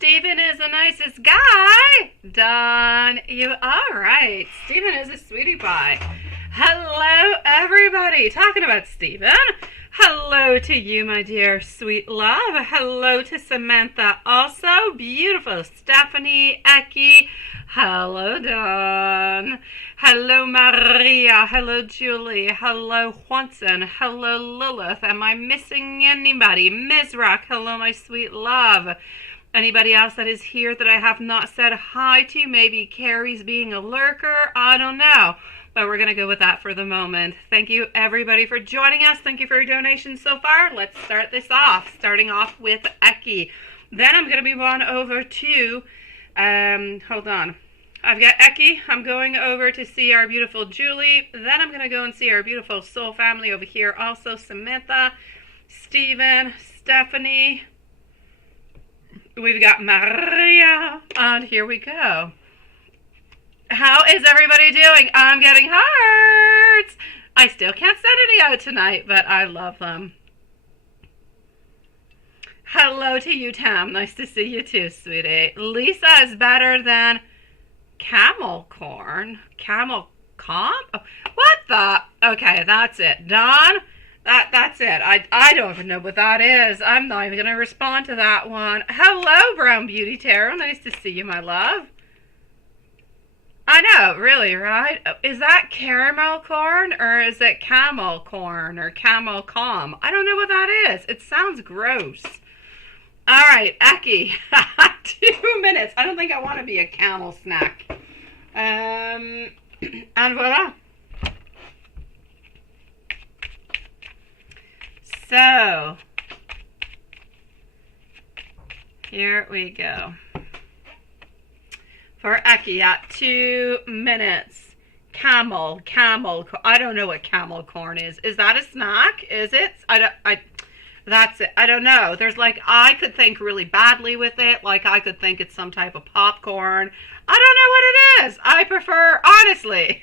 Stephen is the nicest guy. Don, you all right. Stephen is a sweetie pie. Hello, everybody. Talking about Stephen. Hello to you, my dear sweet love. Hello to Samantha. Also, beautiful Stephanie, Eki. Hello, Dawn. Hello, Maria. Hello, Julie. Hello, Juanson. Hello, Lilith. Am I missing anybody? Ms. Rock. Hello, my sweet love. Anybody else that is here that I have not said hi to? Maybe Carrie's being a lurker. I don't know. But we're going to go with that for the moment. Thank you, everybody, for joining us. Thank you for your donations so far. Let's start this off. Starting off with Eki. Then I'm going to move on over to... hold on. I've got Eki. I'm going over to see our beautiful Julie. Then I'm going to go and see our beautiful soul family over here. Also, Samantha, Stephen, Stephanie. We've got Maria. And here we go. How is everybody doing? I'm getting hearts. I still can't send any out tonight, but I love them. Hello to you, Tam. Nice to see you too, sweetie. Lisa is better than camel corn. Camel comp? Oh, what the? Okay, that's it. Don, that's it. I don't even know what that is. I'm not even going to respond to that one. Hello, Brown Beauty Tarot. Nice to see you, my love. I know, really, right? Is that caramel corn or is it camel corn or camel calm? I don't know what that is. It sounds gross. All right, Eki, 2 minutes. I don't think I want to be a camel snack. And voila. So, here we go. For Eki at 2 minutes. Camel. I don't know what camel corn is. Is that a snack? Is it? That's it. I don't know. There's like, I could think really badly with it. Like I could think it's some type of popcorn. I don't know what it is. I prefer, honestly.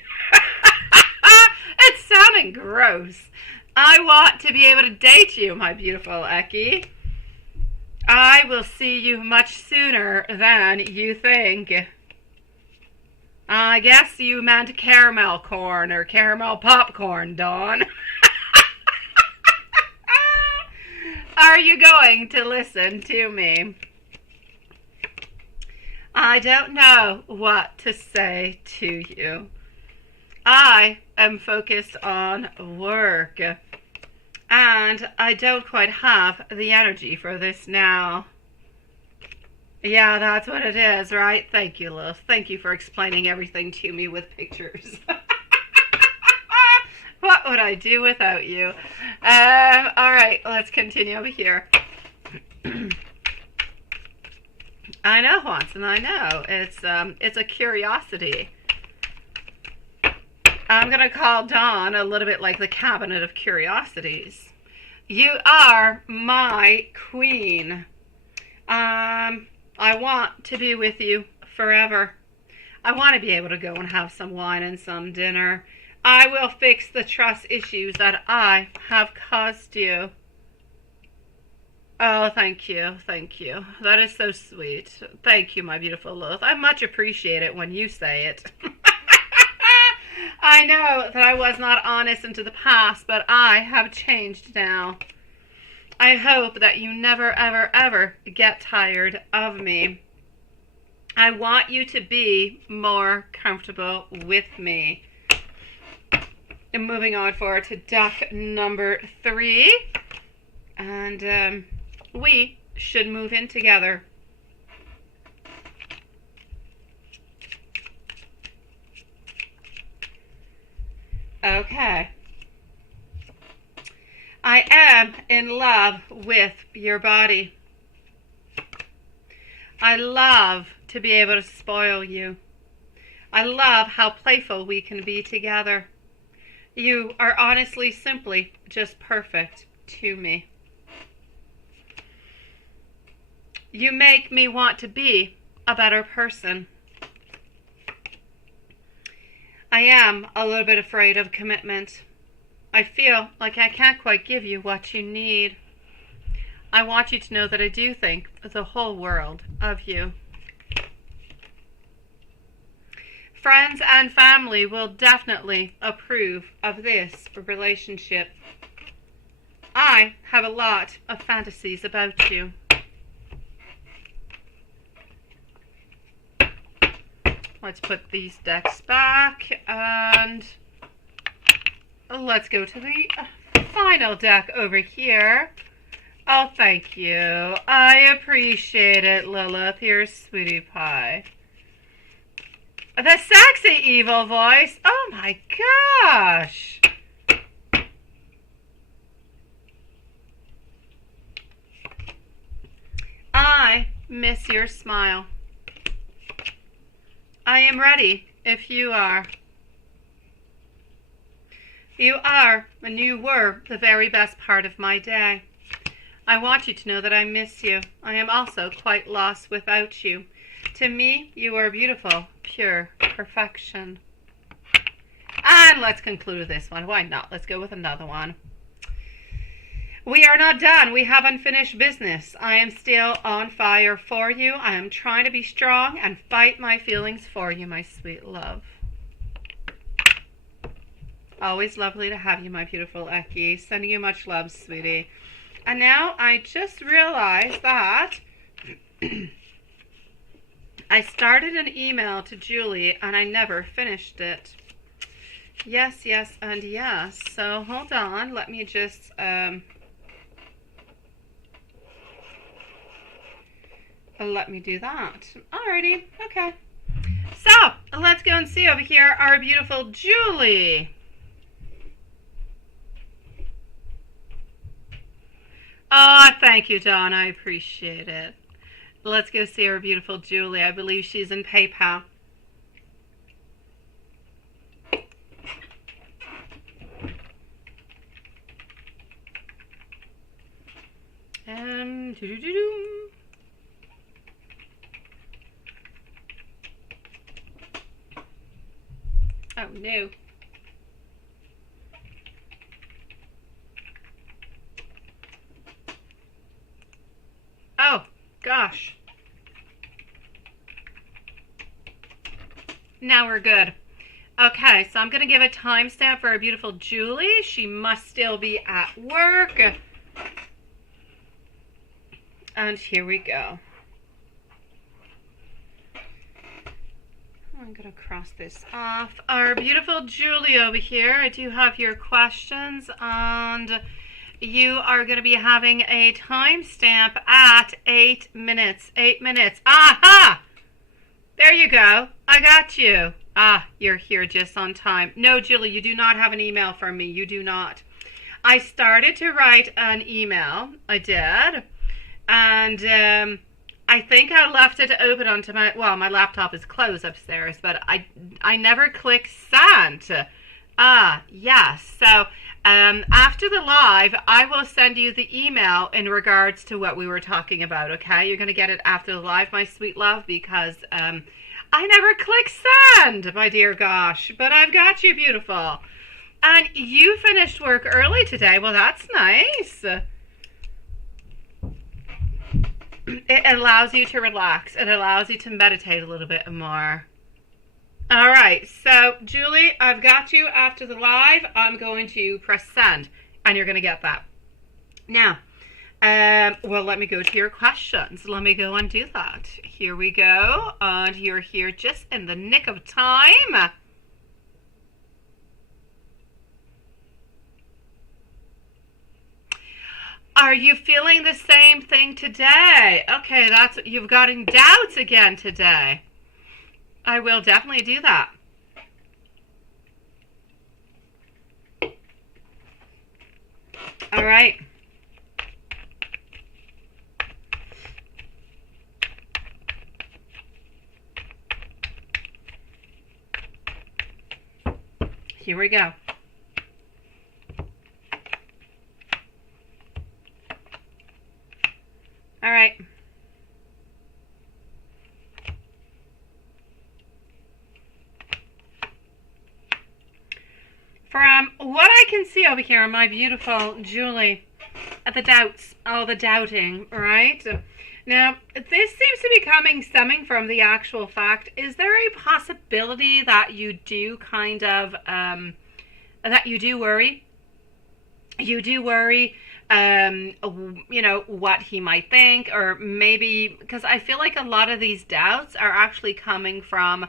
It's sounding gross. I want to be able to date you, my beautiful Eki. I will see you much sooner than you think. I guess you meant caramel corn or caramel popcorn, Dawn. Are you going to listen to me? I don't know what to say to you. I am focused on work. And I don't quite have the energy for this now. Yeah, that's what it is, right? Thank you, Liz. Thank you for explaining everything to me with pictures. What would I do without you? All right, let's continue over here. I know, Juanson, I know. It's a curiosity. I'm going to call Dawn a little bit like the Cabinet of Curiosities. You are my queen. I want to be with you forever. I want to be able to go and have some wine and some dinner. I will fix the trust issues that I have caused you. Oh, thank you. Thank you. That is so sweet. Thank you, my beautiful Lilith. I much appreciate it when you say it. I know that I was not honest into the past, but I have changed now. I hope that you never, ever, ever get tired of me. I want you to be more comfortable with me. And moving on forward to deck number 3. And we should move in together. Okay. I am in love with your body. I love to be able to spoil you. I love how playful we can be together. You are honestly simply just perfect to me. You make me want to be a better person. I am a little bit afraid of commitment. I feel like I can't quite give you what you need. I want you to know that I do think the whole world of you. Friends and family will definitely approve of this relationship. I have a lot of fantasies about you. Let's put these decks back and let's go to the final deck over here. Oh, thank you. I appreciate it, Lilith. You're a sweetie pie. The sexy evil voice. Oh my gosh. I miss your smile. I am ready if you are. You are, and you were, the very best part of my day. I want you to know that I miss you. I am also quite lost without you. To me, you are beautiful, pure perfection. And let's conclude this one. Why not? Let's go with another one. We are not done. We have unfinished business. I am still on fire for you. I am trying to be strong and fight my feelings for you, my sweet love. Always lovely to have you, my beautiful Eki. Sending you much love, sweetie. And now I just realized that I started an email to Julie and I never finished it. Yes, yes, and yes. So hold on. Let me just... let me do that. Alrighty, okay. So, let's go and see over here our beautiful Julie. Oh, thank you, Dawn. I appreciate it. Let's go see our beautiful Julie. I believe she's in PayPal. Doo-doo-doo-doo. Oh, no. Oh, gosh. Now we're good. Okay, so I'm going to give a timestamp for our beautiful Julie. She must still be at work. And here we go. I'm going to cross this off. Our beautiful Julie over here, I do have your questions, and you are going to be having a timestamp at 8 minutes. 8 minutes. Aha! There you go. I got you. Ah, you're here just on time. No, Julie, you do not have an email from me. You do not. I started to write an email. I did. And I think I left it open onto my, well, my laptop is closed upstairs, but I never clicked send. Ah, yes. So after the live, I will send you the email in regards to what we were talking about, okay? You're going to get it after the live, my sweet love, because I never clicked send, my dear gosh. But I've got you, beautiful. And you finished work early today. Well, that's nice. It allows you to relax. It allows you to meditate a little bit more. All right. So, Julie, I've got you after the live. I'm going to press send, and you're going to get that. Now, well, let me go to your questions. Let me go and do that. Here we go. And you're here just in the nick of time. Are you feeling the same thing today? Okay, that's, you've gotten doubts again today. I will definitely do that. All right. Here we go. All right. From what I can see over here, my beautiful Julie, the doubts, all the doubting, right? Now, this seems to be stemming from the actual fact. Is there a possibility that you do kind of, that you do worry? You do worry, you know, what he might think, or maybe, because I feel like a lot of these doubts are actually coming from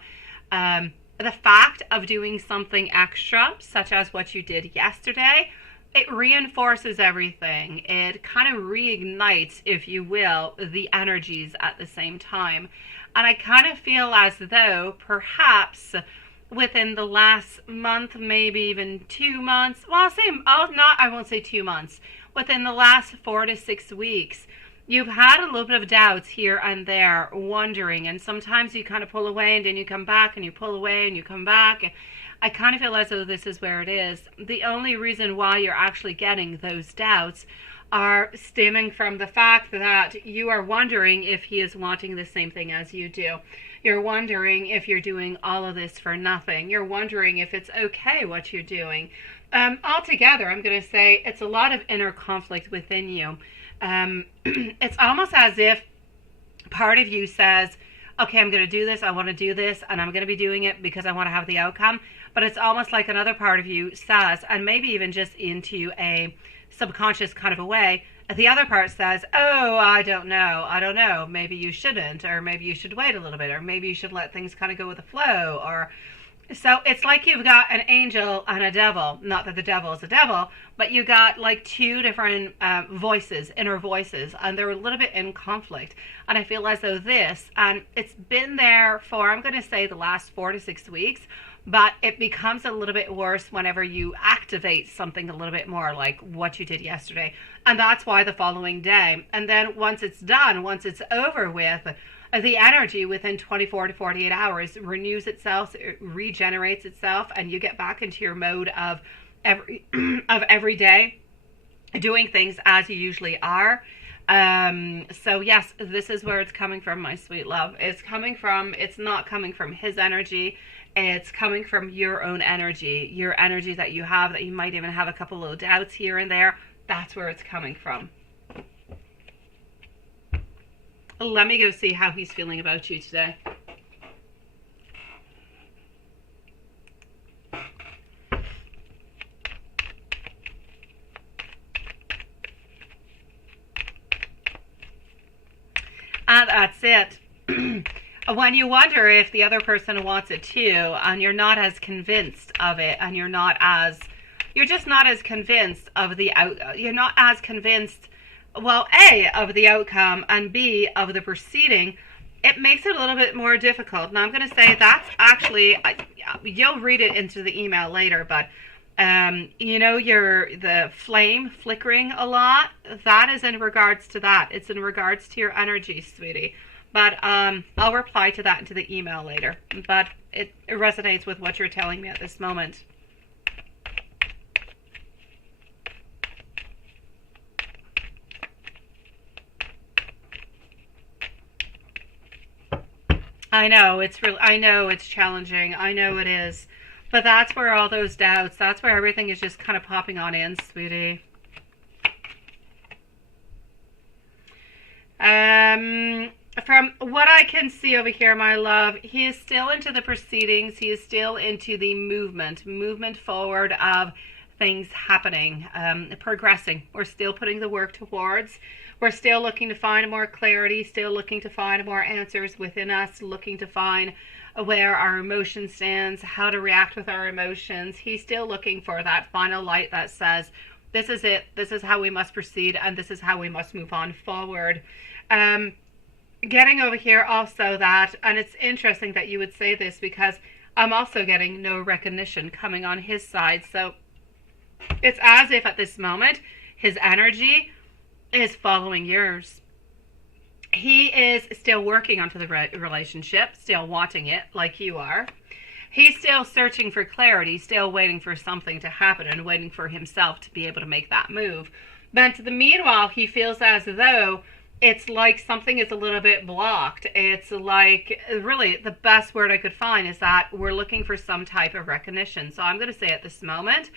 the fact of doing something extra, such as what you did yesterday. It reinforces everything. It kind of reignites, if you will, the energies at the same time. And I kind of feel as though perhaps within the last month, maybe even 2 months, well, I won't say 2 months, within the last 4 to 6 weeks, you've had a little bit of doubts here and there, wondering, and sometimes you kind of pull away and then you come back and you pull away and you come back. I kind of feel as though this is where it is. The only reason why you're actually getting those doubts are stemming from the fact that you are wondering if he is wanting the same thing as you do. You're wondering if you're doing all of this for nothing. You're wondering if it's okay what you're doing. Altogether, I'm going to say it's a lot of inner conflict within you. It's almost as if part of you says, okay, I'm going to do this, I want to do this, and I'm going to be doing it because I want to have the outcome. But it's almost like another part of you says, and maybe even just into a subconscious kind of a way, the other part says, oh, I don't know, maybe you shouldn't, or maybe you should wait a little bit, or maybe you should let things kind of go with the flow, or... So it's like you've got an angel and a devil. Not that the devil is a devil, but you got like two different voices, inner voices, and they're a little bit in conflict. And I feel as though and it's been there for, I'm going to say, the last 4 to 6 weeks, but it becomes a little bit worse whenever you activate something a little bit more, like what you did yesterday. And that's why the following day. And then once it's done, once it's over with, the energy within 24 to 48 hours renews itself, it regenerates itself, and you get back into your mode of every day doing things as you usually are. So yes, this is where it's coming from, my sweet love. It's not coming from his energy. It's coming from your own energy, your energy that you have, that you might even have a couple of doubts here and there. That's where it's coming from. Let me go see how he's feeling about you today. And that's it. When you wonder if the other person wants it too, and you're not as convinced of it, and you're just not as convinced of you're not as convinced, well, A, of the outcome, and B, of the proceeding, it makes it a little bit more difficult. Now, I'm going to say that's actually, you'll read it into the email later, but, you know, the flame flickering a lot, that is in regards to that. It's in regards to your energy, sweetie. But I'll reply to that into the email later. But it resonates with what you're telling me at this moment. I know it's challenging. I know it is. But that's where all those doubts, that's where everything is just kind of popping on in, sweetie. From what I can see over here, my love, he is still into the proceedings. He is still into the movement forward of things happening, progressing. We're still putting the work towards. We're still looking to find more clarity, still looking to find more answers within us, looking to find where our emotion stands, how to react with our emotions. He's still looking for that final light that says, this is it, this is how we must proceed, and this is how we must move on forward. Getting over here also that, and it's interesting that you would say this because I'm also getting no recognition coming on his side. So it's as if at this moment, his energy is following yours. He is still working onto the relationship, still wanting it like you are. He's still searching for clarity, still waiting for something to happen and waiting for himself to be able to make that move. But in the meanwhile, he feels as though it's like something is a little bit blocked. It's like, really, the best word I could find is that we're looking for some type of recognition. So I'm going to say at this moment,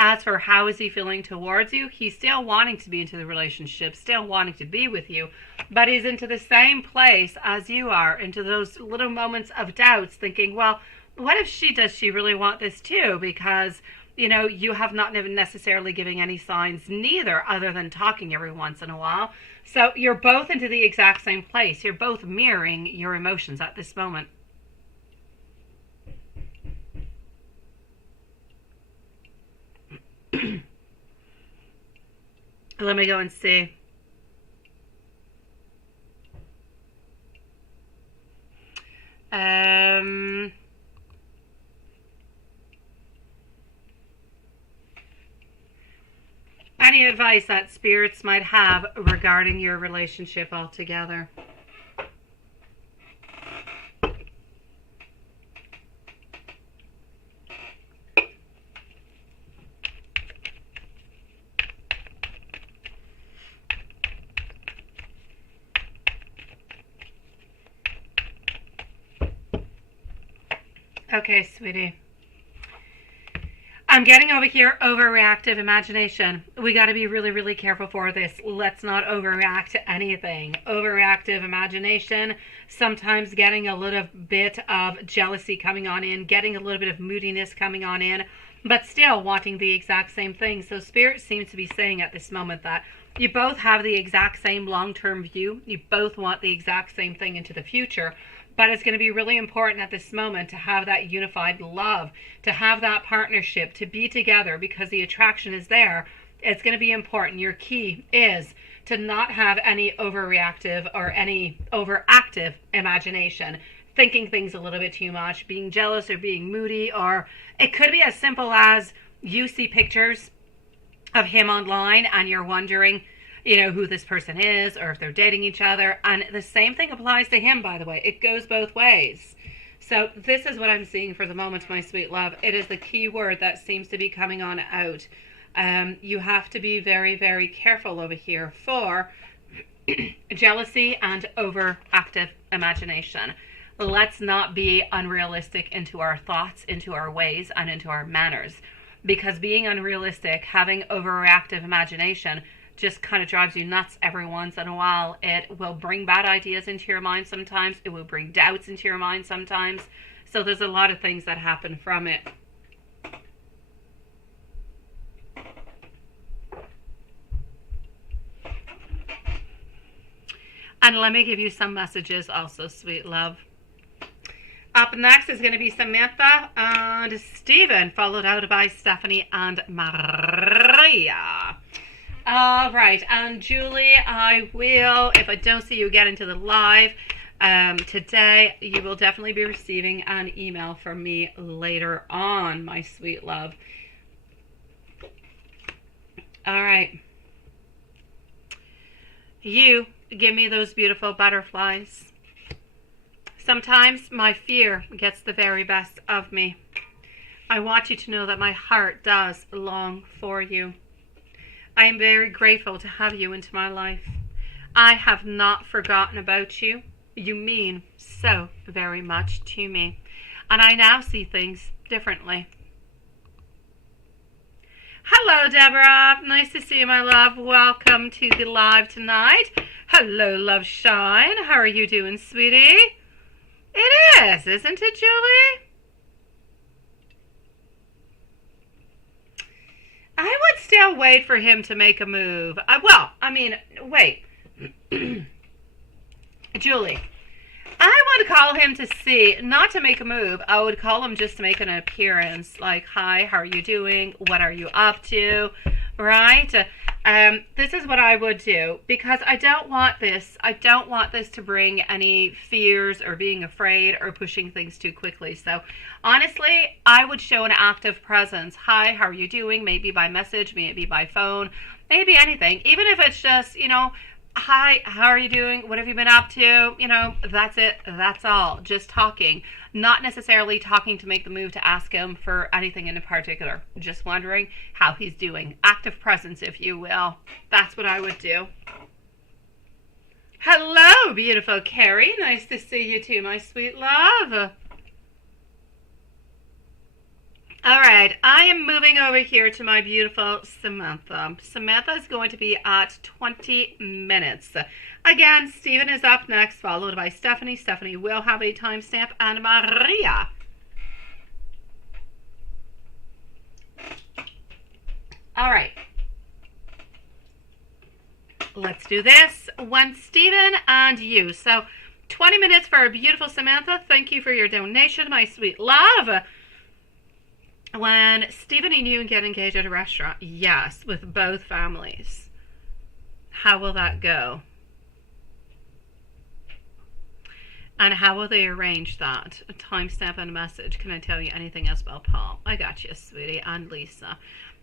As for how is he feeling towards you, he's still wanting to be into the relationship, still wanting to be with you, but he's into the same place as you are, into those little moments of doubts, thinking, well, what if does she really want this too? Because, you know, you have not necessarily giving any signs neither, other than talking every once in a while. So you're both into the exact same place. You're both mirroring your emotions at this moment. Let me go and see. Any advice that spirits might have regarding your relationship altogether? Okay, sweetie. I'm getting over here overreactive imagination. We got to be really, really careful for this. Let's not overreact to anything. Overreactive imagination, sometimes getting a little bit of jealousy coming on in, getting a little bit of moodiness coming on in, but still wanting the exact same thing. So Spirit seems to be saying at this moment that you both have the exact same long-term view. You both want the exact same thing into the future. But it's going to be really important at this moment to have that unified love, to have that partnership, to be together, because the attraction is there. It's going to be important. Your key is to not have any overreactive or any overactive imagination, thinking things a little bit too much, being jealous or being moody, or it could be as simple as you see pictures of him online and you're wondering, you know, who this person is or if they're dating each other. And the same thing applies to him, by the way. It goes both ways. So this is what I'm seeing for the moment, my sweet love. It is the key word that seems to be coming on out. You have to be very, very careful over here for jealousy and overactive imagination. Let's not be unrealistic into our thoughts, into our ways, and into our manners. Because being unrealistic, having overreactive imagination, just kind of drives you nuts every once in a while. It will bring bad ideas into your mind sometimes. It will bring doubts into your mind sometimes. So there's a lot of things that happen from it. And let me give you some messages also, sweet love. Up next is going to be Samantha and Stephen, followed out by Stephanie and Maria. All right, and Julie, I will, if I don't see you get into the live today, you will definitely be receiving an email from me later on, my sweet love. All right. You give me those beautiful butterflies. Sometimes my fear gets the very best of me. I want you to know that my heart does long for you. I am very grateful to have you into my life. I have not forgotten about you. You mean so very much to me. And I now see things differently. Hello, Deborah. Nice to see you, my love. Welcome to the live tonight. Hello, Love Shine. How are you doing, sweetie? It is, isn't it, Julie? I would still wait for him to make a move. Wait. Julie, I would call him to see, not to make a move. I would call him just to make an appearance. Like, hi, how are you doing? What are you up to? Right? This is what I would do, because I don't want this to bring any fears or being afraid or pushing things too quickly. So honestly, I would show an active presence. Hi, how are you doing? Maybe by message, maybe by phone, maybe anything. Even if it's just, hi, how are you doing? What have you been up to? That's it. That's all. Just talking. Not necessarily talking to make the move to ask him for anything in particular. Just wondering how he's doing. Active presence, if you will. That's what I would do. Hello, beautiful Carrie. Nice to see you too, my sweet love. All right, I am moving over here to my beautiful Samantha. Samantha is going to be at 20 minutes. Again, Stephen is up next, followed by Stephanie. Stephanie will have a timestamp, and Maria. All right. Let's do this. When Stephen and you. So 20 minutes for a beautiful Samantha. Thank you for your donation, my sweet love. When Stephen and you get engaged at a restaurant, yes, with both families. How will that go? And how will they arrange that? A timestamp and a message. Can I tell you anything else about Paul? I got you, sweetie, and Lisa.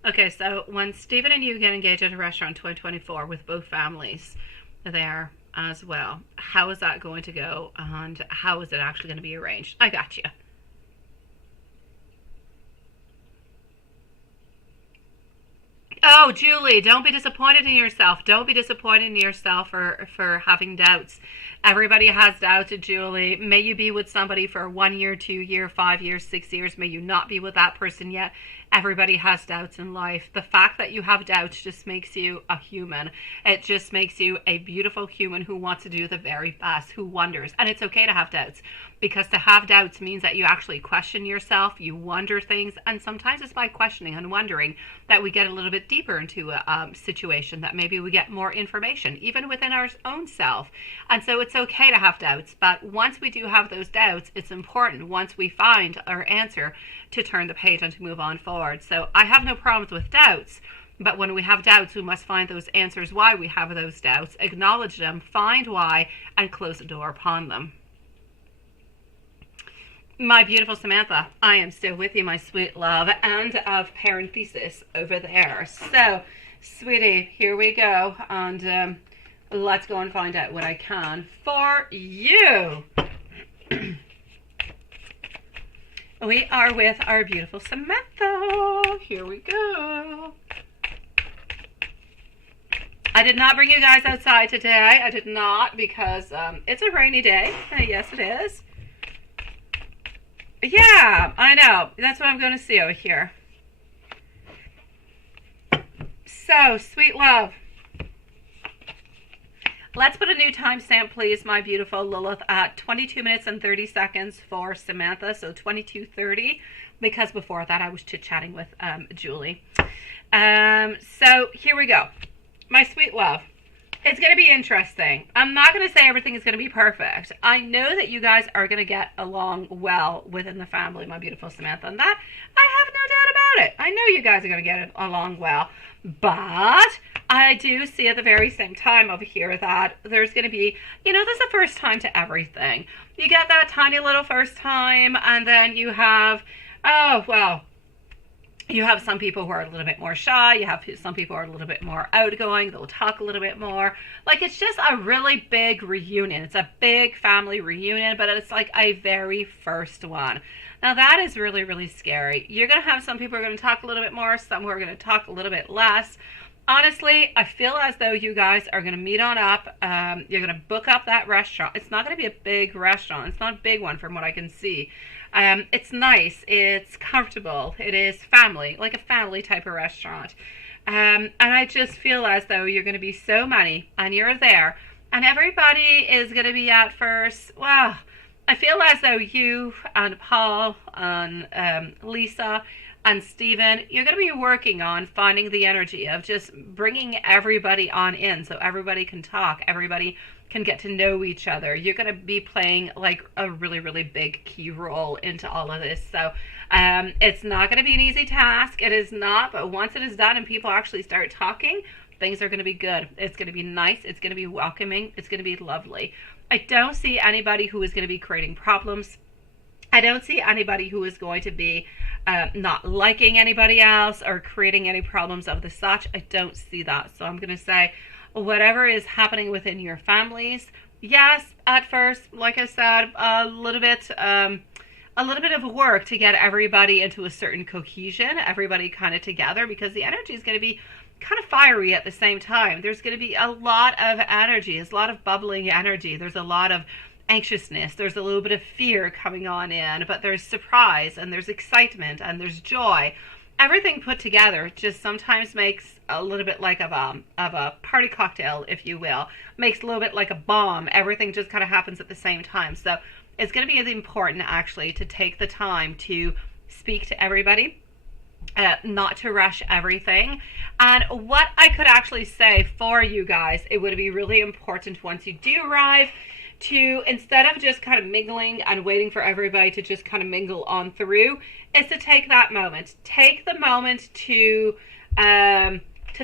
Okay, so when Stephen and you get engaged at a restaurant 2024 with both families there as well, how is that going to go? And how is it actually going to be arranged? I got you. Oh, Julie, don't be disappointed in yourself. Don't be disappointed in yourself for having doubts. Everybody has doubts, Julie. May you be with somebody for 1 year, 2 year, 5 years, 6 years. May you not be with that person yet. Everybody has doubts in life. The fact that you have doubts just makes you a human. It just makes you a beautiful human who wants to do the very best, who wonders. And it's okay to have doubts, because to have doubts means that you actually question yourself, you wonder things, and sometimes it's by questioning and wondering that we get a little bit deeper into a situation, that maybe we get more information, even within our own self. And so it's okay to have doubts, but once we do have those doubts, it's important, once we find our answer, to turn the page and to move on forward. So I have no problems with doubts, but when we have doubts, we must find those answers why we have those doubts, acknowledge them, find why, and close the door upon them. My beautiful Samantha, I am still with you, my sweet love, and of parenthesis over there. So, sweetie, here we go, and let's go and find out what I can for you. We are with our beautiful Samantha. Here we go. I did not bring you guys outside today. I did not, because it's a rainy day. Yes, it is. Yeah, I know. That's what I'm going to see over here. So, sweet love. Let's put a new timestamp, please, my beautiful Lilith, at 22 minutes and 30 seconds for Samantha. So 22:30, because before that I was chit-chatting with Julie. So here we go. My sweet love. It's going to be interesting. I'm not going to say everything is going to be perfect. I know that you guys are going to get along well within the family, my beautiful Samantha. And that, I have no doubt about it. I know you guys are going to get along well. But I do see at the very same time over here that there's going to be, there's a first time to everything. You get that tiny little first time, and then you have, you have some people who are a little bit more shy. You have some people who are a little bit more outgoing. They'll talk a little bit more. Like, it's just a really big reunion. It's a big family reunion, but it's like a very first one. Now, that is really, really scary. You're going to have some people who are going to talk a little bit more, some who are going to talk a little bit less. Honestly, I feel as though you guys are going to meet on up. You're going to book up that restaurant. It's not going to be a big restaurant. It's not a big one from what I can see. It's nice. It's comfortable. It is family, like a family type of restaurant. And I just feel as though you're going to be so many, and you're there, and everybody is going to be at first, wow. I feel as though you and Paul and Lisa and Stephen, you're going to be working on finding the energy of just bringing everybody on in so everybody can talk, everybody can get to know each other. You're going to be playing like a really, really big key role into all of this. So it's not going to be an easy task. It is not, but once it is done and people actually start talking, things are going to be good. It's going to be nice. It's going to be welcoming. It's going to be lovely. I don't see anybody who is going to be creating problems. I don't see anybody who is going to be not liking anybody else or creating any problems of the such. I don't see that. So I'm going to say whatever is happening within your families, yes, at first, like I said, a little bit of work to get everybody into a certain cohesion, everybody kind of together, because the energy is going to be kind of fiery at the same time. There's going to be a lot of energy. There's a lot of bubbling energy. There's a lot of anxiousness, there's a little bit of fear coming on in, but there's surprise and there's excitement and there's joy. Everything put together just sometimes makes a little bit like of a party cocktail, if you will. Makes a little bit like a bomb. Everything just kind of happens at the same time. So it's going to be important actually to take the time to speak to everybody, not to rush everything. And what I could actually say for you guys, it would be really important once you do arrive to, instead of just kind of mingling and waiting for everybody to just kind of mingle on through, is to take that moment. Take the moment to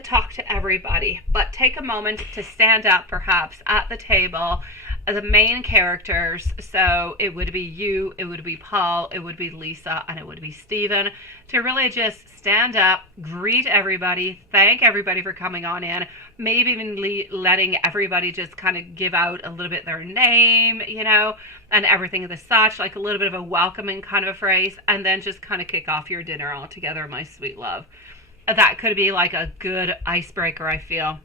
talk to everybody, but take a moment to stand up perhaps at the table, the main characters. So it would be you, it would be Paul, it would be Lisa, and it would be Stephen, to really just stand up, greet everybody, thank everybody for coming on in, maybe even letting everybody just kind of give out a little bit their name, you know, and everything of the such, like a little bit of a welcoming kind of a phrase, and then just kind of kick off your dinner all together, my sweet love. That could be like a good icebreaker, I feel.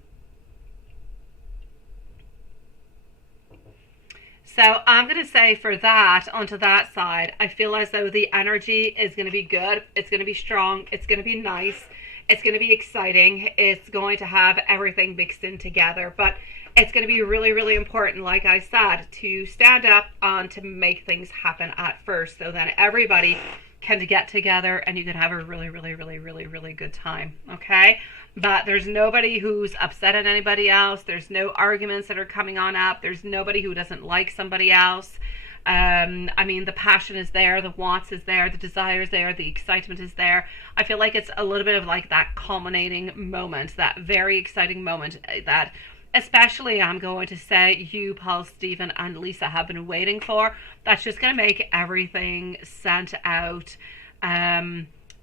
So I'm going to say for that, onto that side, I feel as though the energy is going to be good. It's going to be strong. It's going to be nice. It's going to be exciting. It's going to have everything mixed in together. But it's going to be really, really important, like I said, to stand up and to make things happen at first, so that everybody can get together and you can have a really, really, really, really, really good time. Okay? But there's nobody who's upset at anybody else. There's no arguments that are coming on up. There's nobody who doesn't like somebody else. I mean, the passion is there, the wants is there, the desire is there, the excitement is there. I feel like it's a little bit of like that culminating moment, that very exciting moment that especially I'm going to say you, Paul, Stephen, and Lisa have been waiting for. That's just going to make everything sent out,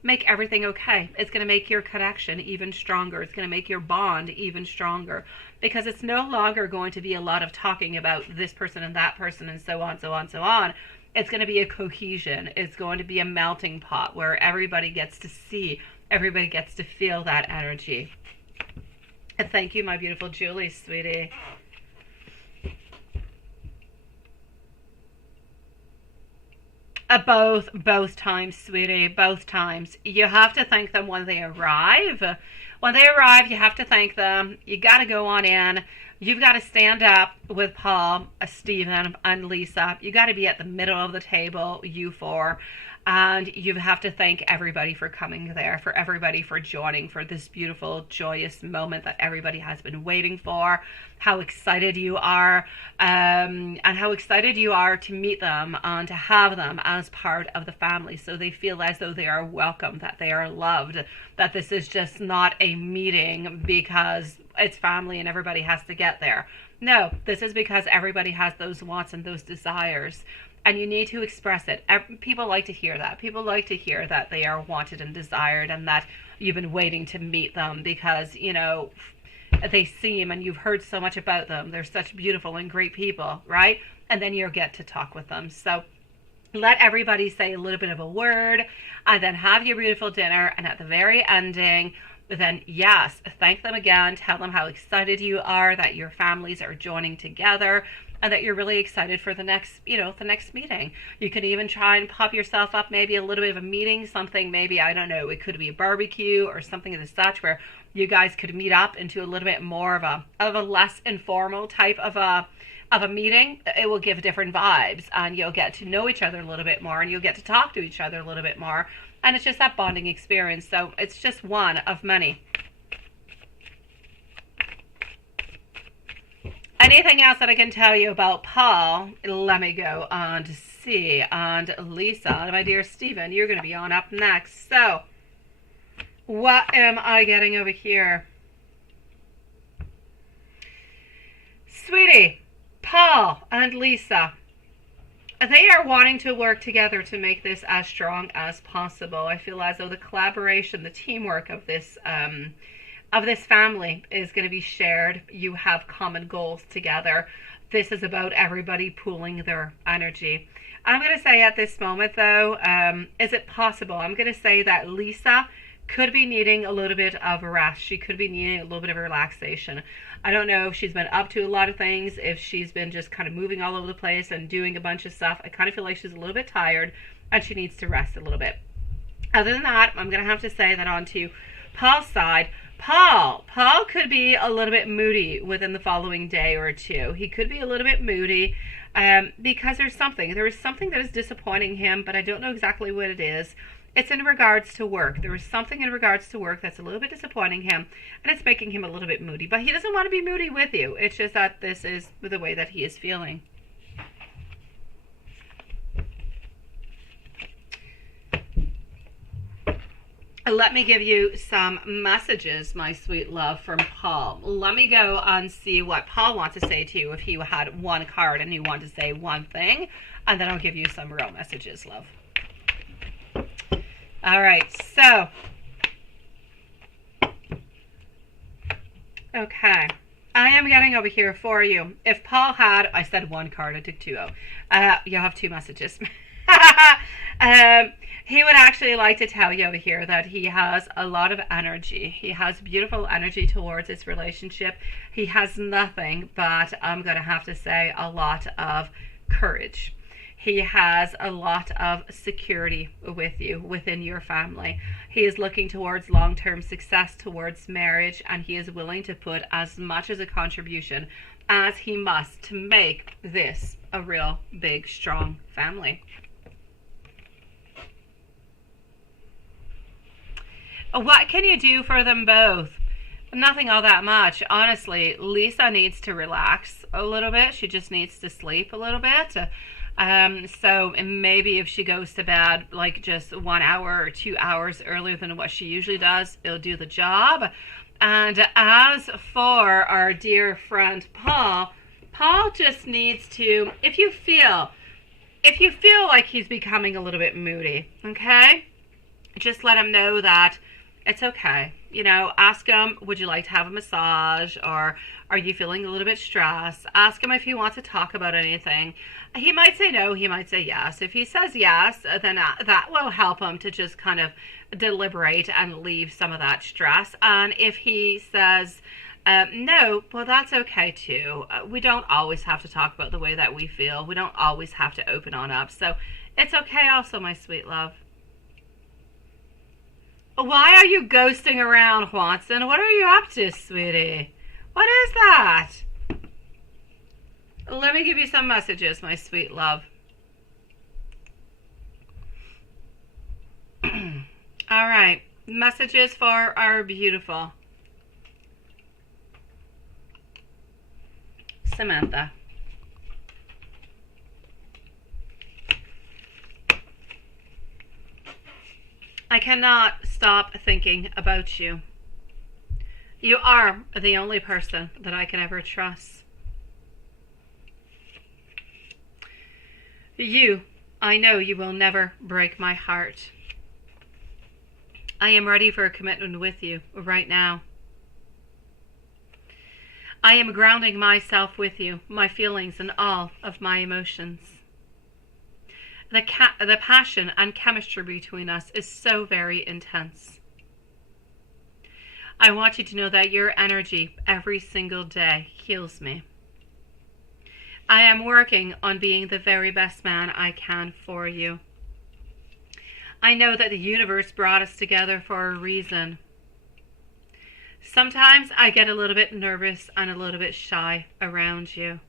make everything okay. It's going to make your connection even stronger. It's going to make your bond even stronger, because it's no longer going to be a lot of talking about this person and that person and so on, so on, so on. It's going to be a cohesion. It's going to be a melting pot where everybody gets to see, everybody gets to feel that energy. And thank you, my beautiful Julie, sweetie. Both times, sweetie, both times. You have to thank them when they arrive. When they arrive, you have to thank them. You got to go on in. You've got to stand up with Paul, Stephen, and Lisa. You got to be at the middle of the table, you four. And you have to thank everybody for coming there, for everybody for joining, for this beautiful, joyous moment that everybody has been waiting for. How excited you are, and how excited you are to meet them and to have them as part of the family, so they feel as though they are welcome, that they are loved, that this is just not a meeting because it's family and everybody has to get there. No, this is because everybody has those wants and those desires. And you need to express it. People like to hear that. People like to hear that they are wanted and desired, and that you've been waiting to meet them because, you know, they seem, and you've heard so much about them. They're such beautiful and great people, right? And then you'll get to talk with them. So let everybody say a little bit of a word, and then have your beautiful dinner. And at the very ending, then yes, thank them again. Tell them how excited you are that your families are joining together, and that you're really excited for the next, you know, the next meeting. You can even try and pop yourself up, maybe a little bit of a meeting, something, maybe, I don't know, it could be a barbecue or something of the such, where you guys could meet up into a little bit more of a less informal type of a meeting. It will give different vibes, and you'll get to know each other a little bit more, and you'll get to talk to each other a little bit more, and it's just that bonding experience. So it's just one of many. Anything else that I can tell you about Paul? Let me go on to see. And Lisa, my dear Stephen, you're going to be on up next. So, what am I getting over here? Sweetie, Paul and Lisa, they are wanting to work together to make this as strong as possible. I feel as though the collaboration, the teamwork of this family is going to be shared. You have common goals together. This is about everybody pooling their energy. I'm going to say at this moment, though, is it possible? I'm going to say that Lisa could be needing a little bit of rest. She could be needing a little bit of relaxation. I don't know if she's been up to a lot of things, if she's been just kind of moving all over the place and doing a bunch of stuff. I kind of feel like she's a little bit tired and she needs to rest a little bit. Other than that, I'm going to have to say that on to Paul's side. Paul could be a little bit moody within the following day or two. He could be a little bit moody because there is something that is disappointing him, but I don't know exactly what it is. It's in regards to work. There is something in regards to work that's a little bit disappointing him, and it's making him a little bit moody. But he doesn't want to be moody with you. It's just that this is the way that he is feeling. Let me give you some messages, my sweet love, from Paul. Let me go and see what Paul wants to say to you if he had one card and he wanted to say one thing, and then I'll give you some real messages, love. All right, so, okay, I am getting over here for you. If Paul had, I said one card, I took two out. You'll have two messages. He would actually like to tell you over here that he has a lot of energy. He has beautiful energy towards this relationship. He has nothing but, I'm going to have to say, a lot of courage. He has a lot of security with you, within your family. He is looking towards long-term success, towards marriage, and he is willing to put as much as a contribution as he must to make this a real big, strong family. What can you do for them both? Nothing all that much. Honestly, Lisa needs to relax a little bit. She just needs to sleep a little bit. So maybe if she goes to bed like just 1 hour or 2 hours earlier than what she usually does, it'll do the job. And as for our dear friend Paul just needs to, if you feel like he's becoming a little bit moody, okay, just let him know that it's okay. You know, ask him, would you like to have a massage, or are you feeling a little bit stressed? Ask him if he wants to talk about anything. He might say no, he might say yes. If he says yes, then that will help him to just kind of deliberate and leave some of that stress. And if he says no, well, that's okay too. We don't always have to talk about the way that we feel. We don't always have to open on up. So it's okay also, my sweet love. Why are you ghosting around, Watson? What are you up to, sweetie? What is that? Let me give you some messages, my sweet love. All right. Messages for our beautiful Samantha. I cannot stop thinking about you. You are the only person that I can ever trust. I know you will never break my heart. I am ready for a commitment with you right now. I am grounding myself with you, my feelings and all of my emotions. The passion and chemistry between us is so very intense. I want you to know that your energy every single day heals me. I am working on being the very best man I can for you. I know that the universe brought us together for a reason. Sometimes I get a little bit nervous and a little bit shy around you.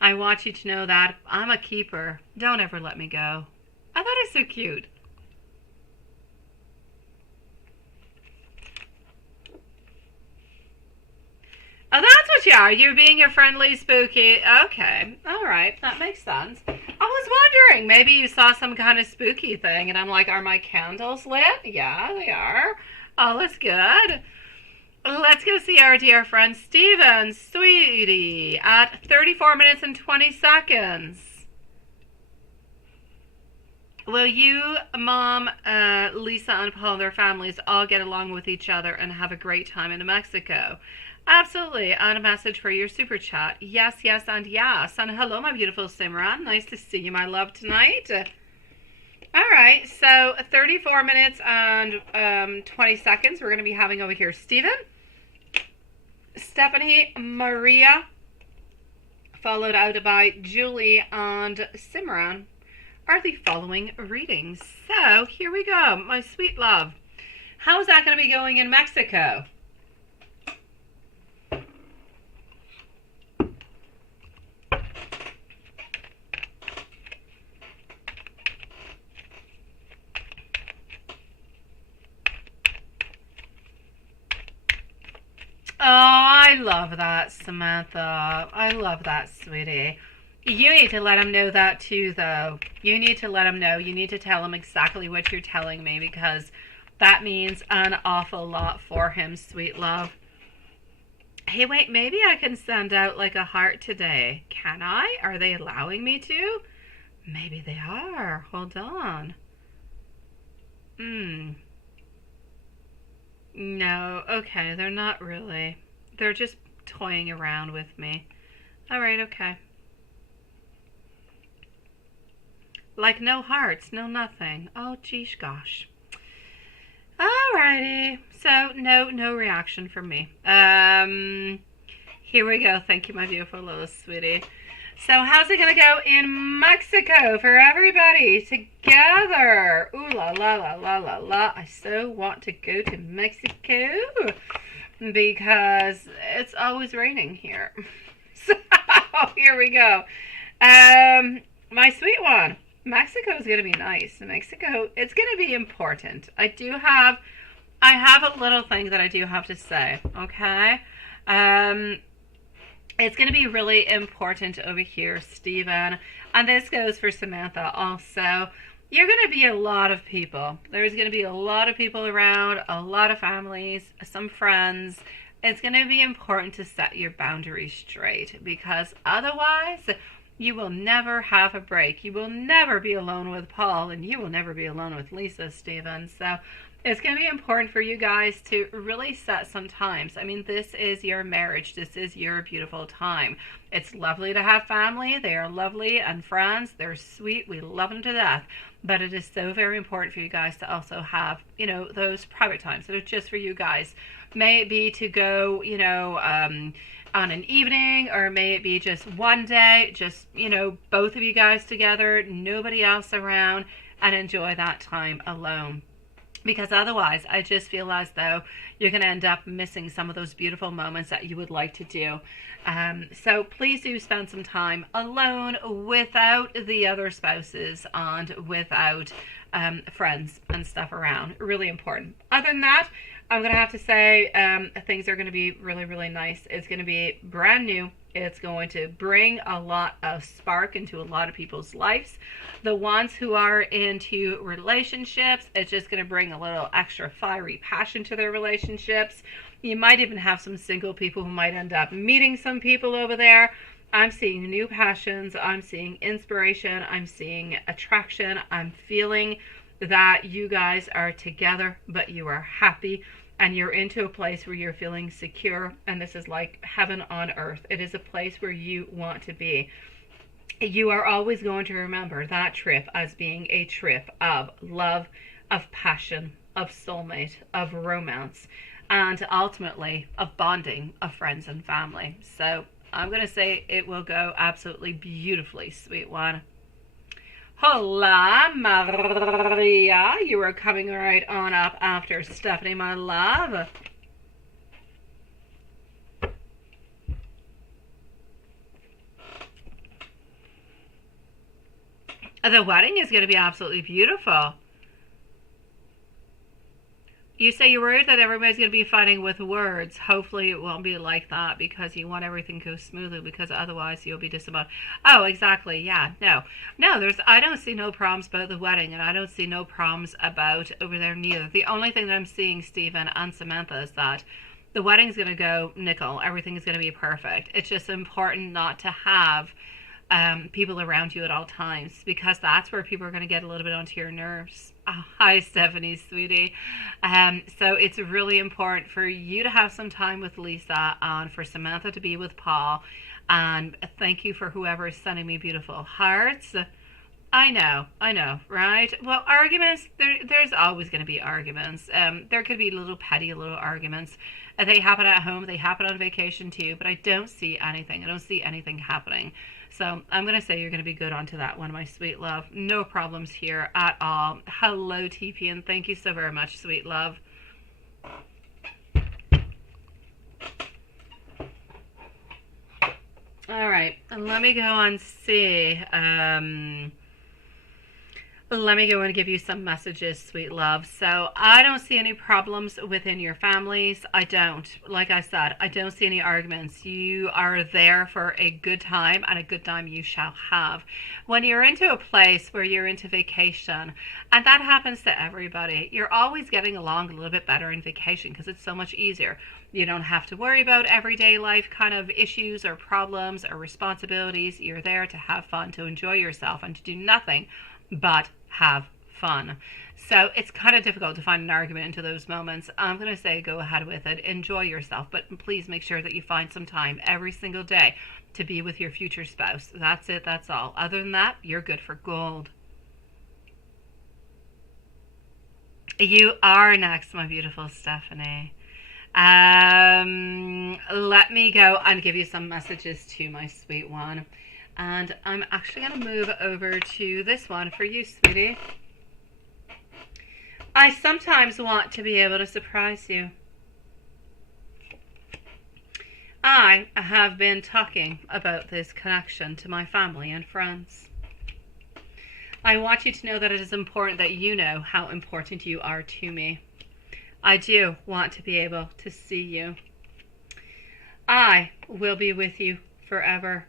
I want you to know that I'm a keeper. Don't ever let me go. Oh, that is so cute. Oh, that's what you are. You're being a friendly, spooky. Okay. All right. That makes sense. I was wondering, maybe you saw some kind of spooky thing, and I'm like, are my candles lit? Yeah, they are. All is good. Let's go see our dear friend Steven, sweetie, at 34 minutes and 20 seconds. Will you, Mom, Lisa, and Paul, and their families all get along with each other and have a great time in Mexico? Absolutely. And a message for your super chat. Yes, yes, and yes. And hello, my beautiful Simran. Nice to see you, my love, tonight. All right, so 34 minutes and 20 seconds we're going to be having over here Stephen, Stephanie, Maria, followed out by Julie and Simran are the following readings. So here we go, my sweet love. How's that going to be going in Mexico? Oh, I love that, Samantha. I love that, sweetie. You need to let him know that too, though. You need to let him know. You need to tell him exactly what you're telling me, because that means an awful lot for him, sweet love. Hey, wait, maybe I can send out like a heart today. Can I? Are they allowing me to? Maybe they are. Hold on. No, okay, they're not really. They're just toying around with me. All right, okay. Like no hearts, no nothing. Oh, geesh, gosh. Alrighty. So, no reaction from me. Here we go. Thank you, my beautiful little sweetie. So, how's it going to go in Mexico for everybody together? Ooh la la la la la la. I so want to go to Mexico because it's always raining here. So, here we go. My sweet one. Mexico is going to be nice. Mexico, it's going to be important. I have a little thing that I do have to say, okay? It's going to be really important over here, Stephen. And this goes for Samantha also. You're going to be a lot of people. There's going to be a lot of people around, a lot of families, some friends. It's going to be important to set your boundaries straight, because otherwise you will never have a break. You will never be alone with Paul, and you will never be alone with Lisa, Stephen. So it's going to be important for you guys to really set some times. I mean, this is your marriage. This is your beautiful time. It's lovely to have family. They are lovely, and friends. They're sweet. We love them to death. But it is so very important for you guys to also have, those private times that are just for you guys. May it be to go, on an evening, or may it be just one day, just, both of you guys together, nobody else around, and enjoy that time alone. Because otherwise, I just feel as though you're going to end up missing some of those beautiful moments that you would like to do. So please do spend some time alone without the other spouses and without friends and stuff around. Really important. Other than that, I'm going to have to say things are going to be really, really nice. It's going to be brand new. It's going to bring a lot of spark into a lot of people's lives. The ones who are into relationships, it's just going to bring a little extra fiery passion to their relationships. You might even have some single people who might end up meeting some people over there. I'm seeing new passions. I'm seeing inspiration. I'm seeing attraction. I'm feeling that you guys are together, but you are happy, and you're into a place where you're feeling secure, and this is like heaven on earth. It is a place where you want to be. You are always going to remember that trip as being a trip of love, of passion, of soulmate, of romance, and ultimately of bonding of friends and family. So I'm going to say it will go absolutely beautifully, sweet one. Hola, Maria. You are coming right on up after Stephanie, my love. The wedding is going to be absolutely beautiful. You say you're worried that everybody's going to be fighting with words. Hopefully it won't be like that, because you want everything to go smoothly, because otherwise you'll be disappointed. Oh, exactly. Yeah. No, I don't see no problems about the wedding, and I don't see no problems about over there neither. The only thing that I'm seeing, Stephen and Samantha, is that the wedding's going to go nickel. Everything is going to be perfect. It's just important not to have people around you at all times, because that's where people are going to get a little bit onto your nerves. Oh, hi, Stephanie, sweetie. So it's really important for you to have some time with Lisa, and for Samantha to be with Paul. And thank you for whoever is sending me beautiful hearts. I know, right? Well, arguments, there's always going to be arguments. There could be little petty little arguments. They happen at home, they happen on vacation too, but I don't see anything. I don't see anything happening. So I'm going to say you're going to be good onto that one, my sweet love. No problems here at all. Hello, TP, and thank you so very much, sweet love. All right, and let me go and see. Let me go and give you some messages, sweet love. So I don't see any problems within your families. I don't. Like I said, I don't see any arguments. You are there for a good time, and a good time you shall have. When you're into a place where you're into vacation, and that happens to everybody, you're always getting along a little bit better in vacation because it's so much easier. You don't have to worry about everyday life kind of issues or problems or responsibilities. You're there to have fun, to enjoy yourself, and to do nothing but have fun. So it's kind of difficult to find an argument into those moments. I'm going to say go ahead with it. Enjoy yourself, but please make sure that you find some time every single day to be with your future spouse. That's it. That's all. Other than that, you're good for gold. You are next, my beautiful Stephanie. Let me go and give you some messages to my sweet one. And I'm actually going to move over to this one for you, sweetie. I sometimes want to be able to surprise you. I have been talking about this connection to my family and friends. I want you to know that it is important that you know how important you are to me. I do want to be able to see you. I will be with you forever.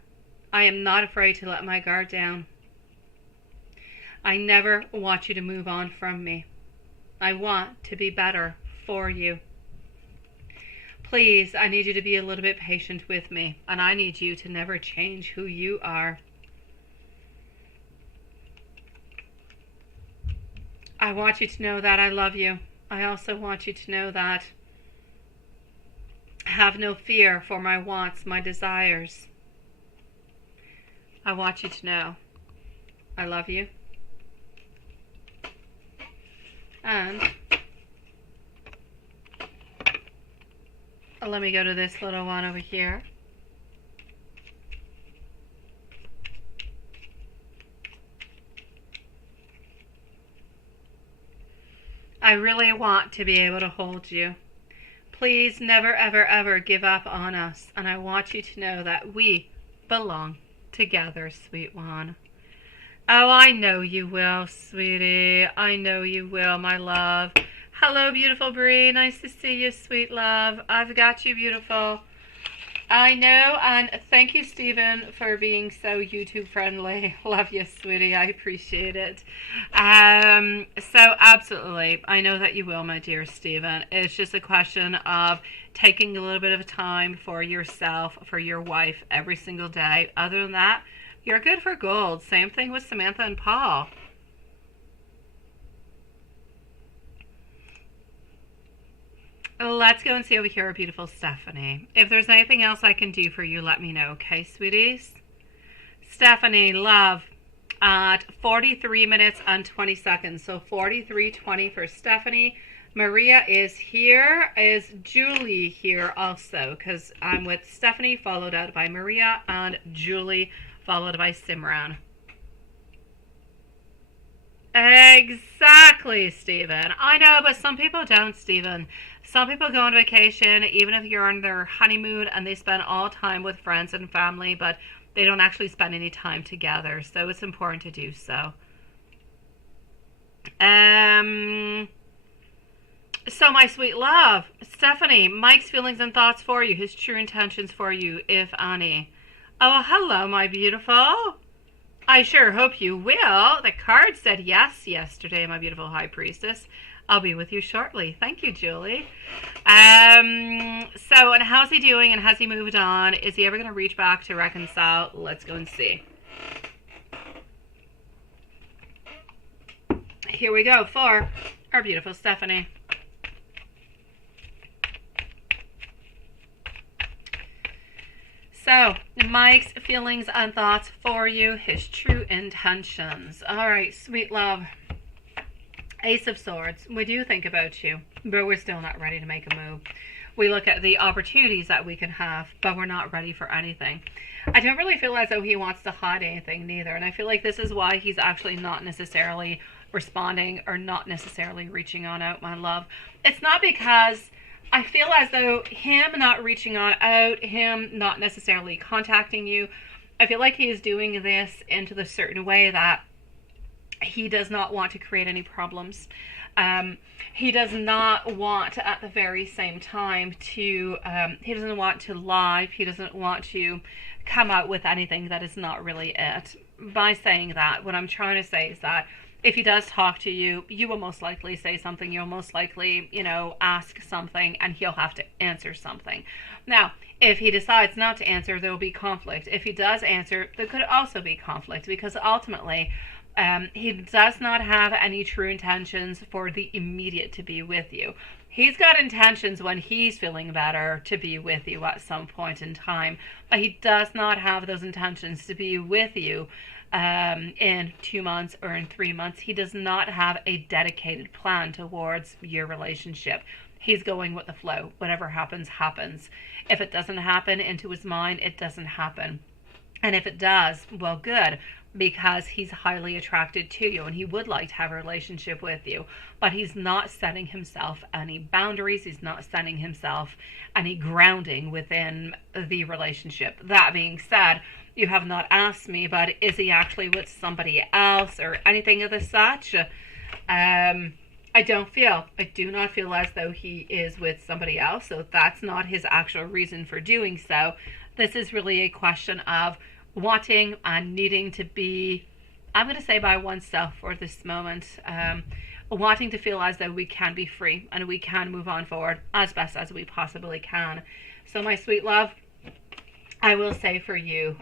I am not afraid to let my guard down. I never want you to move on from me. I want to be better for you. Please, I need you to be a little bit patient with me, and I need you to never change who you are. I want you to know that I love you. I also want you to know that have no fear for my wants, my desires. I want you to know I love you. And let me go to this little one over here. I really want to be able to hold you. Please never, ever, ever give up on us. And I want you to know that we belong together, sweet one. Oh, I know you will, sweetie. I know you will, my love. Hello, beautiful Bree. Nice to see you, sweet love. I've got you, beautiful. I know, and thank you, Stephen, for being so YouTube friendly. Love you, sweetie. I appreciate it. So absolutely, I know that you will, my dear Stephen. It's just a question of taking a little bit of time for yourself, for your wife every single day. Other than that, you're good for gold. Same thing with Samantha and Paul. Let's go and see over here, beautiful Stephanie. If there's anything else I can do for you, let me know, okay, sweeties? Stephanie, love, at 43 minutes and 20 seconds. So 43:20 for Stephanie. Maria is here. Is Julie here also? Because I'm with Stephanie, followed out by Maria, and Julie, followed by Simran. Exactly, Stephen. I know, but some people don't, Stephen. Some people go on vacation, even if you're on their honeymoon, and they spend all time with friends and family, but they don't actually spend any time together. So it's important to do so. So my sweet love, Stephanie, Mike's feelings and thoughts for you, his true intentions for you, if any. Oh, hello, my beautiful. I sure hope you will. The card said yes yesterday, my beautiful high priestess. I'll be with you shortly. Thank you, Julie. So, and how's he doing, and has he moved on? Is he ever going to reach back to reconcile? Let's go and see. Here we go for our beautiful Stephanie. So, Mike's feelings and thoughts for you, his true intentions. All right, sweet love. Ace of Swords. We do think about you, but we're still not ready to make a move. We look at the opportunities that we can have, but we're not ready for anything. I don't really feel as though he wants to hide anything neither, and I feel like this is why he's actually not necessarily responding or not necessarily reaching on out, my love. It's not because I feel as though him not reaching on out, him not necessarily contacting you, I feel like he is doing this into the certain way that he does not want to create any problems. He does not want to, at the very same time, to, he doesn't want to lie. He doesn't want to come out with anything that is not really it. By saying that, what I'm trying to say is that if he does talk to you, you will most likely say something. You'll most likely, ask something, and he'll have to answer something. Now, if he decides not to answer, there will be conflict. If he does answer, there could also be conflict, because ultimately, he does not have any true intentions for the immediate to be with you. He's got intentions when he's feeling better to be with you at some point in time, but he does not have those intentions to be with you in 2 months or in 3 months. He does not have a dedicated plan towards your relationship. He's going with the flow. Whatever happens, happens. If it doesn't happen into his mind, it doesn't happen. And if it does, well, good, because he's highly attracted to you and he would like to have a relationship with you, but he's not setting himself any boundaries. He's not setting himself any grounding within the relationship. That being said, you have not asked me, but is he actually with somebody else or anything of the such? I do not feel as though he is with somebody else, so that's not his actual reason for doing so. This is really a question of wanting and needing to be, I'm going to say, by oneself for this moment, wanting to feel as though we can be free and we can move on forward as best as we possibly can. So my sweet love, I will say for you,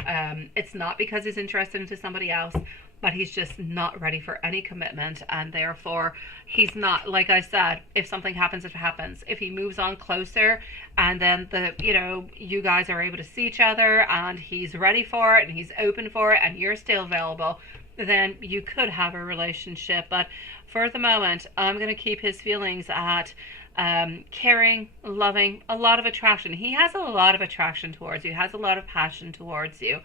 it's not because he's interested into somebody else, but he's just not ready for any commitment, and therefore he's not, like I said, if something happens, it happens. If he moves on closer and then you guys are able to see each other and he's ready for it and he's open for it and you're still available, then you could have a relationship. But for the moment, I'm going to keep his feelings at caring, loving, a lot of attraction. He has a lot of attraction towards you, has a lot of passion towards you.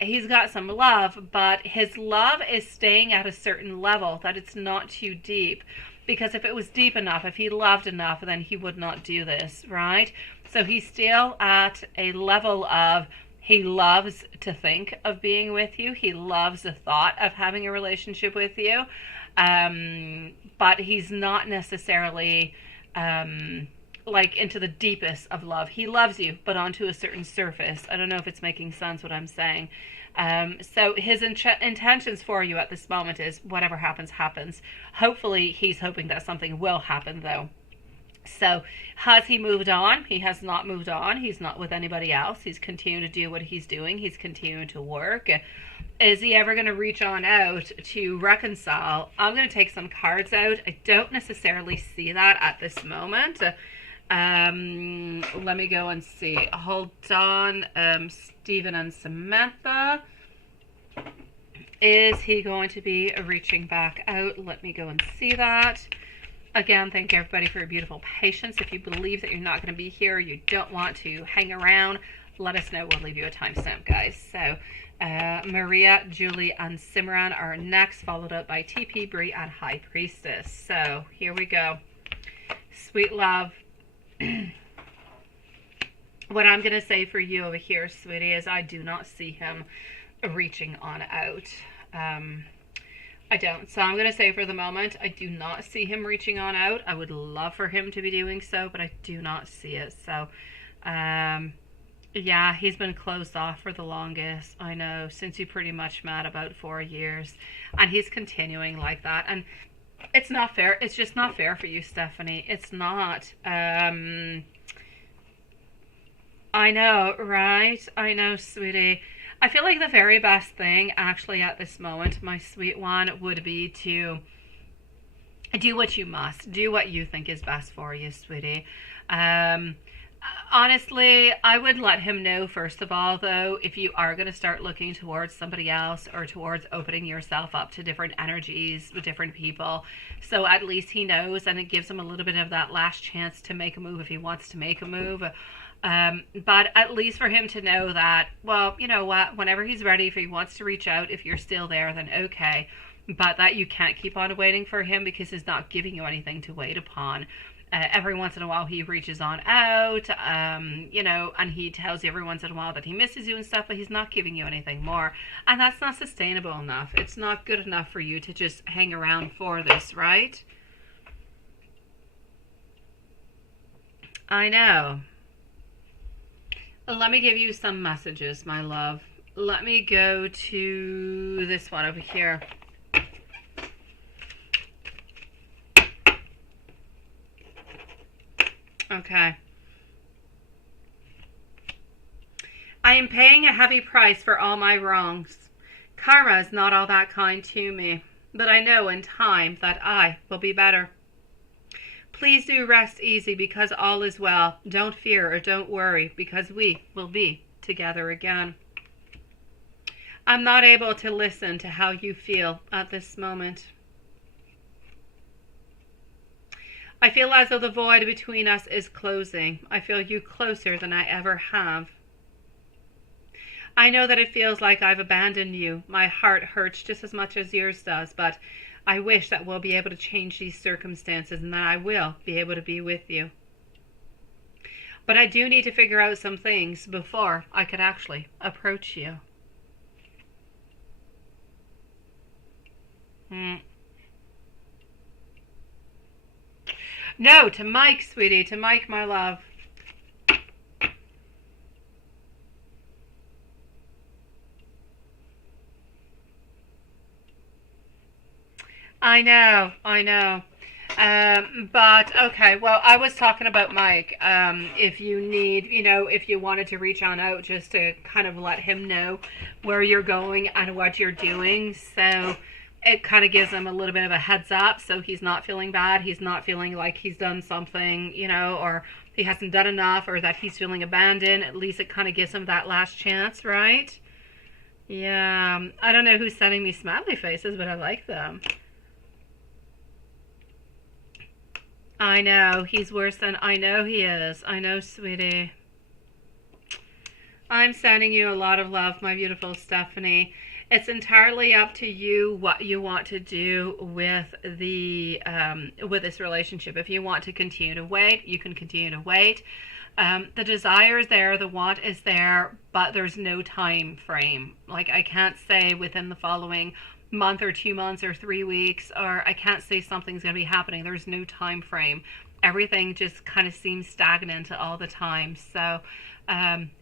He's got some love, but his love is staying at a certain level, that it's not too deep. Because if it was deep enough, if he loved enough, then he would not do this, right? So he's still at a level of, he loves to think of being with you. He loves the thought of having a relationship with you. But he's not necessarily like into the deepest of love. He loves you, but onto a certain surface. I don't know if it's making sense what I'm saying. So his intentions for you at this moment is whatever happens, happens. Hopefully he's hoping that something will happen though. So has he moved on? He has not moved on. He's not with anybody else. He's continuing to do what he's doing. He's continuing to work. Is he ever going to reach on out to reconcile? I'm going to take some cards out. I don't necessarily see that at this moment. Let me go and see. Hold on. Stephen and Samantha. Is he going to be reaching back out? Let me go and see that. Again, thank everybody for your beautiful patience. If you believe that you're not going to be here, you don't want to hang around, let us know. We'll leave you a timestamp, guys. So, Maria, Julie, and Simran are next, followed up by TP, Bree, and High Priestess. So, here we go. Sweet love. What I'm going to say for you over here, sweetie, is I do not see him reaching on out. I don't. So I'm going to say for the moment, I do not see him reaching on out. I would love for him to be doing so, but I do not see it. So, yeah, he's been closed off for the longest, I know, since you pretty much met, about 4 years. And he's continuing like that. And it's not fair. It's just not fair for you, Stephanie. It's not. I know, right? I know, sweetie. I feel like the very best thing, actually, at this moment, my sweet one, would be to do what you must. Do what you think is best for you, sweetie. Honestly, I would let him know, first of all, though, if you are going to start looking towards somebody else or towards opening yourself up to different energies with different people. So at least he knows, and it gives him a little bit of that last chance to make a move if he wants to make a move. But at least for him to know that, well, you know what, whenever he's ready, if he wants to reach out, if you're still there, then okay. But that you can't keep on waiting for him because he's not giving you anything to wait upon. Every once in a while he reaches on out, you know, and he tells you every once in a while that he misses you and stuff, but he's not giving you anything more. And that's not sustainable enough. It's not good enough for you to just hang around for this, right? I know. Let me give you some messages, my love. Let me go to this one over here. Okay. I am paying a heavy price for all my wrongs. Karma is not all that kind to me, but I know in time that I will be better. Please do rest easy because all is well. Don't fear or don't worry because we will be together again. I'm not able to listen to how you feel at this moment. I feel as though the void between us is closing. I feel you closer than I ever have. I know that it feels like I've abandoned you. My heart hurts just as much as yours does, but I wish that we'll be able to change these circumstances and that I will be able to be with you. But I do need to figure out some things before I could actually approach you. No, to Mike, sweetie. To Mike, my love. I know, I know. But okay, well, I was talking about Mike. If you need, you know, if you wanted to reach on out just to kind of let him know where you're going and what you're doing. So it kind of gives him a little bit of a heads up so he's not feeling bad. He's not feeling like he's done something, you know, or he hasn't done enough or that he's feeling abandoned. At least it kind of gives him that last chance, right? Yeah, I don't know who's sending me smiley faces, but I like them. I know, he's worse than I know he is. I know, sweetie. I'm sending you a lot of love, my beautiful Stephanie. It's entirely up to you what you want to do with the with this relationship. If you want to continue to wait, you can continue to wait. The desire is there, the want is there, but there's no time frame. Like, I can't say within the following month or 2 months or 3 weeks, or I can't say something's going to be happening. There's no time frame. Everything just kind of seems stagnant all the time. So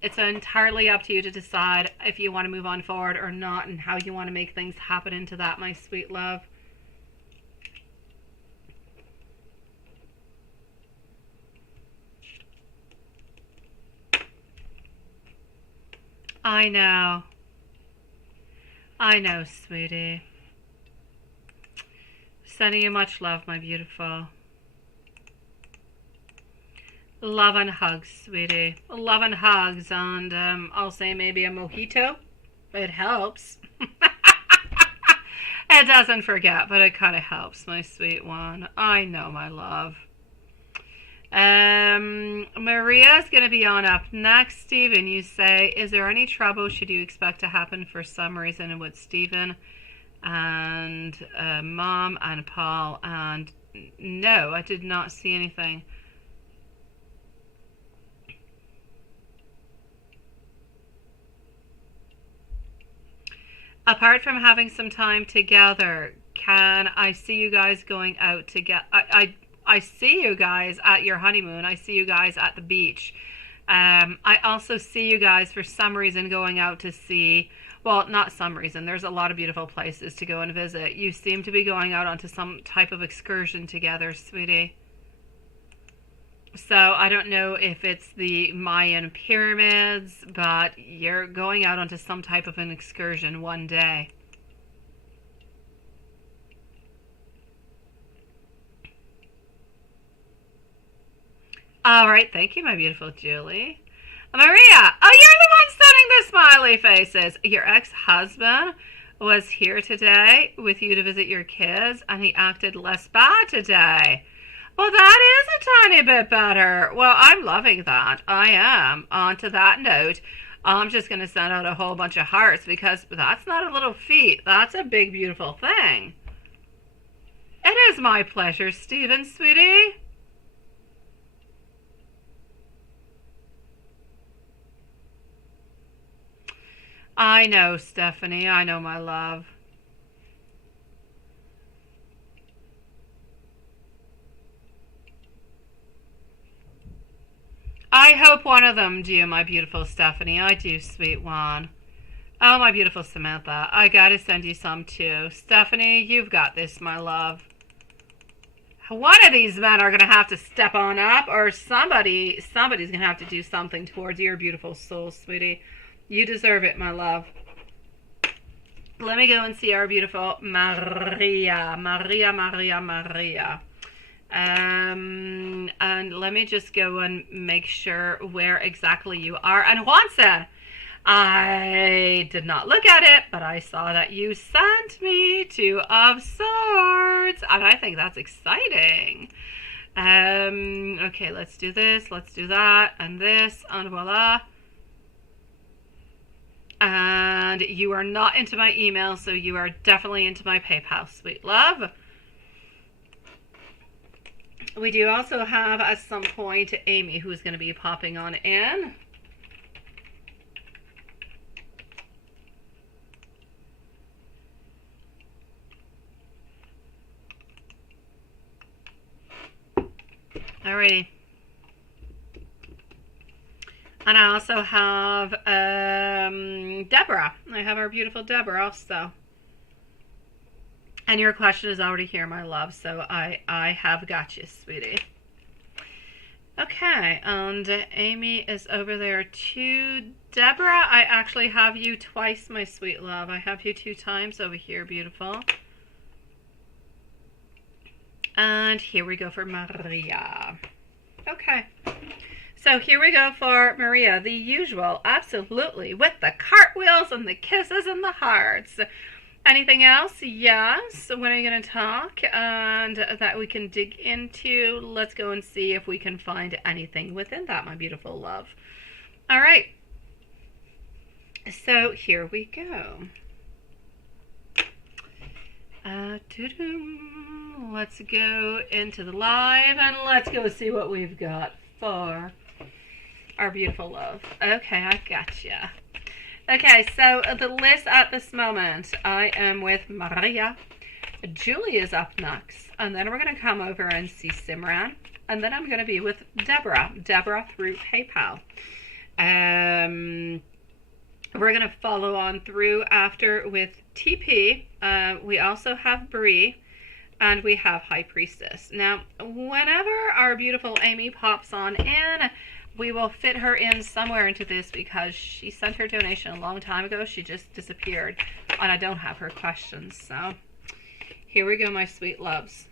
it's entirely up to you to decide if you want to move on forward or not and how you want to make things happen into that, my sweet love. I know. I know, sweetie. Sending you much love, my beautiful. Love and hugs, sweetie. Love and hugs, and I'll say maybe a mojito. It helps. It doesn't forget, but it kind of helps, my sweet one. I know, my love. Maria's going to be on up next. Stephen, you say, is there any trouble should you expect to happen for some reason with Stephen and Mom and Paul? And no, I did not see anything. Apart from having some time together, can I see you guys going out together? I see you guys at your honeymoon. I see you guys at the beach. I also see you guys for some reason going out to see, well, not some reason. There's a lot of beautiful places to go and visit. You seem to be going out onto some type of excursion together, sweetie. So I don't know if it's the Mayan pyramids, but you're going out onto some type of an excursion one day. All right, thank you, my beautiful Julie. Maria, oh, you're the one sending the smiley faces. Your ex-husband was here today with you to visit your kids, and he acted less bad today. Well, that is a tiny bit better. Well, I'm loving that. I am. On to that note, I'm just going to send out a whole bunch of hearts because that's not a little feat. That's a big, beautiful thing. It is my pleasure, Stephen, sweetie. I know, Stephanie. I know, my love. I hope one of them do, my beautiful Stephanie. I do, sweet one. Oh, my beautiful Samantha. I gotta send you some too. Stephanie, you've got this, my love. One of these men are gonna have to step on up, or somebody's gonna have to do something towards your beautiful soul, sweetie. You deserve it, my love. Let me go and see our beautiful Maria. Maria. And let me just go and make sure where exactly you are. And Juanza, I did not look at it, but I saw that you sent me Two of Swords, and I think that's exciting. Okay, let's do this, let's do that, and this, and voila. And you are not into my email, so you are definitely into my PayPal, sweet love. We do also have at some point Amy, who's going to be popping on in. Alrighty. And I also have Deborah. I have our beautiful Deborah also. And your question is already here, my love, so I have got you, sweetie. Okay, and Amy is over there too. Deborah, I actually have you twice, my sweet love. I have you 2 times over here, beautiful. And here we go for Maria. Okay. So here we go for Maria, the usual, absolutely, with the cartwheels and the kisses and the hearts. Anything else? Yes. When are you going to talk? And that we can dig into. Let's go and see if we can find anything within that, my beautiful love. All right. So here we go. Let's go into the live and let's go see what we've got for our beautiful love. Okay, I gotcha. Okay, so the list at this moment, I am with Maria. Julie is up next, and then we're going to come over and see Simran, and then I'm going to be with Deborah through PayPal. We're going to follow on through after with TP. We also have Bree, and we have High Priestess. Now, whenever our beautiful Amy pops on in, we will fit her in somewhere into this because she sent her donation a long time ago. She just disappeared, and I don't have her questions. So here we go, my sweet loves.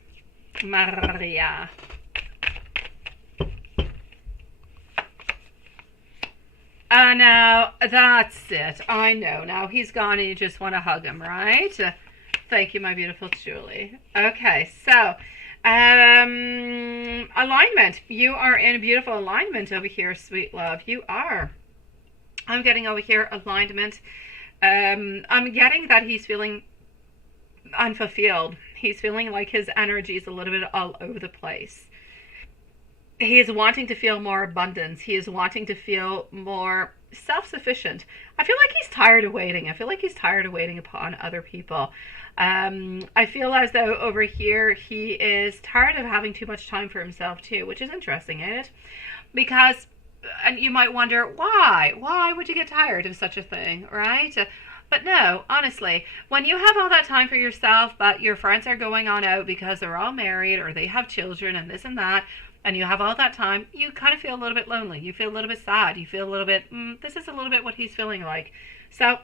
Maria. Now, that's it. I know. Now he's gone and you just want to hug him, right? Thank you, my beautiful Julie. Okay, so alignment. You are in beautiful alignment over here, sweet love. You are. I'm getting over here alignment. I'm getting that he's feeling unfulfilled. He's feeling like his energy is a little bit all over the place. He is wanting to feel more abundance. He is wanting to feel more self-sufficient. I feel like he's tired of waiting. I feel like he's tired of waiting upon other people. I feel as though over here he is tired of having too much time for himself too, which is interesting, isn't it? Because, and you might wonder, why would you get tired of such a thing, right? But no, honestly, when you have all that time for yourself, but your friends are going on out because they're all married or they have children and this and that, and you have all that time, you kind of feel a little bit lonely. You feel a little bit sad. You feel a little bit, this is a little bit what he's feeling like. So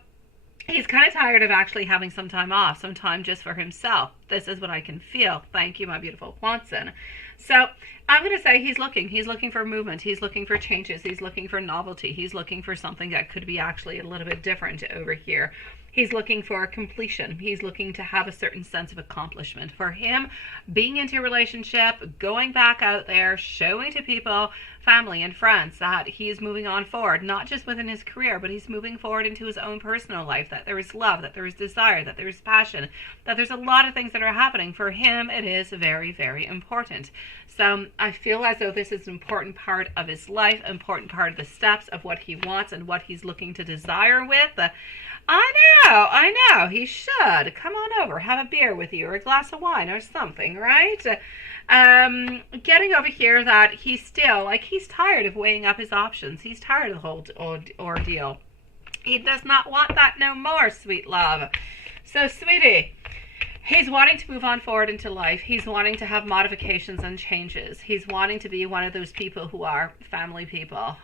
He's kind of tired of actually having some time off, some time just for himself. This is what I can feel. Thank you, my beautiful Watson. So I'm going to say he's looking. He's looking for movement. He's looking for changes. He's looking for novelty. He's looking for something that could be actually a little bit different over here. He's looking for completion. He's looking to have a certain sense of accomplishment. For him, being into a relationship, going back out there, showing to people, family and friends, that he is moving on forward, not just within his career, but he's moving forward into his own personal life, that there is love, that there is desire, that there is passion, that there's a lot of things that are happening. For him, it is very, very important. So I feel as though this is an important part of his life, important part of the steps of what he wants and what he's looking to desire with. I know, he should. Come on over, have a beer with you or a glass of wine or something, right? Getting over here that he's still, like, he's tired of weighing up his options. He's tired of the whole ordeal. He does not want that no more, sweet love. So, sweetie, he's wanting to move on forward into life. He's wanting to have modifications and changes. He's wanting to be one of those people who are family people.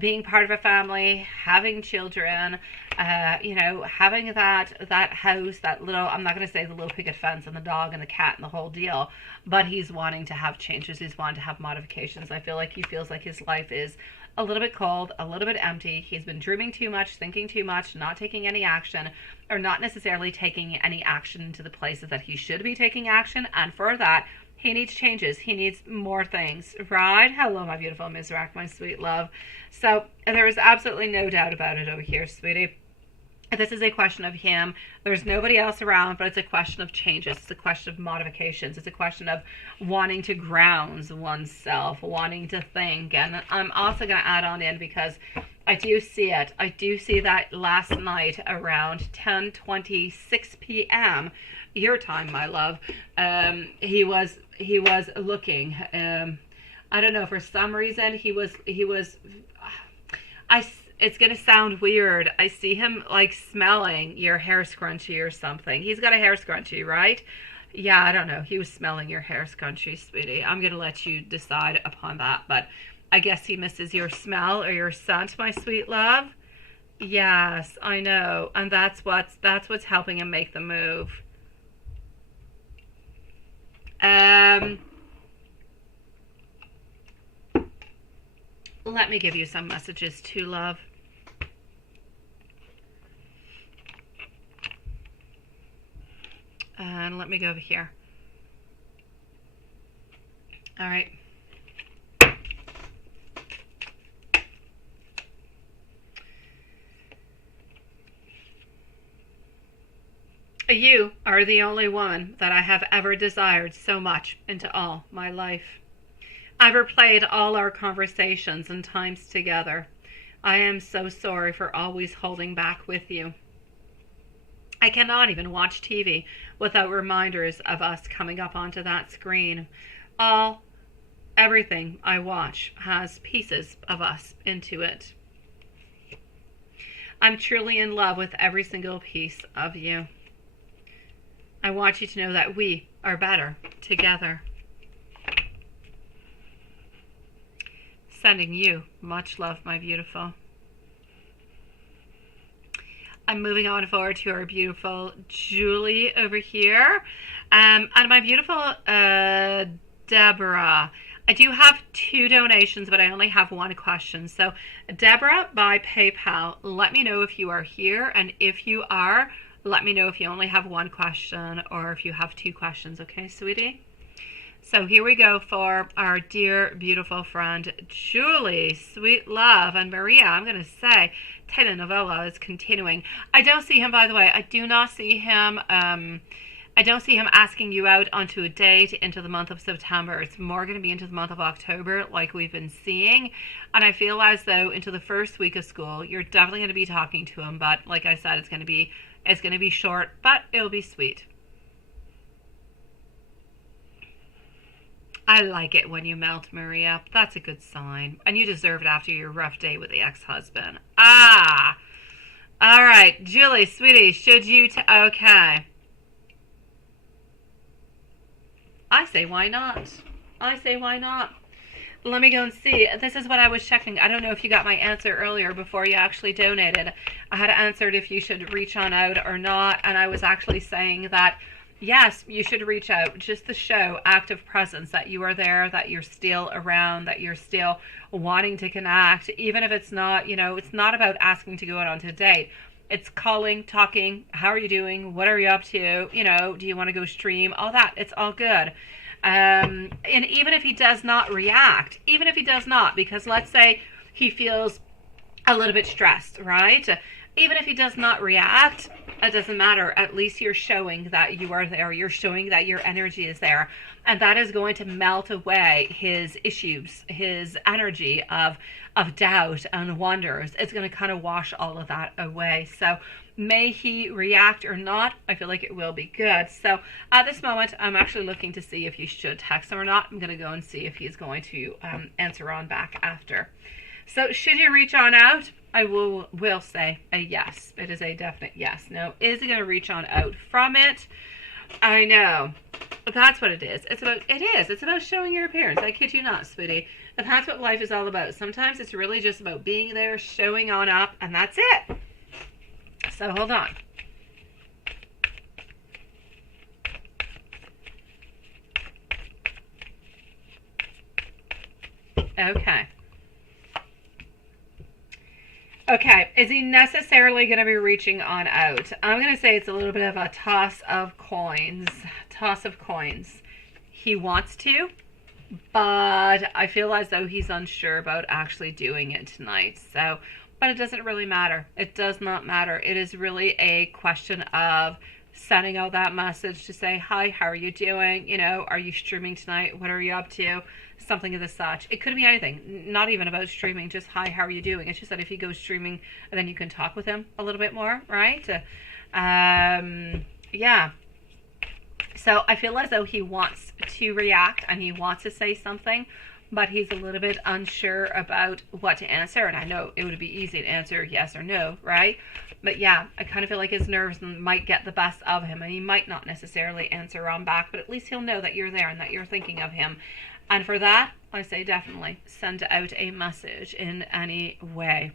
Being part of a family, having children, having that house, that little, I'm not going to say the little picket fence and the dog and the cat and the whole deal, but he's wanting to have changes. He's wanting to have modifications. I feel like he feels like his life is a little bit cold, a little bit empty. He's been dreaming too much, thinking too much, not taking any action, or not necessarily taking any action to the places that he should be taking action. And for that, he needs changes. He needs more things, right? Hello, my beautiful Ms. Rack, my sweet love. So there is absolutely no doubt about it over here, sweetie. This is a question of him. There's nobody else around, but it's a question of changes. It's a question of modifications. It's a question of wanting to ground oneself, wanting to think. And I'm also going to add on in, because I do see it. I do see that last night around 10:26 p.m. your time, my love. He was looking. I don't know, for some reason he was. It's going to sound weird. I see him like smelling your hair scrunchie or something. He's got a hair scrunchie, right? Yeah, I don't know. He was smelling your hair scrunchie, sweetie. I'm going to let you decide upon that. But I guess he misses your smell or your scent, my sweet love. Yes, I know. And that's what's helping him make the move. Let me give you some messages too, love. And let me go over here. All right. You are the only woman that I have ever desired so much into all my life. I've replayed all our conversations and times together. I am so sorry for always holding back with you. I cannot even watch TV without reminders of us coming up onto that screen. Everything I watch has pieces of us into it. I'm truly in love with every single piece of you. I want you to know that we are better together. Sending you much love, my beautiful. I'm moving on forward to our beautiful Julie over here. And my beautiful Deborah. I do have 2 donations, but I only have 1 question. So, Deborah, by PayPal, let me know if you are here. And if you are, let me know if you only have 1 question or if you have 2 questions. Okay, sweetie? So here we go for our dear, beautiful friend, Julie, sweet love. And Maria, I'm going to say, telenovela is continuing. I don't see him, by the way, I do not see him, I don't see him asking you out onto a date into the month of September. It's more going to be into the month of October, like we've been seeing. And I feel as though into the first week of school, you're definitely going to be talking to him. But like I said, it's going to be short, but it'll be sweet. I like it when you melt, Maria. That's a good sign. And you deserve it after your rough day with the ex-husband. All right. Julie, sweetie, should you... okay. I say why not? I say why not? let me go and see. This is what I was checking. I don't know if you got my answer earlier before you actually donated. I had answered if you should reach on out or not, and I was actually saying that yes, you should reach out just to show active presence, that you are there, that you're still around, that you're still wanting to connect, even if it's not, it's not about asking to go out on a date. It's calling, talking, how are you doing, what are you up to, do you want to go stream, all that, it's all good. And even if he does not react, even if he does not, because let's say he feels a little bit stressed, right? Even if he does not react, it doesn't matter. At least you're showing that you are there. You're showing that your energy is there. And that is going to melt away his issues, his energy of doubt and wonders. It's going to kind of wash all of that away. So may he react or not, I feel like it will be good. So at this moment, I'm actually looking to see if you should text him or not. I'm going to go and see if he's going to answer on back after. So should you reach on out? I will say a yes. It is a definite yes. Now, is he going to reach on out from it? I know. That's what it is. It's about showing your appearance. I kid you not, sweetie. And that's what life is all about. Sometimes it's really just about being there, showing on up, and that's it. So hold on. Okay, is he necessarily going to be reaching on out? I'm going to say it's a little bit of a toss of coins. He wants to, but I feel as though he's unsure about actually doing it tonight. So, but it doesn't really matter. It does not matter. It is really a question of sending out that message to say, hi, how are you doing? Are you streaming tonight? What are you up to? Something of the such. It could be anything, not even about streaming, just hi, how are you doing? It's just that if he goes streaming, then you can talk with him a little bit more, right? Yeah. So I feel as though he wants to react and he wants to say something, but he's a little bit unsure about what to answer. And I know it would be easy to answer yes or no, right? But yeah, I kind of feel like his nerves might get the best of him, and he might not necessarily answer on back, but at least he'll know that you're there and that you're thinking of him. And for that, I say definitely send out a message in any way.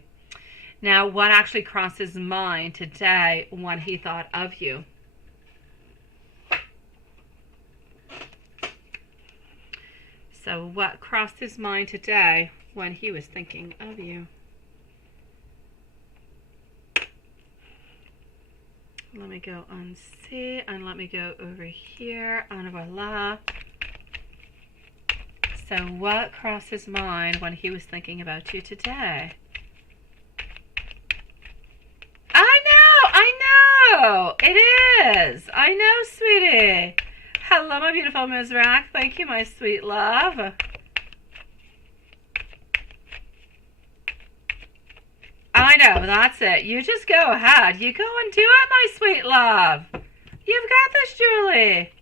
Now, what actually crossed his mind today when he thought of you? So what crossed his mind today when he was thinking of you? Let me go and see, and let me go over here, and voila. So what crossed his mind when he was thinking about you today? I know, it is. I know, sweetie. Hello, my beautiful Ms. Rack. Thank you, my sweet love. I know, that's it. You just go ahead. You go and do it, my sweet love. You've got this, Julie.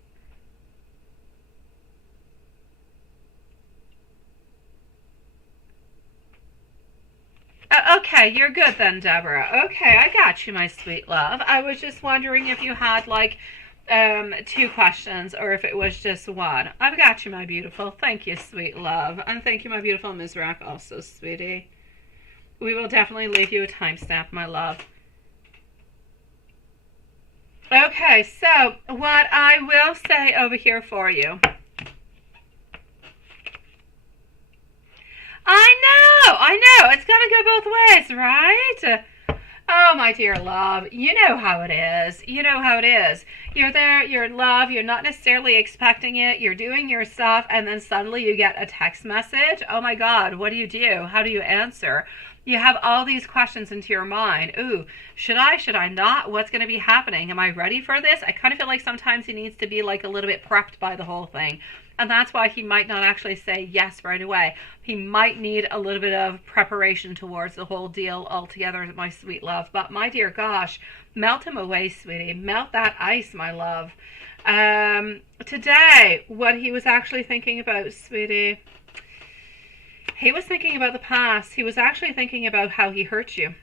Okay, you're good then, Deborah. Okay, I got you, my sweet love. I was just wondering if you had, like, 2 questions or if it was just one. I've got you, my beautiful. Thank you, sweet love. And thank you, my beautiful Ms. Rack, also, sweetie. We will definitely leave you a timestamp, my love. Okay, so what I will say over here for you. I know. It's got to go both ways, right? Oh, my dear love, you know how it is. You're there, you're in love, you're not necessarily expecting it, you're doing your stuff, and then suddenly you get a text message. Oh my God, what do you do? How do you answer? You have all these questions into your mind. Ooh, should I not? What's going to be happening? Am I ready for this? I kind of feel like sometimes he needs to be like a little bit prepped by the whole thing. And that's why he might not actually say yes right away. He might need a little bit of preparation towards the whole deal altogether, my sweet love. But my dear gosh, melt him away, sweetie. Melt that ice, my love. Today, what he was actually thinking about, sweetie, he was thinking about the past. He was actually thinking about how he hurt you.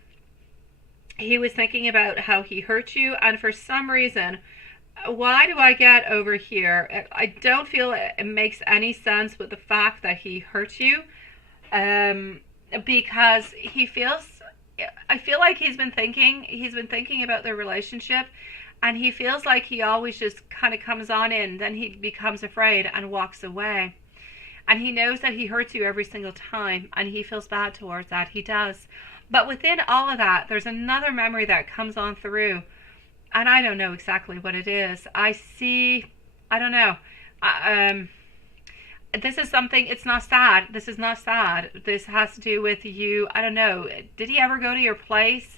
He was thinking about how he hurt you, and for some reason, why do I get over here? I don't feel it makes any sense with the fact that he hurt you. Because I feel like he's been thinking about their relationship, and he feels like he always just kind of comes on in, then he becomes afraid and walks away. And he knows that he hurts you every single time, and he feels bad towards that. He does. But within all of that, there's another memory that comes on through, and I don't know exactly what it is. I don't know. This is something, it's not sad. This is not sad. This has to do with you. I don't know. Did he ever go to your place?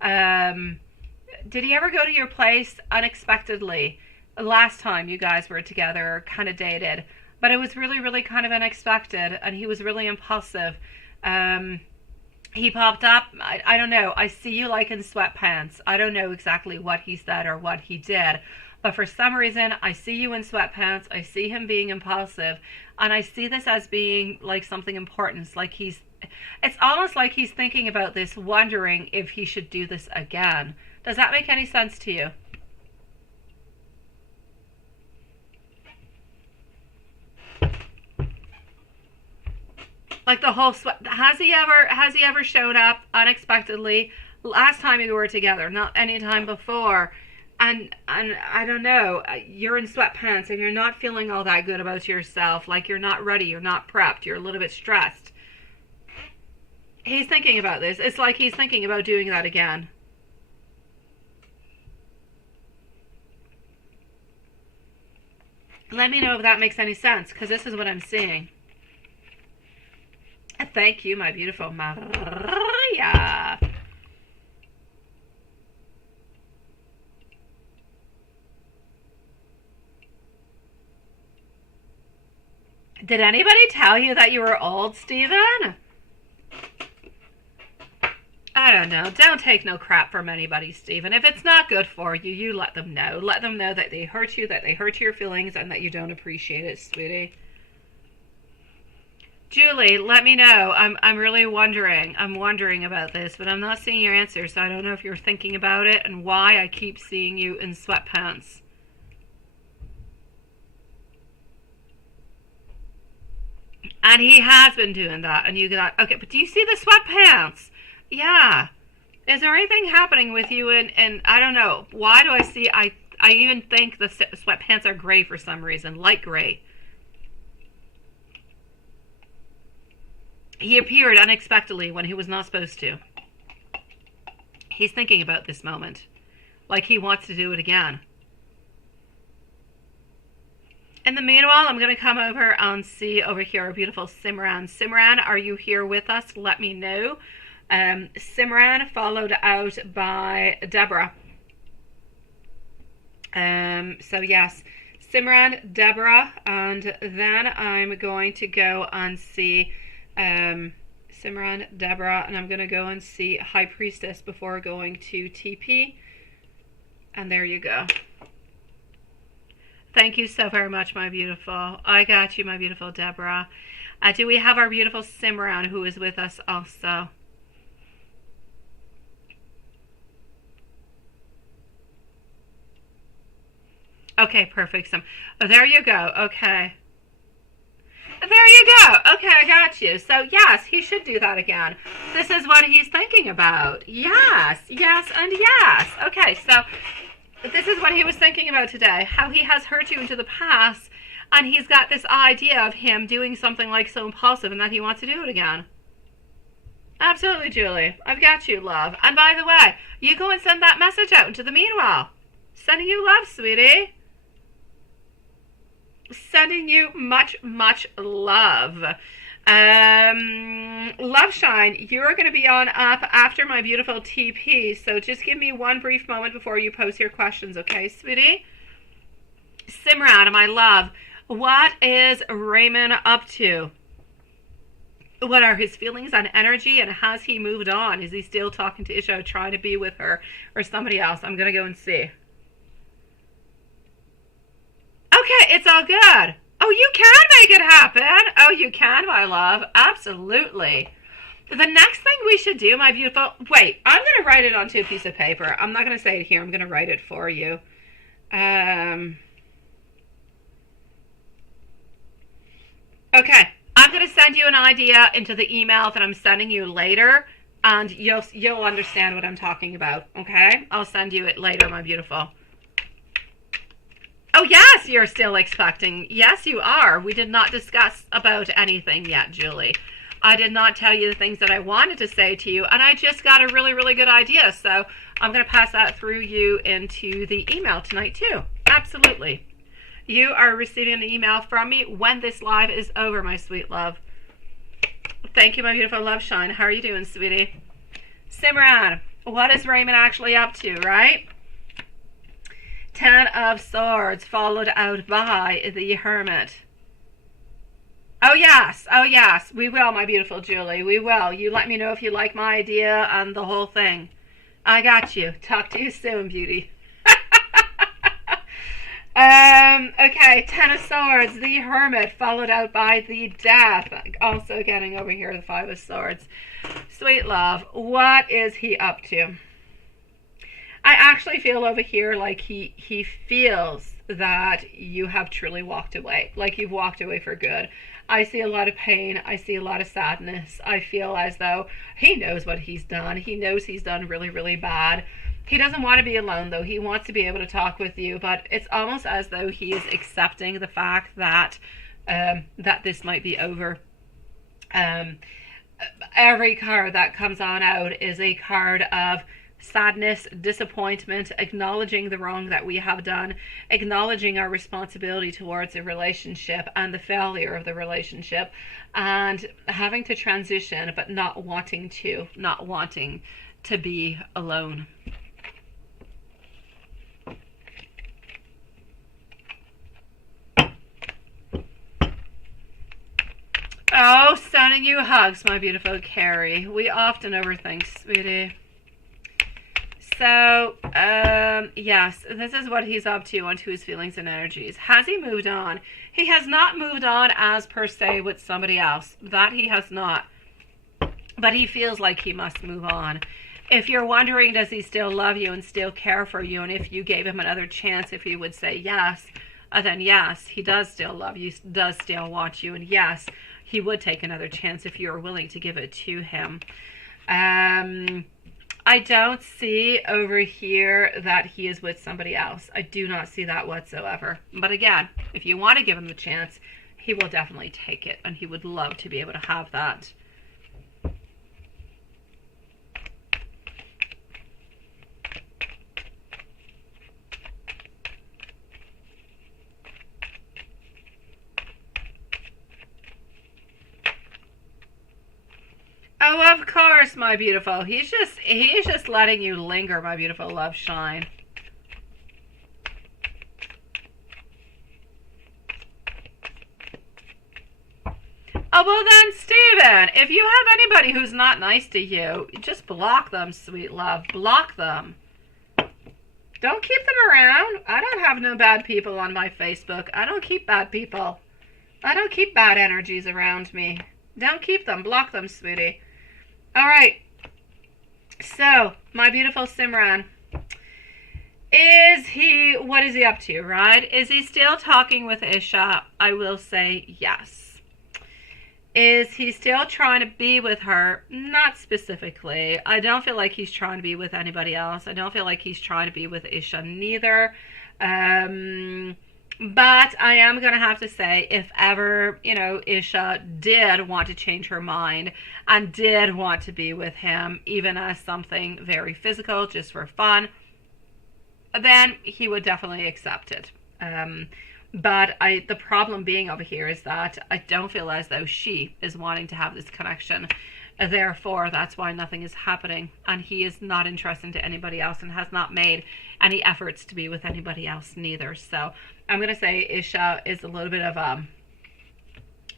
Did he ever go to your place unexpectedly? Last time you guys were together, kind of dated. But it was really, really kind of unexpected, and he was really impulsive. He popped up. I don't know. I see you like in sweatpants. I don't know exactly what he said or what he did. But for some reason, I see you in sweatpants. I see him being impulsive. And I see this as being like something important. It's almost like he's thinking about this, wondering if he should do this again. Does that make any sense to you? Like the whole sweat. Has he ever shown up unexpectedly? Last time you were together, not any time before. And I don't know, you're in sweatpants and you're not feeling all that good about yourself, like you're not ready, you're not prepped, you're a little bit stressed. He's thinking about this. It's like he's thinking about doing that again. Let me know if that makes any sense, because this is what I'm seeing. Thank you, my beautiful Maria. Did anybody tell you that you were old, Stephen? I don't know. Don't take no crap from anybody, Stephen. If it's not good for you, you let them know. Let them know that they hurt you, that they hurt your feelings, and that you don't appreciate it, sweetie. Julie, let me know. I'm really wondering. I'm wondering about this, but I'm not seeing your answer, so I don't know if you're thinking about it and why I keep seeing you in sweatpants. And he has been doing that, and you got, okay, but do you see the sweatpants? Yeah. Is there anything happening with you in I don't know, why do I see, I even think the sweatpants are gray for some reason, light gray. He appeared unexpectedly when he was not supposed to. He's thinking about this moment, like he wants to do it again. In the meanwhile, I'm going to come over and see over here our beautiful Simran. Simran, are you here with us? Let me know. Simran followed out by Deborah. So yes, Simran, Deborah, and then I'm going to go and see Simran, Deborah, and I'm going to go and see High Priestess before going to TP. And there you go. Thank you so very much, my beautiful. I got you, my beautiful Deborah. Do we have our beautiful Simran who is with us also? Okay, perfect. There you go. Okay. There you go. Okay, I got you. So, yes, he should do that again. This is what he's thinking about. Yes, yes, and yes. Okay, so this is what he was thinking about today. How he has hurt you into the past, and he's got this idea of him doing something like so impulsive and that he wants to do it again. Absolutely, Julie. I've got you, love. And by the way, you go and send that message out into the meanwhile. Sending you love, sweetie. Sending you much, much love. Love Shine, you're going to be on up after my beautiful TP, so just give me one brief moment before you post your questions, okay, sweetie? Simran, my love, what is Raymond up to? What are his feelings and energy, and has he moved on? Is he still talking to Isha, trying to be with her, or somebody else? I'm going to go and see. Okay, it's all good. Oh, you can make it happen. Oh, you can, my love. Absolutely. The next thing we should do, my beautiful... Wait, I'm going to write it onto a piece of paper. I'm not going to say it here. I'm going to write it for you. Okay. I'm going to send you an idea into the email that I'm sending you later, and you'll understand what I'm talking about, okay? I'll send you it later, my beautiful. Oh, yes, you're still expecting. Yes, you are. We did not discuss about anything yet, Julie. I did not tell you the things that I wanted to say to you, and I just got a really, really good idea. So I'm going to pass that through you into the email tonight, too. Absolutely. You are receiving an email from me when this live is over, my sweet love. Thank you, my beautiful love shine. How are you doing, sweetie? Simran, what is Raymond actually up to, right? 10 of Swords, followed out by the Hermit. Oh, yes. Oh, yes. We will, my beautiful Julie. We will. You let me know if you like my idea and the whole thing. I got you. Talk to you soon, beauty. Okay, 10 of Swords, the Hermit, followed out by the Death. Also getting over here, the 5 of Swords. Sweet love, what is he up to? I actually feel over here like he feels that you have truly walked away, like you've walked away for good. I see a lot of pain. I see a lot of sadness. I feel as though he knows what he's done. He knows he's done really, really bad. He doesn't want to be alone, though. He wants to be able to talk with you, but it's almost as though he is accepting the fact that that this might be over. Every card that comes on out is a card of sadness, disappointment, acknowledging the wrong that we have done, acknowledging our responsibility towards a relationship and the failure of the relationship, and having to transition, but not wanting to be alone. Oh, sending you hugs, my beautiful Carrie. We often overthink, sweetie. So, yes, this is what he's up to onto his feelings and energies. Has he moved on? He has not moved on as per se with somebody else. That he has not. But he feels like he must move on. If you're wondering, does he still love you and still care for you? And if you gave him another chance, if he would say yes, then yes, he does still love you, does still want you. And yes, he would take another chance if you are willing to give it to him. I don't see over here that he is with somebody else. I do not see that whatsoever. But again, if you want to give him the chance, he will definitely take it. And he would love to be able to have that. Oh, of course, my beautiful. He's just letting you linger, my beautiful love shine. Oh, well then, Steven, if you have anybody who's not nice to you, just block them, sweet love. Block them. Don't keep them around. I don't have no bad people on my Facebook. I don't keep bad people. I don't keep bad energies around me. Don't keep them. Block them, sweetie. All right. So, my beautiful Simran. What is he up to, right? Is he still talking with Isha? I will say yes. Is he still trying to be with her? Not specifically. I don't feel like he's trying to be with anybody else. I don't feel like he's trying to be with Isha neither. But I am going to have to say, if ever, Isha did want to change her mind and did want to be with him, even as something very physical, just for fun, then he would definitely accept it. But the problem being over here is that I don't feel as though she is wanting to have this connection. Therefore, that's why nothing is happening. And he is not interested in anybody else and has not made any efforts to be with anybody else neither. So I'm going to say Isha is a little bit of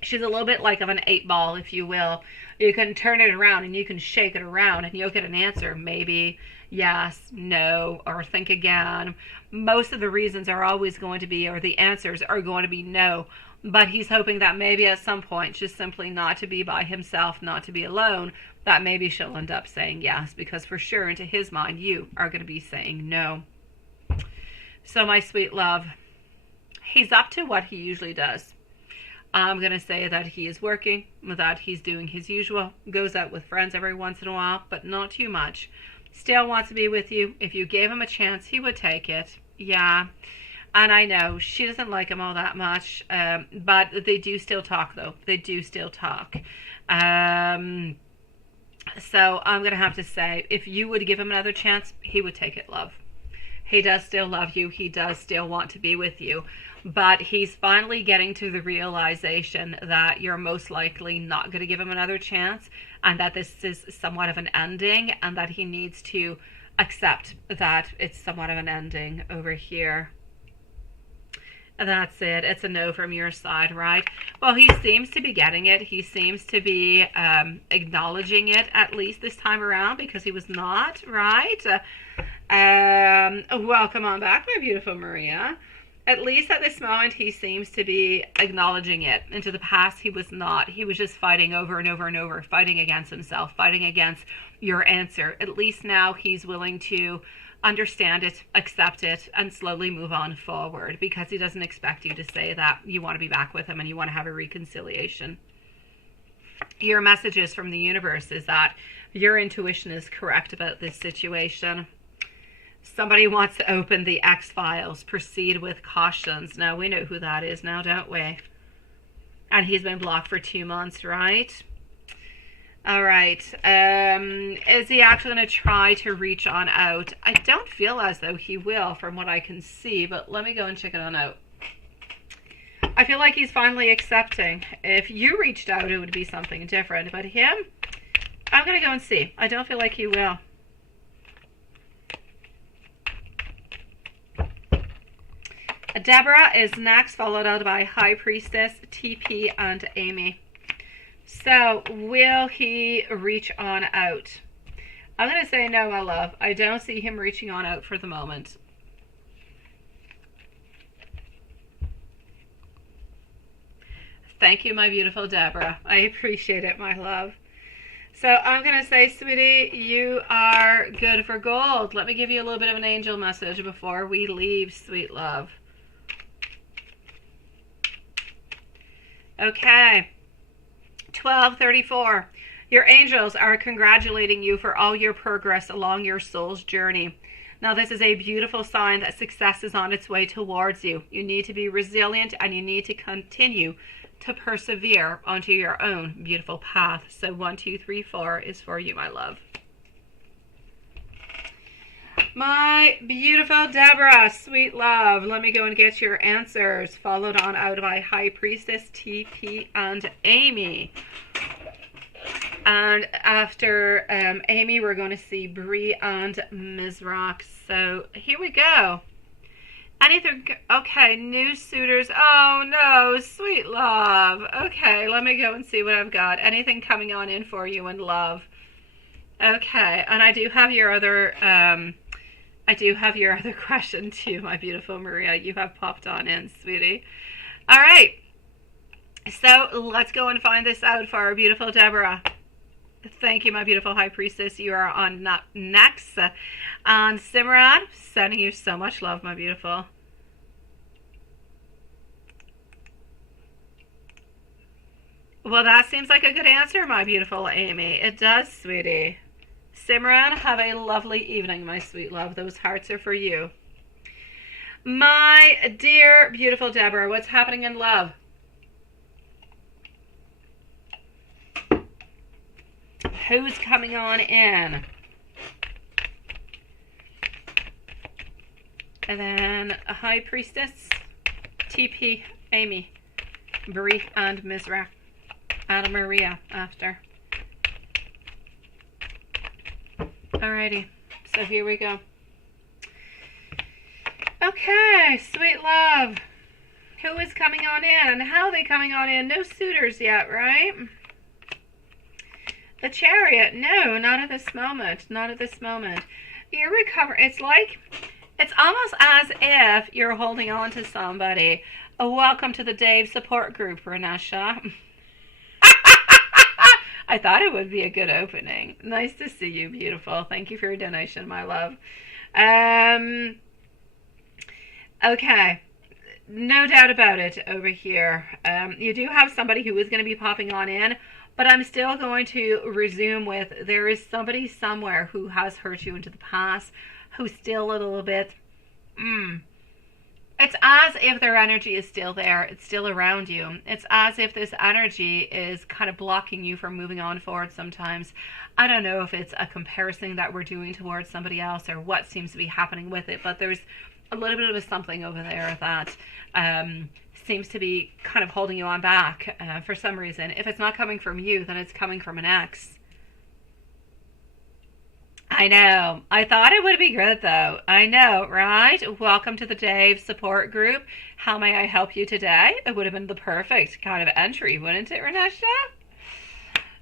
she's a little bit like of an 8-ball, if you will. You can turn it around and you can shake it around and you'll get an answer. Maybe, yes, no, or think again. Most of the reasons are always going to be, or the answers are going to be no. But he's hoping that maybe at some point, just simply not to be by himself, not to be alone, that maybe she'll end up saying yes. Because for sure, into his mind, you are going to be saying no. So my sweet love, he's up to what he usually does. I'm going to say that he is working, that he's doing his usual, goes out with friends every once in a while, but not too much. Still wants to be with you. If you gave him a chance, he would take it. Yeah. And I know she doesn't like him all that much, but they do still talk, though. They do still talk. So I'm going to have to say, if you would give him another chance, he would take it, love. He does still love you. He does still want to be with you. But he's finally getting to the realization that you're most likely not going to give him another chance, and that this is somewhat of an ending, and that he needs to accept that it's somewhat of an ending over here. That's it. It's a no from your side, right? Well, he seems to be getting it. He seems to be acknowledging it, at least this time around, because he was not, right? Welcome on back, my beautiful Maria. At least at this moment, he seems to be acknowledging it. Into the past, he was not. He was just fighting over and over and over, fighting against himself, fighting against your answer. At least now he's willing to understand it, accept it, and slowly move on forward, because he doesn't expect you to say that you want to be back with him and you want to have a reconciliation. Your messages from the universe is that your intuition is correct about this situation. Somebody wants to open the X-Files. Proceed with cautions. Now, we know who that is now, don't we? And he's been blocked for 2 months, right? All right. Is he actually going to try to reach on out? I don't feel as though he will from what I can see, but let me go and check it on out. I feel like he's finally accepting. If you reached out, it would be something different. But him, I'm going to go and see. I don't feel like he will. Deborah is next, followed out by High Priestess, TP, and Amy. So, will he reach on out? I'm going to say no, my love. I don't see him reaching on out for the moment. Thank you, my beautiful Deborah. I appreciate it, my love. So, I'm going to say, sweetie, you are good for gold. Let me give you a little bit of an angel message before we leave, sweet love. Okay. 1234. Your angels are congratulating you for all your progress along your soul's journey. Now, this is a beautiful sign that success is on its way towards you. You need to be resilient, and you need to continue to persevere onto your own beautiful path. So 1, 2, 3, 4 is for you, my love. My beautiful Deborah, sweet love, let me go and get your answers, followed on out by High Priestess, TP, and Amy. And after Amy, we're going to see Bree and Mizrak. So here we go. Anything? Okay, new suitors. Oh no, sweet love. Okay, let me go and see what I've got. Anything coming on in for you in love? Okay, and I do have your other question too, my beautiful Maria. You have popped on in, sweetie. All right, so let's go and find this out for our beautiful Deborah. Thank you, my beautiful High Priestess. You are on next. And Simran, sending you so much love, my beautiful. Well, that seems like a good answer, my beautiful Amy. It does, sweetie. Simran, have a lovely evening, my sweet love. Those hearts are for you. My dear, beautiful Deborah, what's happening in love? Who's coming on in? And then a High Priestess, TP, Amy, Bree, and Mizra, and Maria after. Alrighty, so here we go. Okay, sweet love. Who is coming on in and how are they coming on in? No suitors yet, right? The Chariot, no, not at this moment. Not at this moment. You're recovering. It's almost as if you're holding on to somebody. Welcome to the Dave support group, Renesha. I thought it would be a good opening. Nice to see you, beautiful. Thank you for your donation, my love. Okay. No doubt about it over here. You do have somebody who is going to be popping on in, but I'm still going to resume with there is somebody somewhere who has hurt you into the past, who's still a little bit, it's as if their energy is still there. It's still around you. It's as if this energy is kind of blocking you from moving on forward sometimes. I don't know if it's a comparison that we're doing towards somebody else or what seems to be happening with it, but there's a little bit of a something over there that seems to be kind of holding you on back for some reason. If it's not coming from you, then it's coming from an ex. I know. I thought it would be good though. I know, right? Welcome to the Dave support group. How may I help you today? It would have been the perfect kind of entry, wouldn't it, Renesha?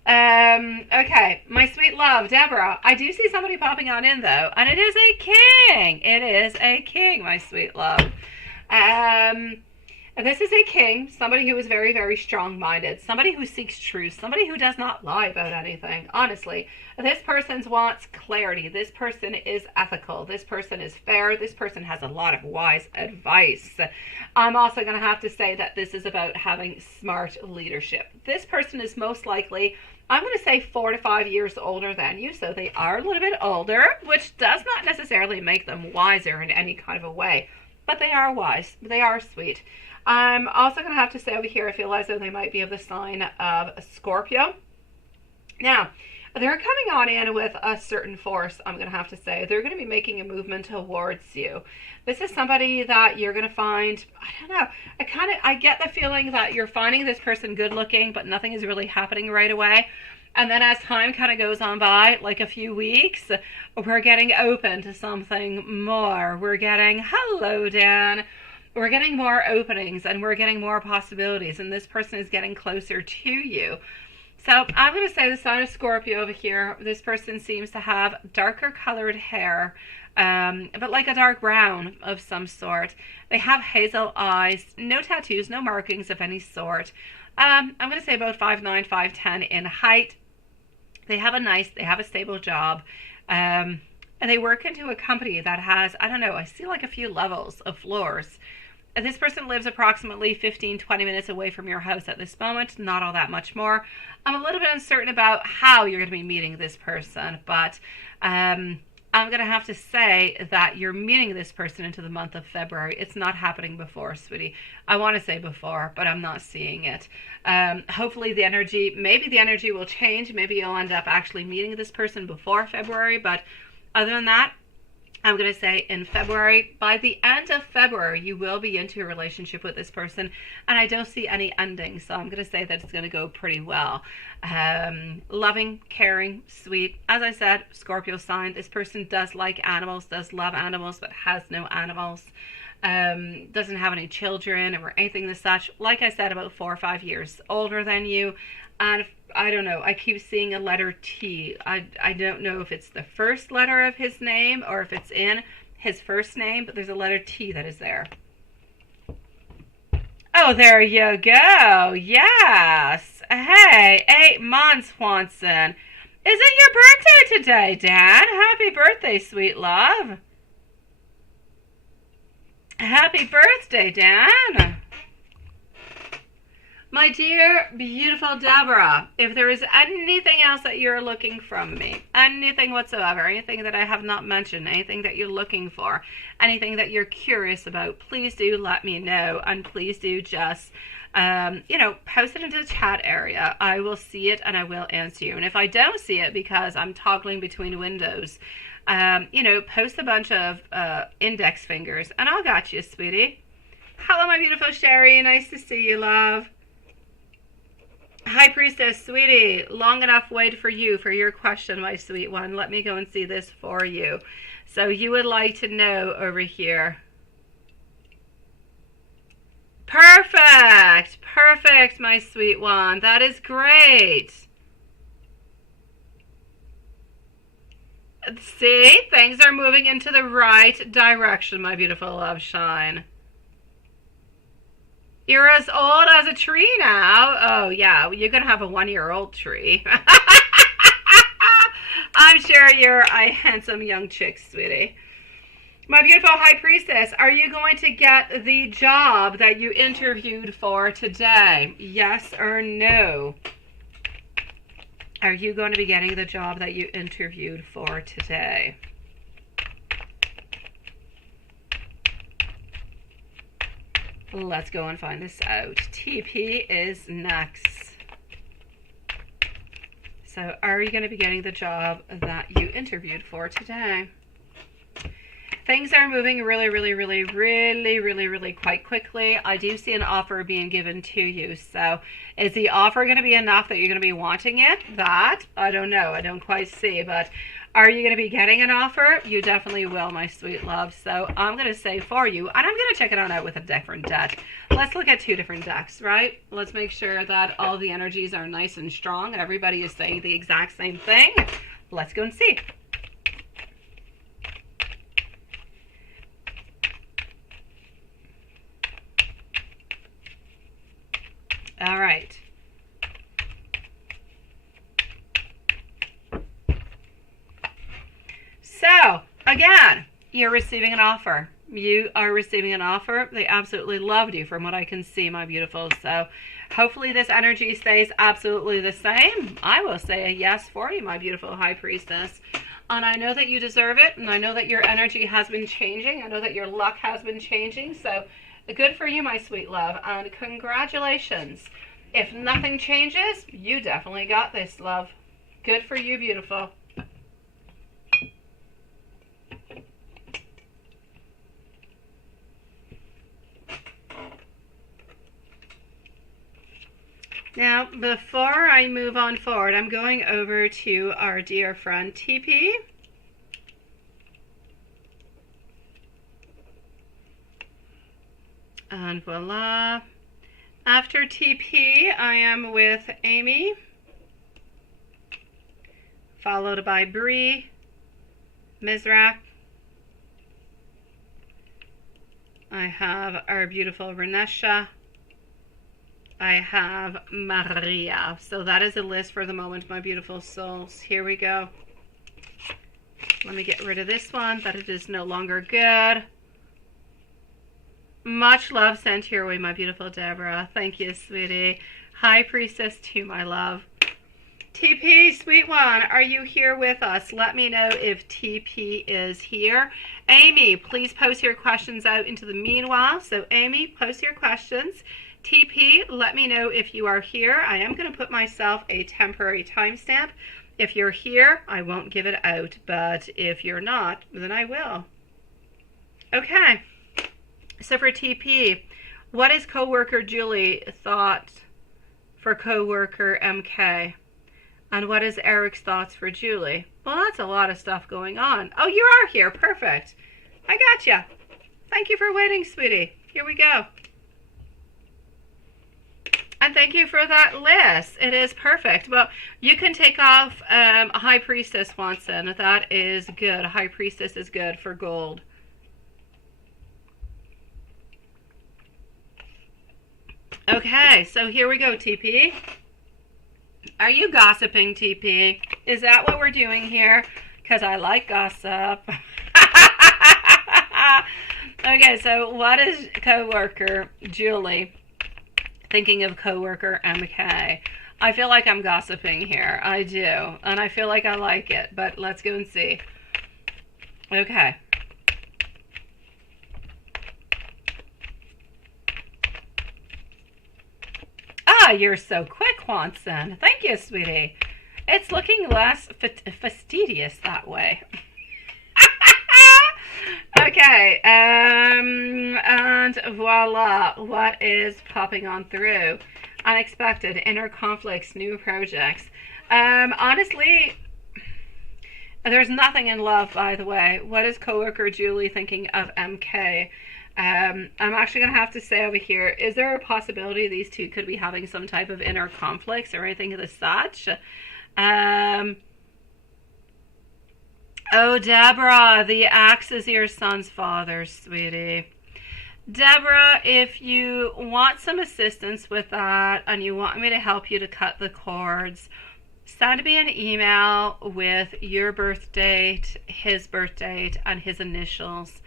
Okay, my sweet love, Deborah. I do see somebody popping on in though, and it is a king. It is a king, my sweet love. This is a king, somebody who is very, very strong-minded, somebody who seeks truth, somebody who does not lie about anything. Honestly, this person wants clarity. This person is ethical. This person is fair. This person has a lot of wise advice. I'm also going to have to say that this is about having smart leadership. This person is most likely, I'm going to say 4 to 5 years older than you, so they are a little bit older, which does not necessarily make them wiser in any kind of a way, but they are wise. They are sweet. I'm also going to have to say over here, I feel as though they might be of the sign of Scorpio. Now, they're coming on in with a certain force, I'm going to have to say. They're going to be making a movement towards you. This is somebody that you're going to find, I don't know, I get the feeling that you're finding this person good looking, but nothing is really happening right away. And then as time kind of goes on by, like a few weeks, we're getting open to something more. We're getting, hello, Dan. We're getting more openings and we're getting more possibilities, and this person is getting closer to you. So I'm going to say the sign of Scorpio over here. This person seems to have darker colored hair, but like a dark brown of some sort. They have hazel eyes, no tattoos, no markings of any sort. I'm going to say about 5'9", 5'10" in height. They have a stable job. And they work into a company that has, I don't know, I see like a few levels of floors. This person lives approximately 15, 20 minutes away from your house at this moment, not all that much more. I'm a little bit uncertain about how you're going to be meeting this person, but I'm going to have to say that you're meeting this person into the month of February. It's not happening before, sweetie. I want to say before, but I'm not seeing it. Hopefully maybe the energy will change. Maybe you'll end up actually meeting this person before February, but other than that, I'm going to say in February, by the end of February, you will be into a relationship with this person, and I don't see any ending, so I'm going to say that it's going to go pretty well. Loving, caring, sweet. As I said, Scorpio sign. This person does like animals, does love animals, but has no animals. Doesn't have any children or anything as such. Like I said, about 4 or 5 years older than you, and I don't know, I keep seeing a letter T. I don't know if it's the first letter of his name or if it's in his first name, but there's a letter T that is there. Oh, there you go. Yes. Hey, 8 months, Swanson. Is it your birthday today, Dan? Happy birthday, sweet love. Happy birthday, Dan. My dear, beautiful Deborah, if there is anything else that you're looking from me, anything whatsoever, anything that I have not mentioned, anything that you're looking for, anything that you're curious about, please do let me know, and please do just, post it into the chat area. I will see it and I will answer you. And if I don't see it because I'm toggling between windows, post a bunch of index fingers and I'll got you, sweetie. Hello, my beautiful Sherry. Nice to see you, love. Hi, priestess, sweetie. Long enough wait for you for your question, my sweet one. Let me go and see this for you. So you would like to know over here. Perfect. Perfect, my sweet one. That is great. See, things are moving into the right direction, my beautiful love shine. You're as old as a tree now. Oh, yeah. You're going to have a 1-year-old tree. I'm sure you're a handsome young chick, sweetie. My beautiful high priestess, are you going to get the job that you interviewed for today? Yes or no? Are you going to be getting the job that you interviewed for today? Let's go and find this out. TP is next. So are you going to be getting the job that you interviewed for today? Things are moving really quite quickly. I do see an offer being given to you. So is the offer going to be enough that you're going to be wanting it? That, I don't know. I don't quite see. But are you going to be getting an offer? You definitely will, my sweet love. So I'm going to say for you, and I'm going to check it on out with a different deck. Let's look at two different decks, right? Let's make sure that all the energies are nice and strong and everybody is saying the exact same thing. Let's go and see. All right. So, again, you're receiving an offer. You are receiving an offer. They absolutely loved you from what I can see, my beautiful. So, hopefully this energy stays absolutely the same. I will say a yes for you, my beautiful high priestess. And I know that you deserve it. And I know that your energy has been changing. I know that your luck has been changing. So, good for you, my sweet love, and congratulations. If nothing changes, you definitely got this, love. Good for you, beautiful. Now, before I move on forward, I'm going over to our dear friend TP. And voila. After TP, I am with Amy, followed by Bree, Mizrak. I have our beautiful Renesha. I have Maria. So that is a list for the moment, my beautiful souls. Here we go. Let me get rid of this one, but it is no longer good. Much love sent your way, my beautiful Deborah. Thank you, sweetie. High priestess too, my love. TP, sweet one, are you here with us? Let me know if TP is here. Amy, please post your questions out into the meanwhile. So Amy, post your questions. TP, let me know if you are here. I am going to put myself a temporary timestamp. If you're here, I won't give it out. But if you're not, then I will. Okay. So for TP, what is coworker Julie thought for coworker MK? And what is Eric's thoughts for Julie? Well, that's a lot of stuff going on. Oh, you are here. Perfect. I gotcha. Thank you for waiting, sweetie. Here we go. And thank you for that list. It is perfect. Well, you can take off High Priestess, Watson. That is good. High Priestess is good for gold. Okay, so here we go, TP. Are you gossiping, TP? Is that what we're doing here? Because I like gossip. Okay, so what is coworker Julie thinking of coworker MK? I feel like I'm gossiping here. I do. And I feel like I like it. But let's go and see. Okay. Ah, you're so quick, Watson. Thank you, sweetie. It's looking less fastidious that way. Okay, and voila, what is popping on through? Unexpected, inner conflicts, new projects. Honestly, there's nothing in love, by the way. What is coworker Julie thinking of MK? I'm actually going to have to say over here, is there a possibility these two could be having some type of inner conflicts or anything of the such? Oh, Deborah, the axe is your son's father, sweetie. Deborah, if you want some assistance with that and you want me to help you to cut the cords, send me an email with your birth date, his birth date, and his initials.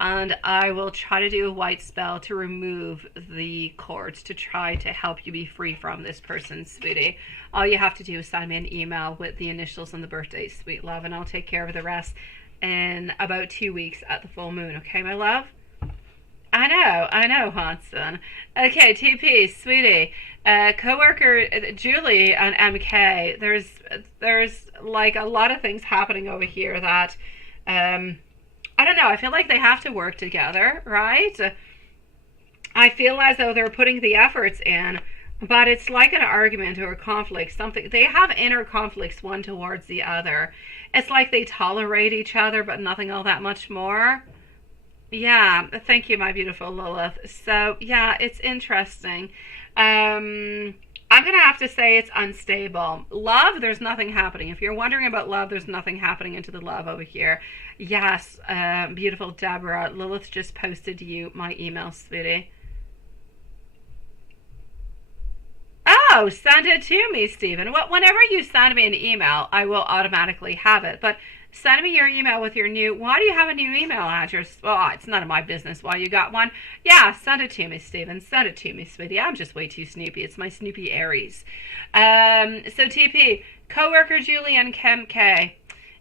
and I will try to do a white spell to remove the cords to try to help you be free from this person, sweetie. All you have to do is send me an email with the initials and the birthday, sweet love, and I'll take care of the rest in about 2 weeks at the full moon. Okay, my love? I know, Hanson. Okay, TP, sweetie. Coworker Julie and MK. There's like a lot of things happening over here that I don't know. I feel like they have to work together, right? I feel as though they're putting the efforts in, but it's like an argument or a conflict. Something they have inner conflicts one towards the other. It's like they tolerate each other, but nothing all that much more. Yeah, thank you, my beautiful Lilith. So, yeah, it's interesting. I'm going to have to say it's unstable. Love, there's nothing happening. If you're wondering about love, there's nothing happening into the love over here. Yes, beautiful Deborah. Lilith just posted you my email, sweetie. Oh, send it to me, Stephen. Well, whenever you send me an email, I will automatically have it. But send me your email with your new... Why do you have a new email address? Well, it's none of my business why you got one. Yeah, send it to me, Stephen. Send it to me, sweetie. I'm just way too snoopy. It's my Snoopy Aries. So, TP, coworker Julie and Kim K.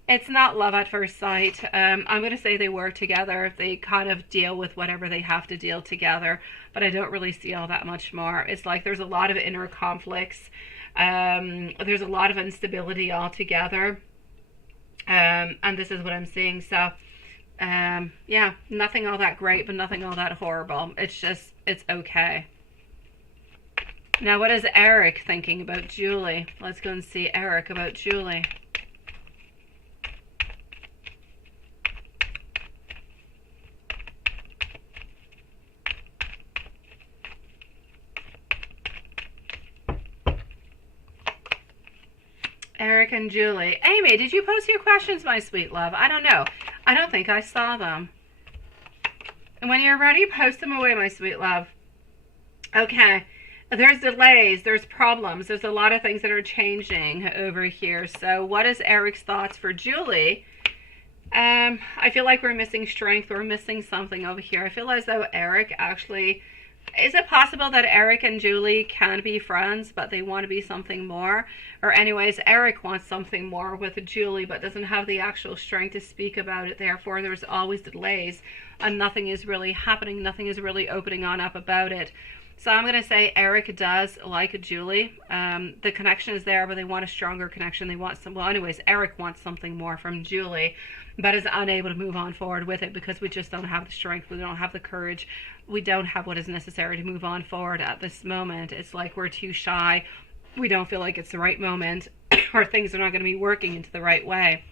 It's not love at first sight. I'm going to say they work together. They kind of deal with whatever they have to deal together. But I don't really see all that much more. It's like there's a lot of inner conflicts. There's a lot of instability altogether. And this is what I'm seeing. So, yeah, nothing all that great, but nothing all that horrible. It's just, it's okay. Now, what is Eric thinking about Julie? Let's go and see Eric about Julie. Eric and Julie. Amy, did you post your questions, my sweet love? I don't know. I don't think I saw them. And when you're ready, post them away, my sweet love. Okay. There's delays. There's problems. There's a lot of things that are changing over here. So what is Eric's thoughts for Julie? I feel like we're missing strength. We're missing something over here. I feel as though Eric actually... Is it possible that Eric and Julie can be friends, but they want to be something more? Or anyways, Eric wants something more with Julie, but doesn't have the actual strength to speak about it. Therefore, there's always delays, and nothing is really happening. Nothing is really opening on up about it. So I'm going to say Eric does like Julie. The connection is there, but they want a stronger connection. They want some... Well, anyways, Eric wants something more from Julie, but is unable to move on forward with it because we just don't have the strength. We don't have the courage. We don't have what is necessary to move on forward at this moment. It's like we're too shy. We don't feel like it's the right moment or things are not going to be working into the right way.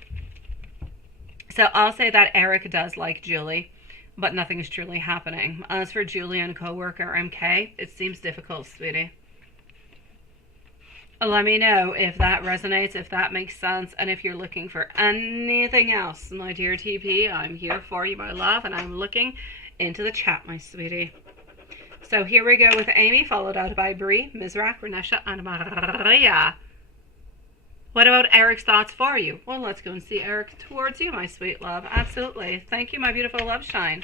So I'll say that Eric does like Julie, but nothing is truly happening. As for Julie and coworker MK, it seems difficult, sweetie. Let me know if that resonates, if that makes sense, and if you're looking for anything else, my dear TP, I'm here for you, my love, and I'm looking into the chat, my sweetie. So here we go with Amy, followed out by Bree, Mizrak, Renesha, and Maria. What about Eric's thoughts for you? Well, let's go and see Eric towards you, my sweet love. Absolutely. Thank you, my beautiful love shine.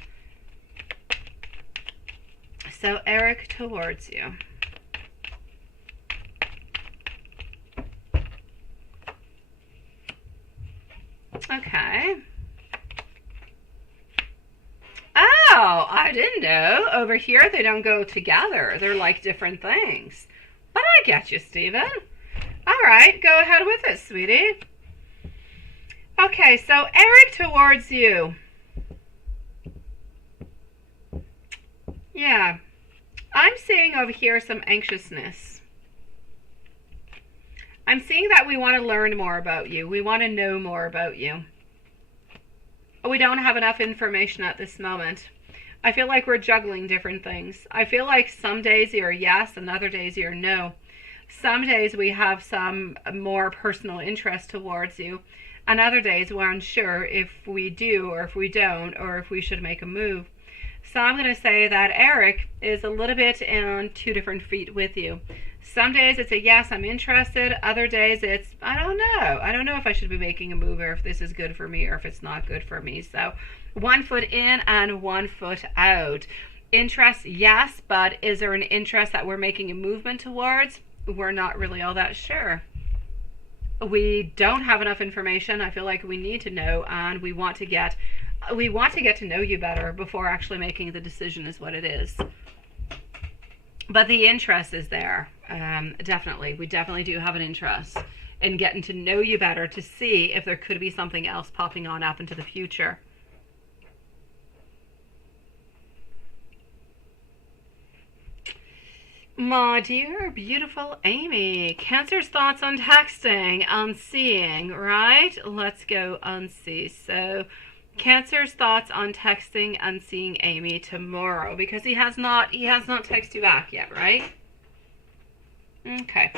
So Eric towards you. Okay. Oh, I didn't know. Over here, they don't go together. They're like different things. But I get you, Stephen. All right, go ahead with it, sweetie. Okay, so Eric towards you. Yeah. I'm seeing over here some anxiousness. I'm seeing that we want to learn more about you. We want to know more about you. We don't have enough information at this moment. I feel like we're juggling different things. I feel like some days you're yes and other days you're no. Some days we have some more personal interest towards you. And other days we're unsure if we do or if we don't or if we should make a move. So I'm going to say that Eric is a little bit on 2 different feet with you. Some days it's a yes, I'm interested. Other days it's, I don't know. I don't know if I should be making a move or if this is good for me or if it's not good for me. So 1 foot in and 1 foot out. Interest, yes, but is there an interest that we're making a movement towards? We're not really all that sure. We don't have enough information. I feel like we need to know, and we want to get to know you better before actually making the decision is what it is. But the interest is there. Definitely. We definitely do have an interest in getting to know you better to see if there could be something else popping on up into the future. My dear, beautiful Amy, Cancer's thoughts on texting, on seeing, right? Let's go unsee. So, Cancer's thoughts on texting and seeing Amy tomorrow, because he has not texted you back yet, right? Okay.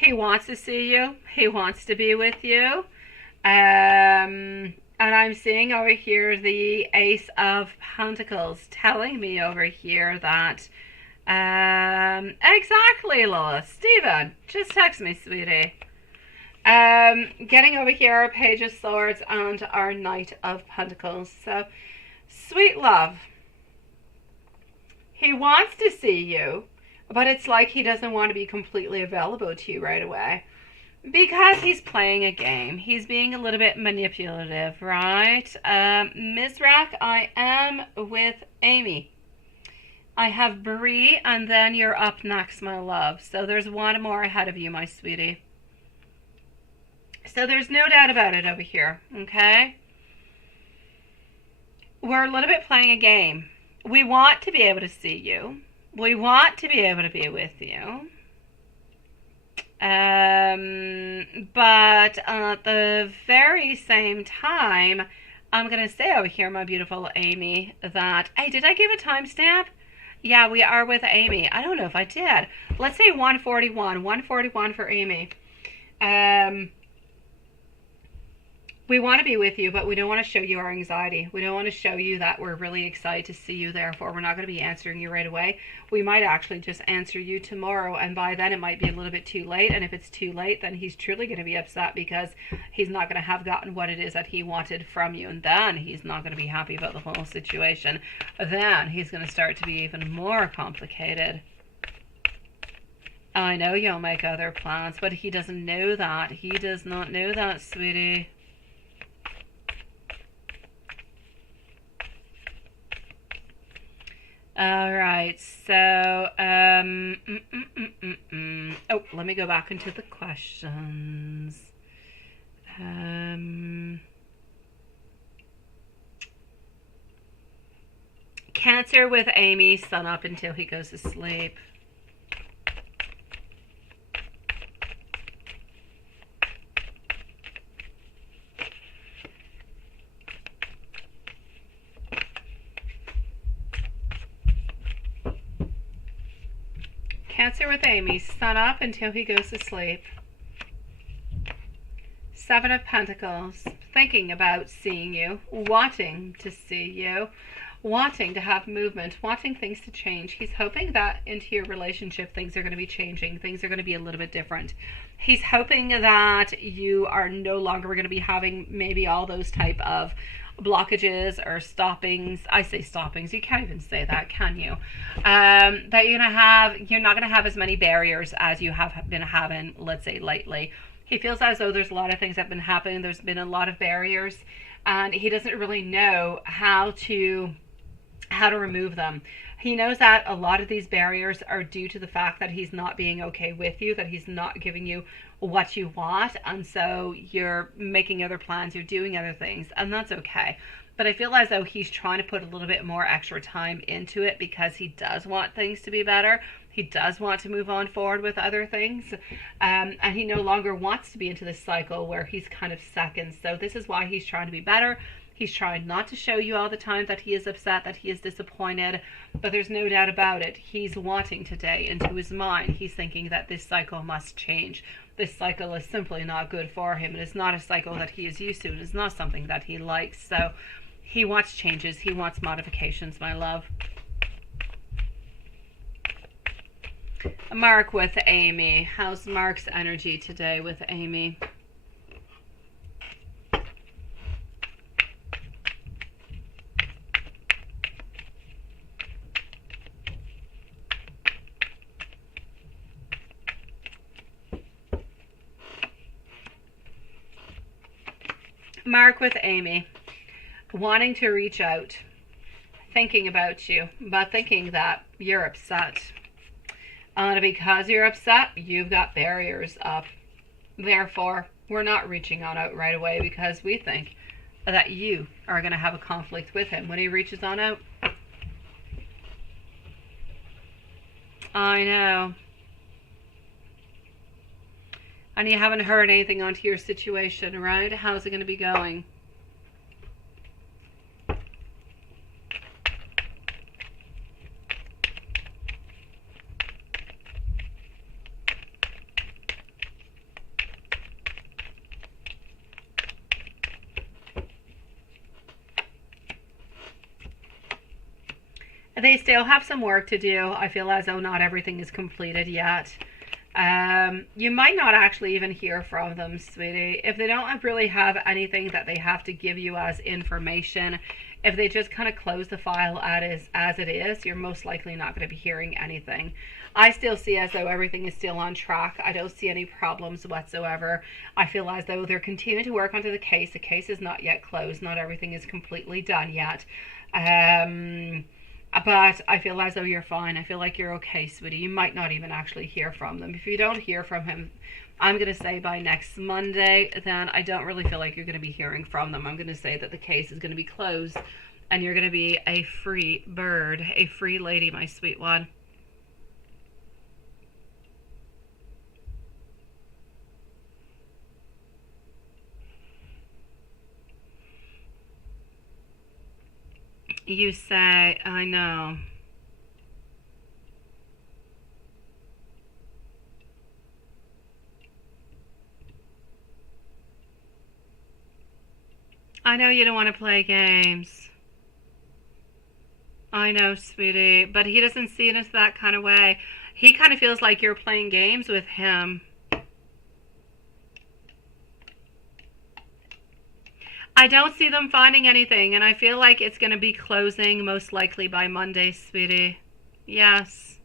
He wants to see you. He wants to be with you. And I'm seeing over here the Ace of Pentacles telling me over here that exactly, Lois. Stephen, just text me, sweetie. Getting over here our Page of Swords and our Knight of Pentacles. So, sweet love. He wants to see you, but it's like he doesn't want to be completely available to you right away. Because he's playing a game. He's being a little bit manipulative, right? Mizrak, I am with Amy. I have Bree, and then you're up next, my love. So there's one more ahead of you, my sweetie. So there's no doubt about it over here, okay? We're a little bit playing a game. We want to be able to see you. We want to be able to be with you. But at the very same time, I'm going to say over here, my beautiful Amy, that, hey, did I give a timestamp? Yeah, we are with Amy. I don't know if I did. Let's say 141. 141 for Amy. We want to be with you, but we don't want to show you our anxiety. We don't want to show you that we're really excited to see you. Therefore, we're not going to be answering you right away. We might actually just answer you tomorrow, and by then it might be a little bit too late. And if it's too late, then he's truly going to be upset because he's not going to have gotten what it is that he wanted from you. And then he's not going to be happy about the whole situation. Then he's going to start to be even more complicated. I know you'll make other plans, but he doesn't know that. He does not know that, sweetie. All right, so, oh, let me go back into the questions. Cancer with Amy, sun up until he goes to sleep. Cancer with Amy, sun up until he goes to sleep. 7 of Pentacles, thinking about seeing you, wanting to see you, wanting to have movement, wanting things to change. He's hoping that into your relationship things are going to be changing, things are going to be a little bit different. He's hoping that you are no longer going to be having maybe all those type of blockages or stoppings. I say stoppings, you can't even say that, can you? That you're not gonna have as many barriers as you have been having, let's say, lately. He feels as though there's a lot of things that have been happening. There's been a lot of barriers, and he doesn't really know how to remove them. He knows that a lot of these barriers are due to the fact that he's not being okay with you, that he's not giving you what you want, and so you're making other plans, you're doing other things, and that's okay. But I feel as though he's trying to put a little bit more extra time into it because he does want things to be better. He does want to move on forward with other things, and he no longer wants to be into this cycle where he's kind of second. So this is why he's trying to be better. He's trying not to show you all the time that he is upset, that he is disappointed, but there's no doubt about it. He's wanting today, into his mind, he's thinking that this cycle must change. This cycle is simply not good for him. It is not a cycle that he is used to. It is not something that he likes. So He wants changes. He wants modifications, my love. Mark with Amy. How's Mark's energy today with Amy? Mark with Amy. Wanting to reach out. Thinking about you. But thinking that you're upset. And because you're upset, you've got barriers up. Therefore, we're not reaching on out right away because we think that you are going to have a conflict with him when he reaches on out. I know. And you haven't heard anything onto your situation, right? How's it going to be going? They still have some work to do. I feel as though not everything is completed yet. You might not actually even hear from them, sweetie. If they don't really have anything that they have to give you as information, if they just kind of close the file as it is, you're most likely not going to be hearing anything. I still see as though everything is still on track. I don't see any problems whatsoever. I feel as though they're continuing to work onto the case. The case is not yet closed. Not everything is completely done yet. But I feel as though you're fine. I feel like you're okay, sweetie. You might not even actually hear from them. If you don't hear from him, I'm going to say by next Monday, then I don't really feel like you're going to be hearing from them. I'm going to say that the case is going to be closed and you're going to be a free bird, a free lady, my sweet one. You say, I know. I know you don't want to play games. I know, sweetie. But he doesn't see it as that kind of way. He kind of feels like you're playing games with him. I don't see them finding anything, and I feel like it's going to be closing most likely by Monday, sweetie. Yes.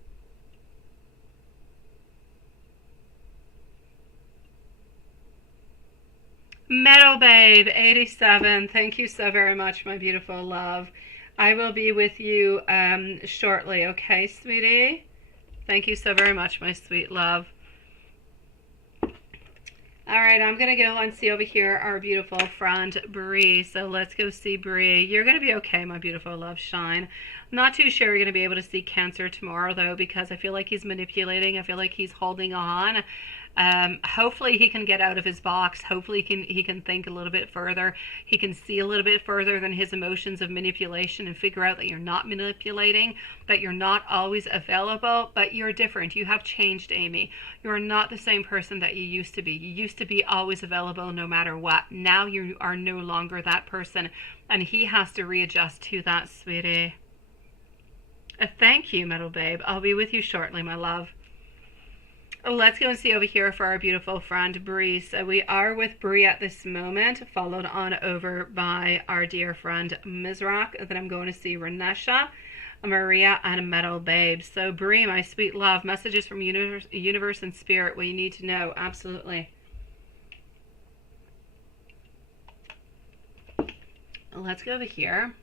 Metal Babe 87, thank you so very much, my beautiful love. I will be with you shortly, okay, sweetie? Thank you so very much, my sweet love. All right, I'm going to go and see over here our beautiful friend, Bree. So let's go see Bree. You're going to be okay, my beautiful love, Shine. Not too sure you're going to be able to see Cancer tomorrow, though, because I feel like he's manipulating. I feel like he's holding on. Hopefully he can get out of his box. Hopefully he can think a little bit further. He can see a little bit further than his emotions of manipulation and figure out that you're not manipulating, that you're not always available, but you're different. You have changed, Amy. You're not the same person that you used to be. You used to be always available no matter what. Now you are no longer that person, and he has to readjust to that, sweetie. Thank you, Metal Babe. I'll be with you shortly, my love. Let's go and see over here for our beautiful friend Bree. So we are with Bree at this moment, followed on over by our dear friend Mizrak. Then I'm going to see Renesha, Maria, and Metal Babe. So Bree, my sweet love, messages from universe and spirit, what you need to know. Absolutely. Let's go over here.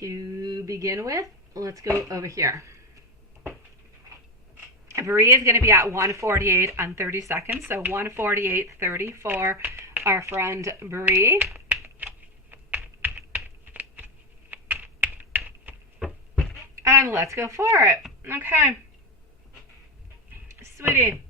To begin with, let's go over here. Bree is going to be at 1:48 and 30 seconds. So 1:48:30 for our friend Bree. And let's go for it. Okay. Sweetie.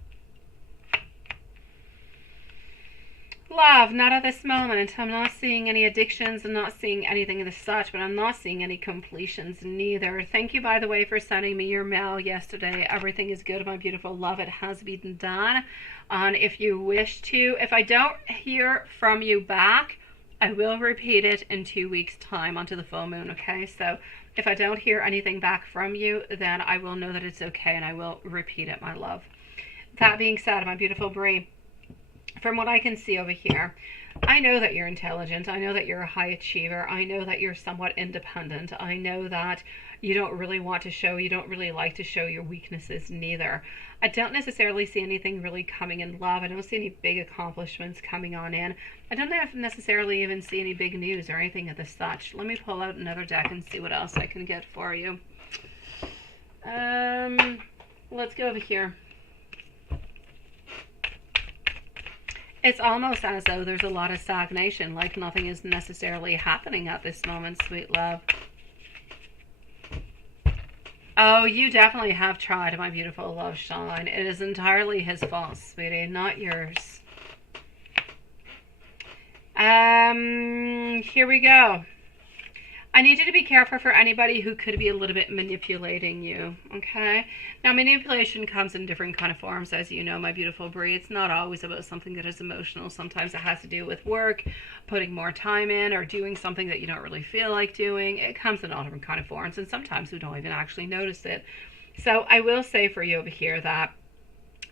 Love, not at this moment. I'm not seeing any addictions. I'm not seeing anything of the such, but I'm not seeing any completions neither. Thank you, by the way, for sending me your mail yesterday. Everything is good, my beautiful love. It has been done. And if you wish to, if I don't hear from you back, I will repeat it in 2 weeks' time onto the full moon, okay? So if I don't hear anything back from you, then I will know that it's okay and I will repeat it, my love. That being said, my beautiful Brie, from what I can see over here, I know that you're intelligent. I know that you're a high achiever. I know that you're somewhat independent. I know that you don't really want to show, you don't really like to show your weaknesses neither. I don't necessarily see anything really coming in love. I don't see any big accomplishments coming on in. I don't necessarily even see any big news or anything of the such. Let me pull out another deck and see what else I can get for you. Let's go over here. It's almost as though there's a lot of stagnation, like nothing is necessarily happening at this moment, sweet love. Oh, you definitely have tried, my beautiful love shine. It is entirely his fault, sweetie, not yours. Here we go. I need you to be careful for anybody who could be a little bit manipulating you, okay? Now, manipulation comes in different kind of forms, as you know, my beautiful Brie. It's not always about something that is emotional. Sometimes it has to do with work, putting more time in, or doing something that you don't really feel like doing. It comes in all different kind of forms, and sometimes we don't even actually notice it. So I will say for you over here that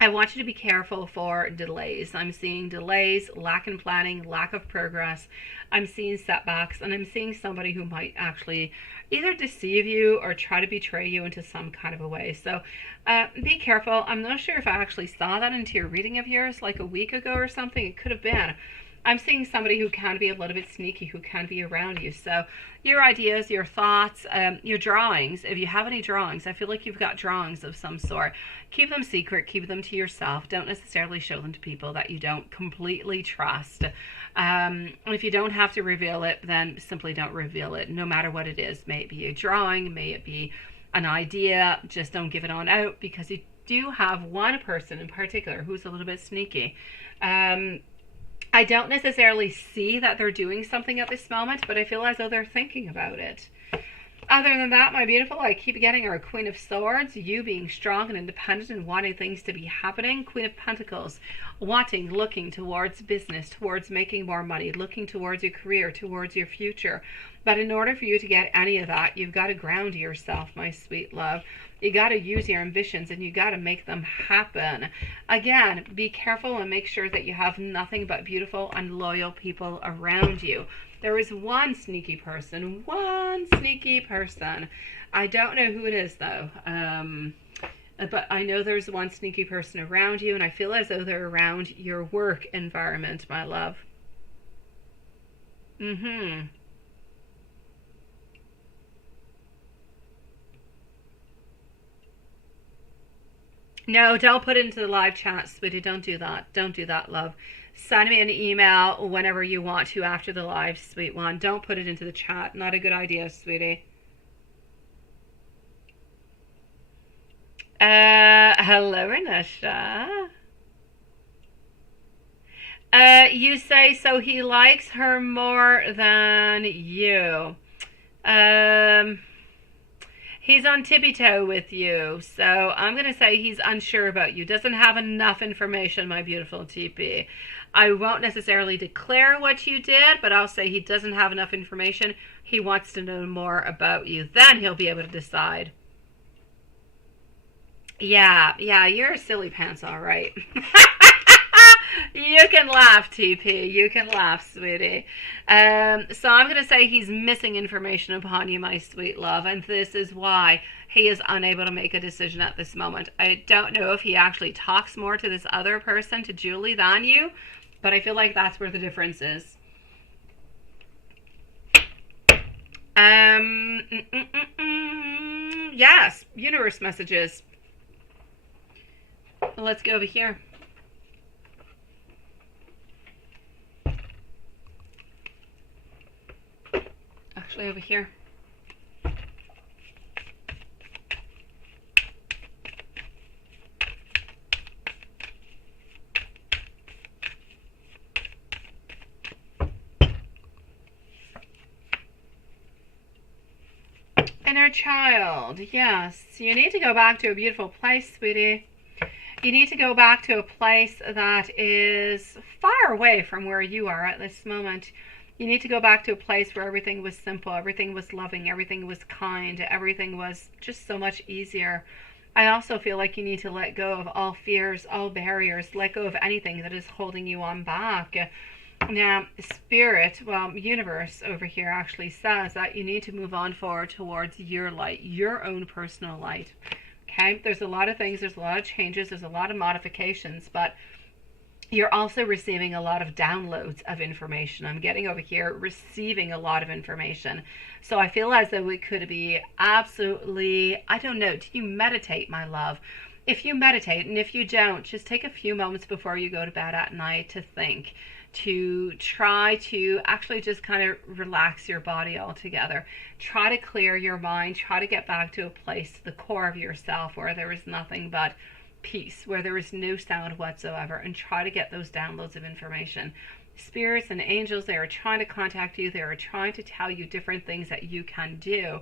I want you to be careful for delays. I'm seeing delays, lack in planning, lack of progress. I'm seeing setbacks, and I'm seeing somebody who might actually either deceive you or try to betray you into some kind of a way. So be careful. I'm not sure if I actually saw that into your reading of yours like a week ago or something. It could have been. I'm seeing somebody who can be a little bit sneaky, who can be around you. So your ideas, your thoughts, your drawings, if you have any drawings, I feel like you've got drawings of some sort. Keep them secret, keep them to yourself. Don't necessarily show them to people that you don't completely trust. If you don't have to reveal it, then simply don't reveal it, no matter what it is. May it be a drawing, may it be an idea, just don't give it on out, because you do have one person in particular who's a little bit sneaky. I don't necessarily see that they're doing something at this moment, but I feel as though they're thinking about it. Other than that, my beautiful, I keep getting our Queen of Swords, you being strong and independent and wanting things to be happening. Queen of Pentacles, wanting, looking towards business, towards making more money, looking towards your career, towards your future. But in order for you to get any of that, you've got to ground yourself, my sweet love. You got to use your ambitions and you got to make them happen. Again, be careful and make sure that you have nothing but beautiful and loyal people around you. There is one sneaky person. I don't know who it is though. But I know there's one sneaky person around you, and I feel as though they're around your work environment, my love. No, don't put it into the live chat, sweetie. Don't do that. Don't do that, love. Send me an email whenever you want to after the live, sweet one. Don't put it into the chat. Not a good idea, sweetie. Hello, Renisha. You say, so he likes her more than you. He's on tippy-toe with you, so I'm going to say he's unsure about you. Doesn't have enough information, my beautiful TP. I won't necessarily declare what you did, but I'll say he doesn't have enough information. He wants to know more about you. Then he'll be able to decide. Yeah, you're a silly pants, all right. You can laugh, TP. You can laugh, sweetie. So I'm going to say he's missing information upon you, my sweet love, and this is why he is unable to make a decision at this moment. I don't know if he actually talks more to this other person, to Julie, than you, but I feel like that's where the difference is. Yes, universe messages. Let's go over here. Actually, over here. Inner child, yes. You need to go back to a beautiful place, sweetie. You need to go back to a place that is far away from where you are at this moment. You need to go back to a place where everything was simple, everything was loving, everything was kind, everything was just so much easier. I also feel like you need to let go of all fears, all barriers, let go of anything that is holding you on back. Now, spirit, well, universe over here actually says that you need to move on forward towards your light, your own personal light. Okay, there's a lot of things, there's a lot of changes, there's a lot of modifications, but you're also receiving a lot of downloads of information. I'm getting over here receiving a lot of information. So I feel as though it could be absolutely, I don't know, do you meditate, my love? If you meditate, and if you don't, just take a few moments before you go to bed at night to think, to try to actually just kind of relax your body altogether. Try to clear your mind, try to get back to a place, the core of yourself, where there is nothing but peace, where there is no sound whatsoever, and try to get those downloads of information. Spirits and angels, they are trying to contact you, they are trying to tell you different things that you can do,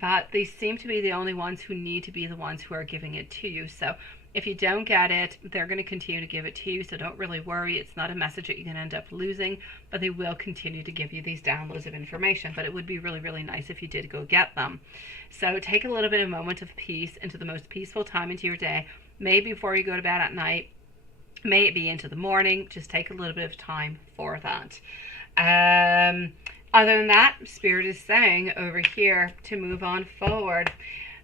but they seem to be the only ones who need to be the ones who are giving it to you. So if you don't get it, they're going to continue to give it to you, so don't really worry. It's not a message that you can end up losing, but they will continue to give you these downloads of information. But it would be really, really nice if you did go get them. So take a little bit of moment of peace into the most peaceful time into your day. Maybe before you go to bed at night, may it be into the morning, just take a little bit of time for that. Other than that, Spirit is saying over here to move on forward.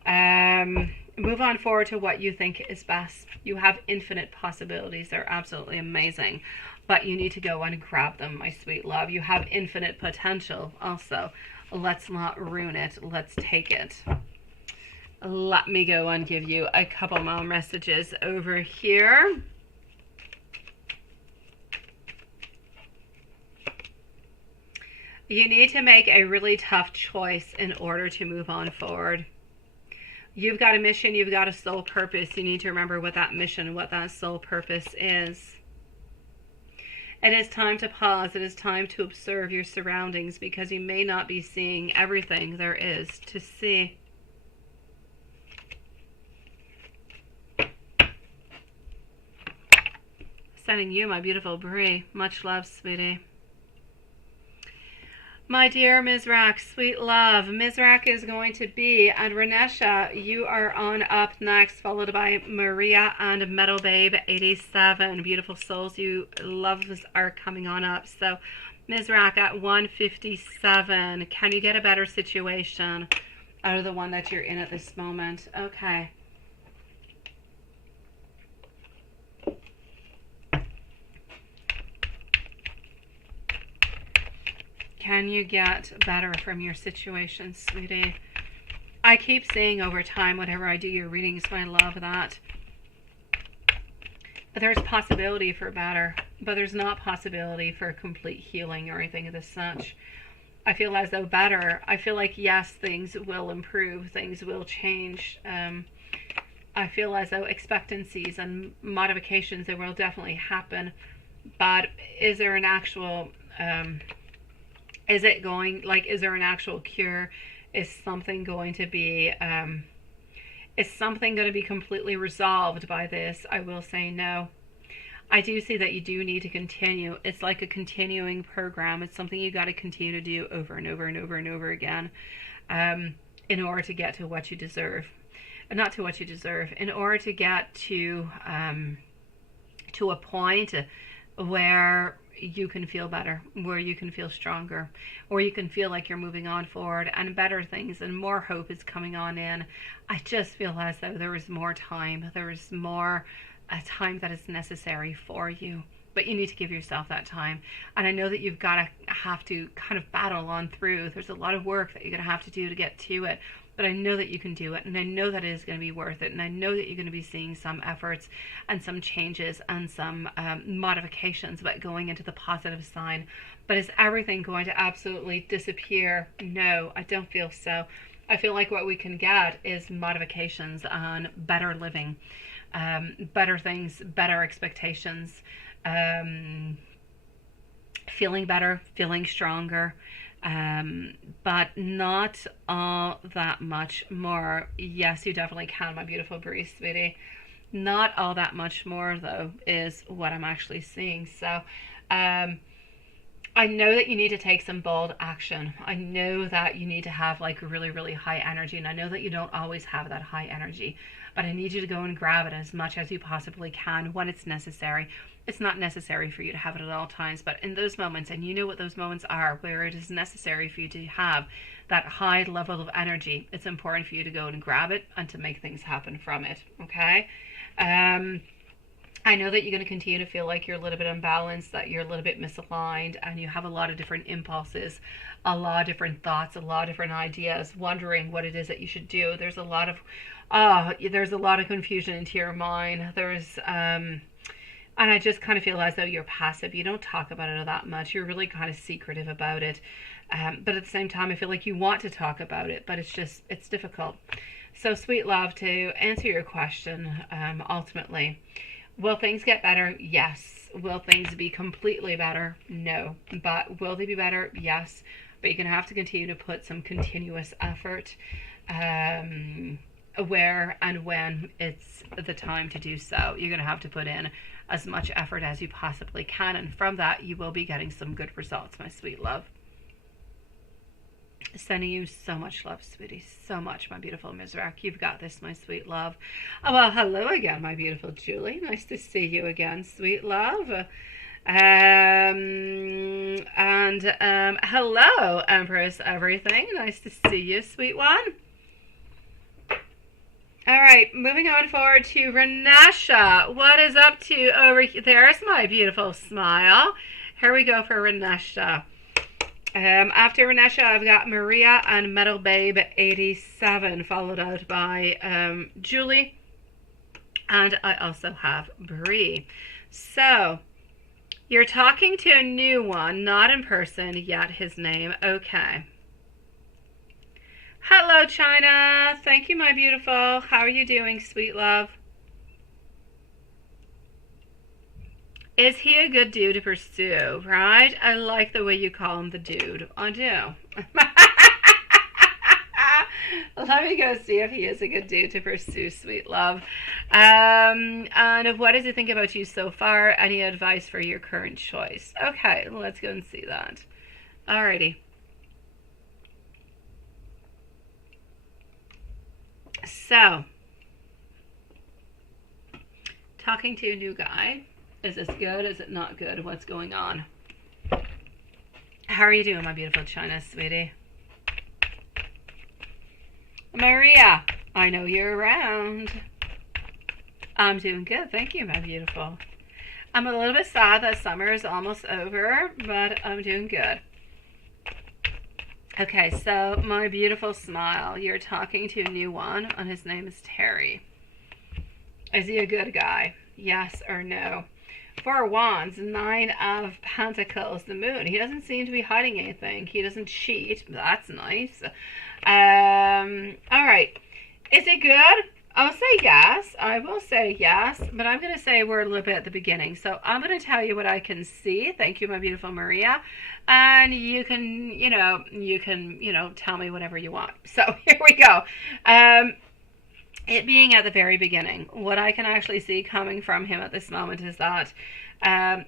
Move on forward to what you think is best. You have infinite possibilities. They're absolutely amazing, but you need to go and grab them, my sweet love. You have infinite potential also. Let's not ruin it. Let's take it. Let me go and give you a couple more messages over here. You need to make a really tough choice in order to move on forward. You've got a mission, you've got a soul purpose. You need to remember what that mission, what that soul purpose is. It is time to pause. It is time to observe your surroundings, because you may not be seeing everything there is to see. Sending you, my beautiful Brie. Much love, sweetie. My dear Mizrak, sweet love. Mizrak is going to be, and Renesha, you are on up next, followed by Maria and Metal Babe 87. Beautiful souls, you loves are coming on up. So Mizrak at 157. Can you get a better situation out of the one that you're in at this moment? Okay. Can you get better from your situation, sweetie? I keep saying over time, whenever I do your readings, I love that there's possibility for better, but there's not possibility for complete healing or anything of the such. I feel as though better, I feel like, yes, things will improve, things will change. I feel as though expectancies and modifications, they will definitely happen, but is there an actual... is it going, like, is there an actual cure? Is something going to be, is something going to be completely resolved by this? I will say no. I do see that you do need to continue. It's like a continuing program. It's something you got to continue to do over and over and over and over again, in order to get to what you deserve. Not to what you deserve, in order to get to a point where you can feel better, where you can feel stronger, or you can feel like you're moving on forward and better things and more hope is coming on in. I just feel as though there is more time. There is more time that is necessary for you, but you need to give yourself that time. And I know that you've got to have to kind of battle on through. There's a lot of work that you're going to have to do to get to it. But I know that you can do it, and I know that it is going to be worth it, and I know that you're going to be seeing some efforts and some changes and some modifications, but going into the positive sign. But is everything going to absolutely disappear? No, I don't feel so. I feel like what we can get is modifications on better living, better things, better expectations, feeling better, feeling stronger. But not all that much more. Yes, you definitely can, my beautiful Brie, sweetie. Not all that much more, though, is what I'm actually seeing. So, I I know that you need to take some bold action. I know that you need to have like really, really high energy. And I know that you don't always have that high energy, but I need you to go and grab it as much as you possibly can when it's necessary. It's not necessary for you to have it at all times, but in those moments, and you know what those moments are, where it is necessary for you to have that high level of energy, it's important for you to go and grab it and to make things happen from it. Okay. I know that you're going to continue to feel like you're a little bit unbalanced, that you're a little bit misaligned, and you have a lot of different impulses, a lot of different thoughts, a lot of different ideas, wondering what it is that you should do. There's a lot of confusion into your mind. And I just kind of feel as though you're passive. You don't talk about it that much. You're really kind of secretive about it. But at the same time, I feel like you want to talk about it, but it's difficult. So, sweet love, to answer your question, ultimately, will things get better? Yes. Will things be completely better? No. But will they be better? Yes. But you're going to have to continue to put some continuous effort where and when it's the time to do so. You're going to have to put in as much effort as you possibly can. And from that, you will be getting some good results, my sweet love. Sending you so much love, sweetie. So much, my beautiful Mizrak. You've got this, my sweet love. Oh, well, hello again, my beautiful Julie. Nice to see you again, sweet love. Hello, Empress Everything. Nice to see you, sweet one. All right, moving on forward to Renesha. What is up to over here? There's my beautiful smile. Here we go for Renesha. After Renesha, I've got Maria and Metal Babe 87, followed out by Julie, and I also have Bree. So, you're talking to a new one, not in person yet, his name. Okay. Hello, China. Thank you, my beautiful. How are you doing, sweet love? Is he a good dude to pursue, right? I like the way you call him the dude. I do. Let me go see if he is a good dude to pursue, sweet love. And what does he think about you so far? Any advice for your current choice? Okay, let's go and see that. Alrighty. So, talking to a new guy. Is this good? Is it not good? What's going on? How are you doing, my beautiful China, sweetie? Maria, I know you're around. I'm doing good. Thank you, my beautiful. I'm a little bit sad that summer is almost over, but I'm doing good. Okay, so my beautiful smile. You're talking to a new one, and his name is Terry. Is he a good guy? Yes or no? Four of Wands, Nine of Pentacles, the Moon. He doesn't seem to be hiding anything. He doesn't cheat. That's nice. All right. Is it good? I'll say yes. I will say yes, but I'm going to say we're a little bit at the beginning. So I'm going to tell you what I can see. Thank you, my beautiful Maria. And you can tell me whatever you want. So here we go. It being at the very beginning, what I can actually see coming from him at this moment is that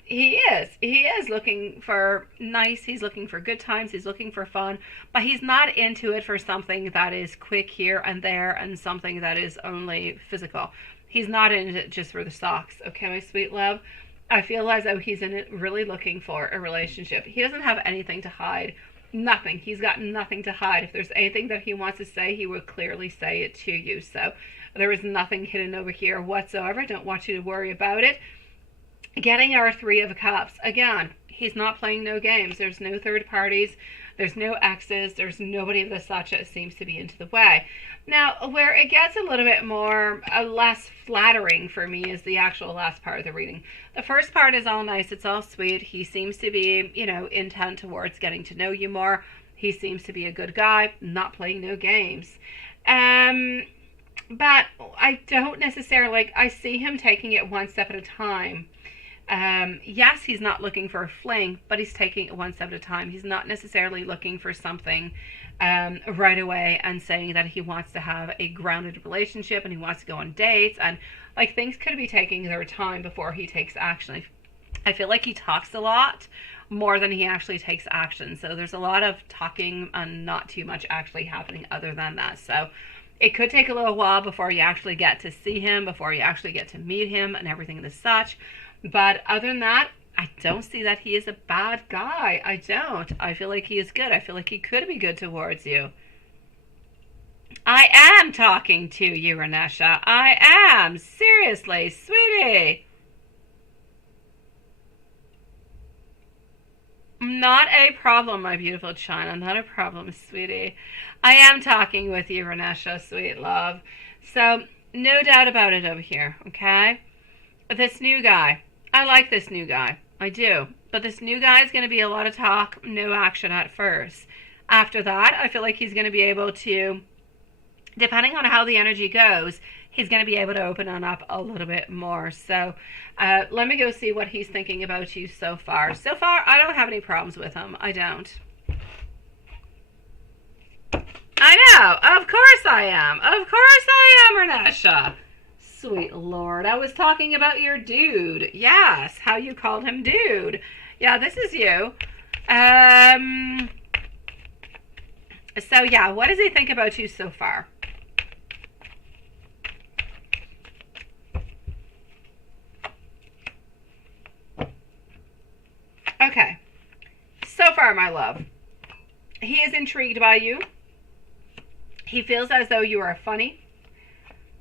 he is looking for nice, he's looking for good times, he's looking for fun, but he's not into it for something that is quick here and there and something that is only physical. He's not in it just for the socks, okay, my sweet love? I feel as though he's in it really looking for a relationship. He doesn't have anything to hide. Nothing. He's got nothing to hide. If there's anything that he wants to say, he will clearly say it to you. So there is nothing hidden over here whatsoever. Don't want you to worry about it. Getting our Three of Cups. Again, he's not playing no games. There's no third parties. There's no exes. There's nobody of the such that seems to be into the way. Now, where it gets a little bit more, less flattering for me is the actual last part of the reading. The first part is all nice. It's all sweet. He seems to be, intent towards getting to know you more. He seems to be a good guy, not playing no games. But I don't necessarily, I see him taking it one step at a time. Yes, he's not looking for a fling, but he's taking it one step at a time. He's not necessarily looking for something right away and saying that he wants to have a grounded relationship and he wants to go on dates, and things could be taking their time before he takes action. I feel like he talks a lot more than he actually takes action. So there's a lot of talking and not too much actually happening other than that. So it could take a little while before you actually get to see him, before you actually get to meet him and everything and such. But other than that, I don't see that he is a bad guy. I don't. I feel like he is good. I feel like he could be good towards you. I am talking to you, Renesha. I am. Seriously, sweetie. Not a problem, my beautiful China. Not a problem, sweetie. I am talking with you, Renesha, sweet love. So, no doubt about it over here, okay? This new guy. I like this new guy. I do. But this new guy is going to be a lot of talk, no action at first. After that, I feel like he's going to be able to, depending on how the energy goes, he's going to be able to open on up a little bit more. So let me go see what he's thinking about you so far. So far, I don't have any problems with him. I don't. I know. Of course I am. Of course I am, Renesha. Sweet Lord. I was talking about your dude. Yes. How you called him dude. Yeah, this is you. So, yeah. What does he think about you so far? Okay. So far, my love. He is intrigued by you. He feels as though you are funny,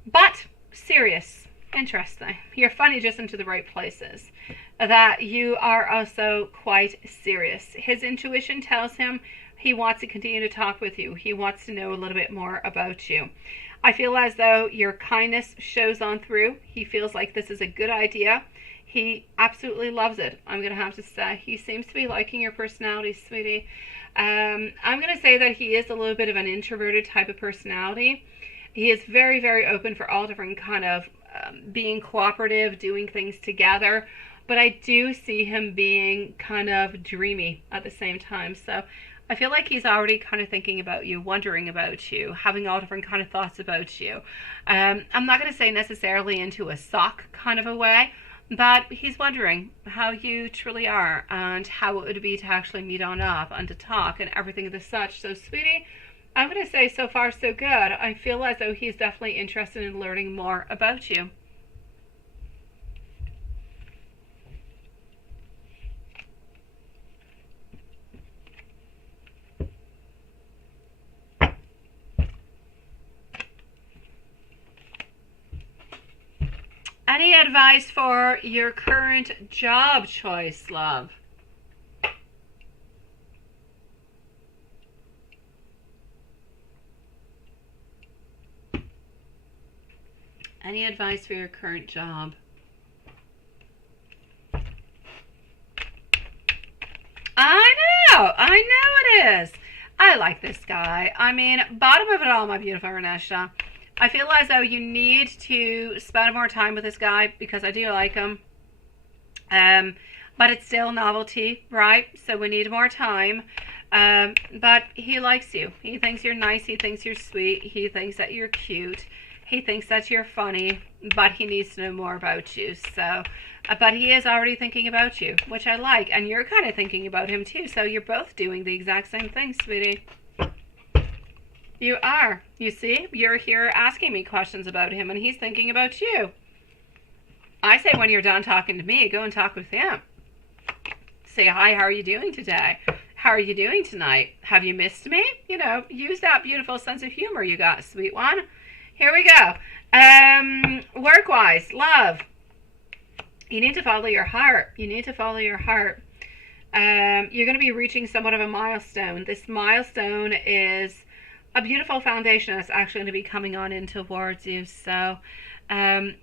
but serious. Interesting. You're funny just into the right places. That you are also quite serious. His intuition tells him he wants to continue to talk with you. He wants to know a little bit more about you. I feel as though your kindness shows on through. He feels like this is a good idea. He absolutely loves it. I'm going to have to say. He seems to be liking your personality, sweetie. I'm going to say that he is a little bit of an introverted type of personality. He is very, very open for all different kind of being cooperative, doing things together. But I do see him being kind of dreamy at the same time. So I feel like he's already kind of thinking about you, wondering about you, having all different kind of thoughts about you. I'm not going to say necessarily into a sock kind of a way, but he's wondering how you truly are and how it would be to actually meet on up and to talk and everything of the such. So, sweetie, I'm going to say so far so good. I feel as though he's definitely interested in learning more about you. Any advice for your current job choice, love? Any advice for your current job? I know it is. I like this guy. I mean, bottom of it all, my beautiful Renesha, I feel as though you need to spend more time with this guy because I do like him. But it's still novelty, right? So we need more time. But he likes you. He thinks you're nice. He thinks you're sweet. He thinks that you're cute. He thinks that you're funny. But he needs to know more about you. So, but he is already thinking about you, which I like. And you're kind of thinking about him too. So you're both doing the exact same thing, sweetie. You are. You see, you're here asking me questions about him, and he's thinking about you. I say when you're done talking to me, go and talk with him. Say, hi, how are you doing today? How are you doing tonight? Have you missed me? You know, use that beautiful sense of humor you got, sweet one. Here we go. Work-wise, love. You need to follow your heart. You need to follow your heart. You're going to be reaching somewhat of a milestone. This milestone is a beautiful foundation that's actually going to be coming on in towards you. So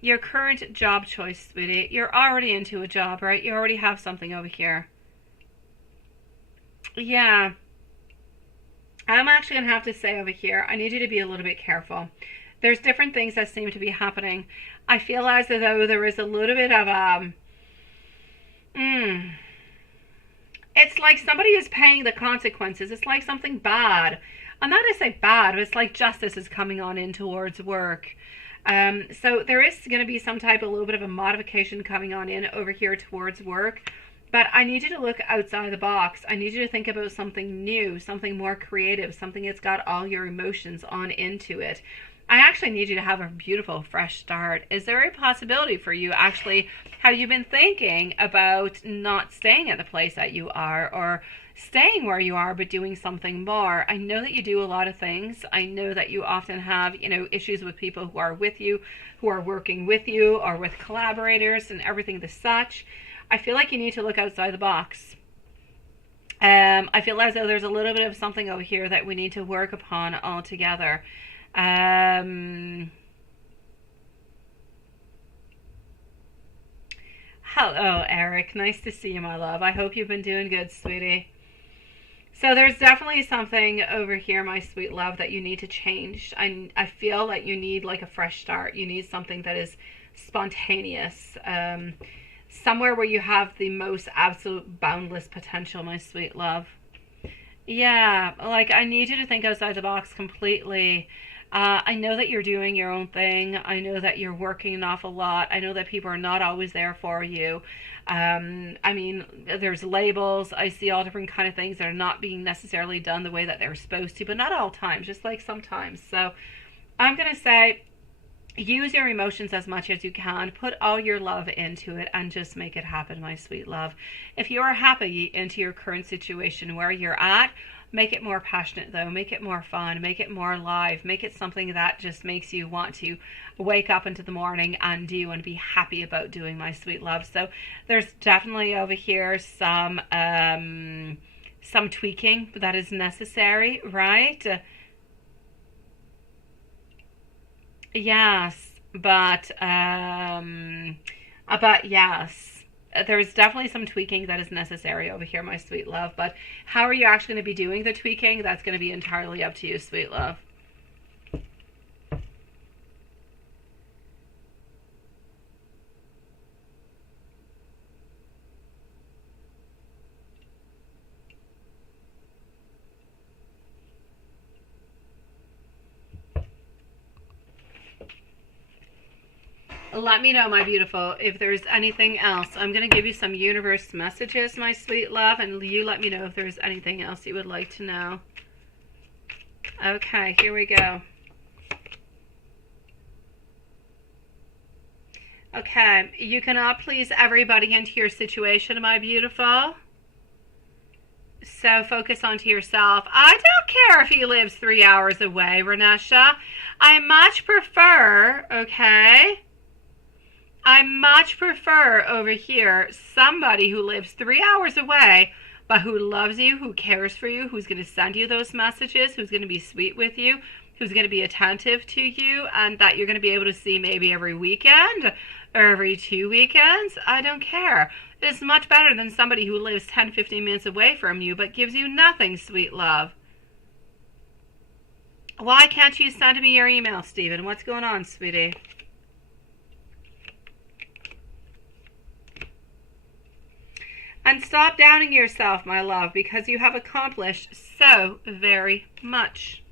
your current job choice, sweetie, you're already into a job, right? You already have something over here. Yeah. I'm actually going to have to say over here, I need you to be a little bit careful. There's different things that seem to be happening. I feel as though there is a little bit of it's like somebody is paying the consequences. It's like something bad. I'm not going to say bad, but it's like justice is coming on in towards work. So there is going to be some type of a little bit of a modification coming on in over here towards work. But I need you to look outside the box. I need you to think about something new, something more creative, something that's got all your emotions on into it. I actually need you to have a beautiful fresh start. Is there a possibility for you actually, have you been thinking about not staying at the place that you are, or staying where you are but doing something more? I know that you do a lot of things. I know that you often have, issues with people who are with you, who are working with you, or with collaborators and everything the such. I feel like you need to look outside the box. I feel as though there's a little bit of something over here that we need to work upon all together. Hello, Eric. Nice to see you, my love. I hope you've been doing good, sweetie. So there's definitely something over here, my sweet love, that you need to change. I feel that you need like a fresh start. You need something that is spontaneous. Somewhere where you have the most absolute boundless potential, my sweet love. Yeah, like I need you to think outside the box completely. I know that you're doing your own thing. I know that you're working an awful lot. I know that people are not always there for you. I mean, there's labels. I see all different kind of things that are not being necessarily done the way that they're supposed to, but not all times, just like sometimes. So I'm going to say, use your emotions as much as you can. Put all your love into it and just make it happen, my sweet love. If you are happy into your current situation where you're at, make it more passionate though. Make it more fun. Make it more live. Make it something that just makes you want to wake up into the morning and do and be happy about doing, my sweet love. So there's definitely over here some tweaking that is necessary, right? Yes, but yes. There's definitely some tweaking that is necessary over here, my sweet love. But how are you actually going to be doing the tweaking? That's going to be entirely up to you, sweet love. Let me know, my beautiful, if there's anything else. I'm going to give you some universe messages, my sweet love, and you let me know if there's anything else you would like to know. Okay, here we go. Okay, you cannot please everybody into your situation, my beautiful. So focus onto yourself. I don't care if he lives 3 hours away, Renesha. I much prefer, okay? I much prefer over here somebody who lives 3 hours away, but who loves you, who cares for you, who's going to send you those messages, who's going to be sweet with you, who's going to be attentive to you, and that you're going to be able to see maybe every weekend or every 2 weekends. I don't care. It is much better than somebody who lives 10, 15 minutes away from you but gives you nothing, sweet love. Why can't you send me your email, Stephen? What's going on, sweetie? And stop doubting yourself, my love, because you have accomplished so very much.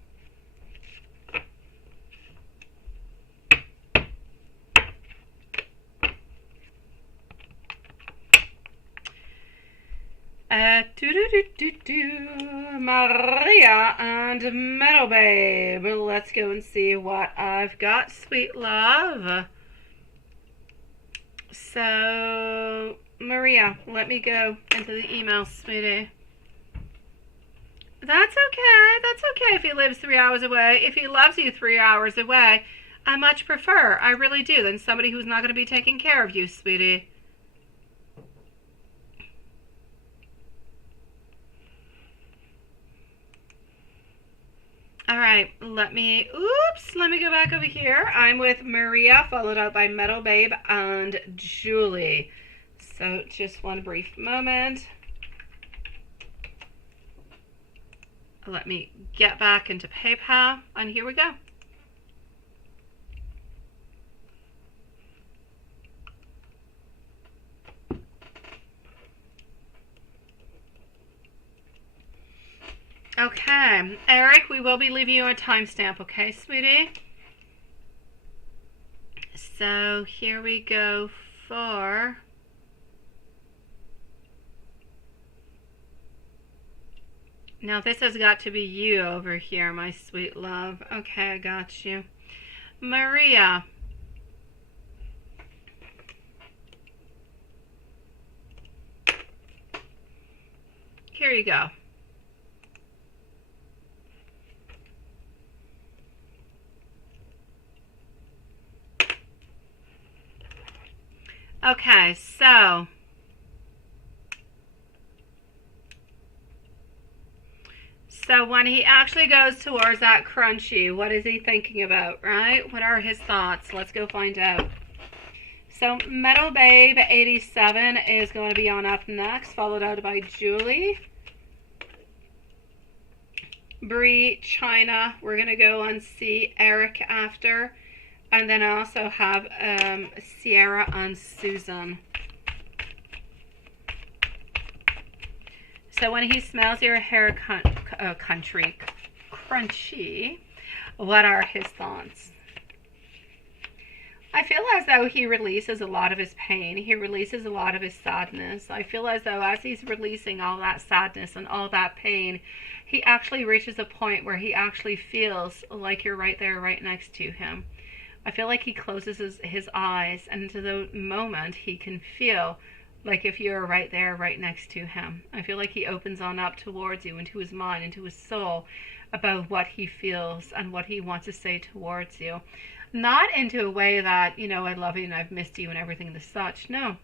Maria and Metal Babe. Let's go and see what I've got, sweet love. So, Maria, let me go into the email, sweetie. That's okay. That's okay if he lives 3 hours away. If he loves you 3 hours away, I much prefer, I really do, than somebody who's not going to be taking care of you, sweetie. All right, let me go back over here. I'm with Maria, followed out by Metal Babe and Julie. So just one brief moment. Let me get back into PayPal, and here we go. Okay, Eric, we will be leaving you a timestamp, okay, sweetie? So here we go for Now this has got to be you over here, my sweet love. Okay, I got you. Maria. Here you go. Okay, so when he actually goes towards that crunchy, what is he thinking about, right? What are his thoughts? Let's go find out. So Metal Babe 87 is going to be on up next, followed out by Julie. Bree, China, we're going to go and see Eric after. And then I also have Sierra and Susan. So when he smells your hair crunchy, what are his thoughts? I feel as though he releases a lot of his pain. He releases a lot of his sadness. I feel as though as he's releasing all that sadness and all that pain, he actually reaches a point where he actually feels like you're right there, right next to him. I feel like he closes his eyes, and into the moment he can feel like if you're right there, right next to him. I feel like he opens on up towards you, into his mind, into his soul, about what he feels and what he wants to say towards you. Not into a way that, you know, I love you and I've missed you and everything and such. No.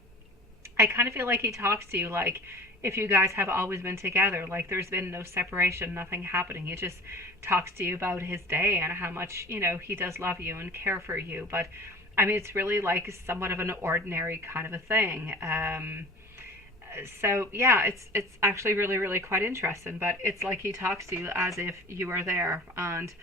I kind of feel like he talks to you like if you guys have always been together, like there's been no separation, nothing happening. He just talks to you about his day and how much, you know, he does love you and care for you. But I mean, it's really like somewhat of an ordinary kind of a thing. So yeah, it's actually really, really quite interesting. But it's like he talks to you as if you were there, and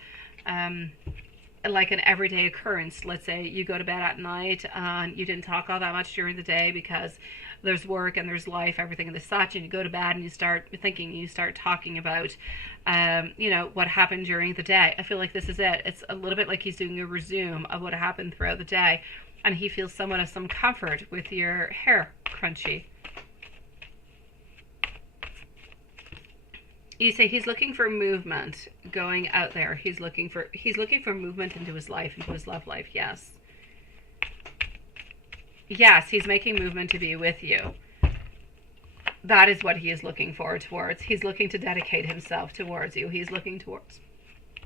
like an everyday occurrence. Let's say you go to bed at night and you didn't talk all that much during the day because there's work and there's life, everything and such, and you go to bed and you start thinking, you start talking about you know, what happened during the day. I feel like this is it. It's a little bit like he's doing a resume of what happened throughout the day, and he feels somewhat of some comfort with your hair crunchy. You say he's looking for movement going out there. He's looking for movement into his life, into his love life. Yes. Yes, he's making movement to be with you. That is what he is looking forward towards. He's looking to dedicate himself towards you. He's looking towards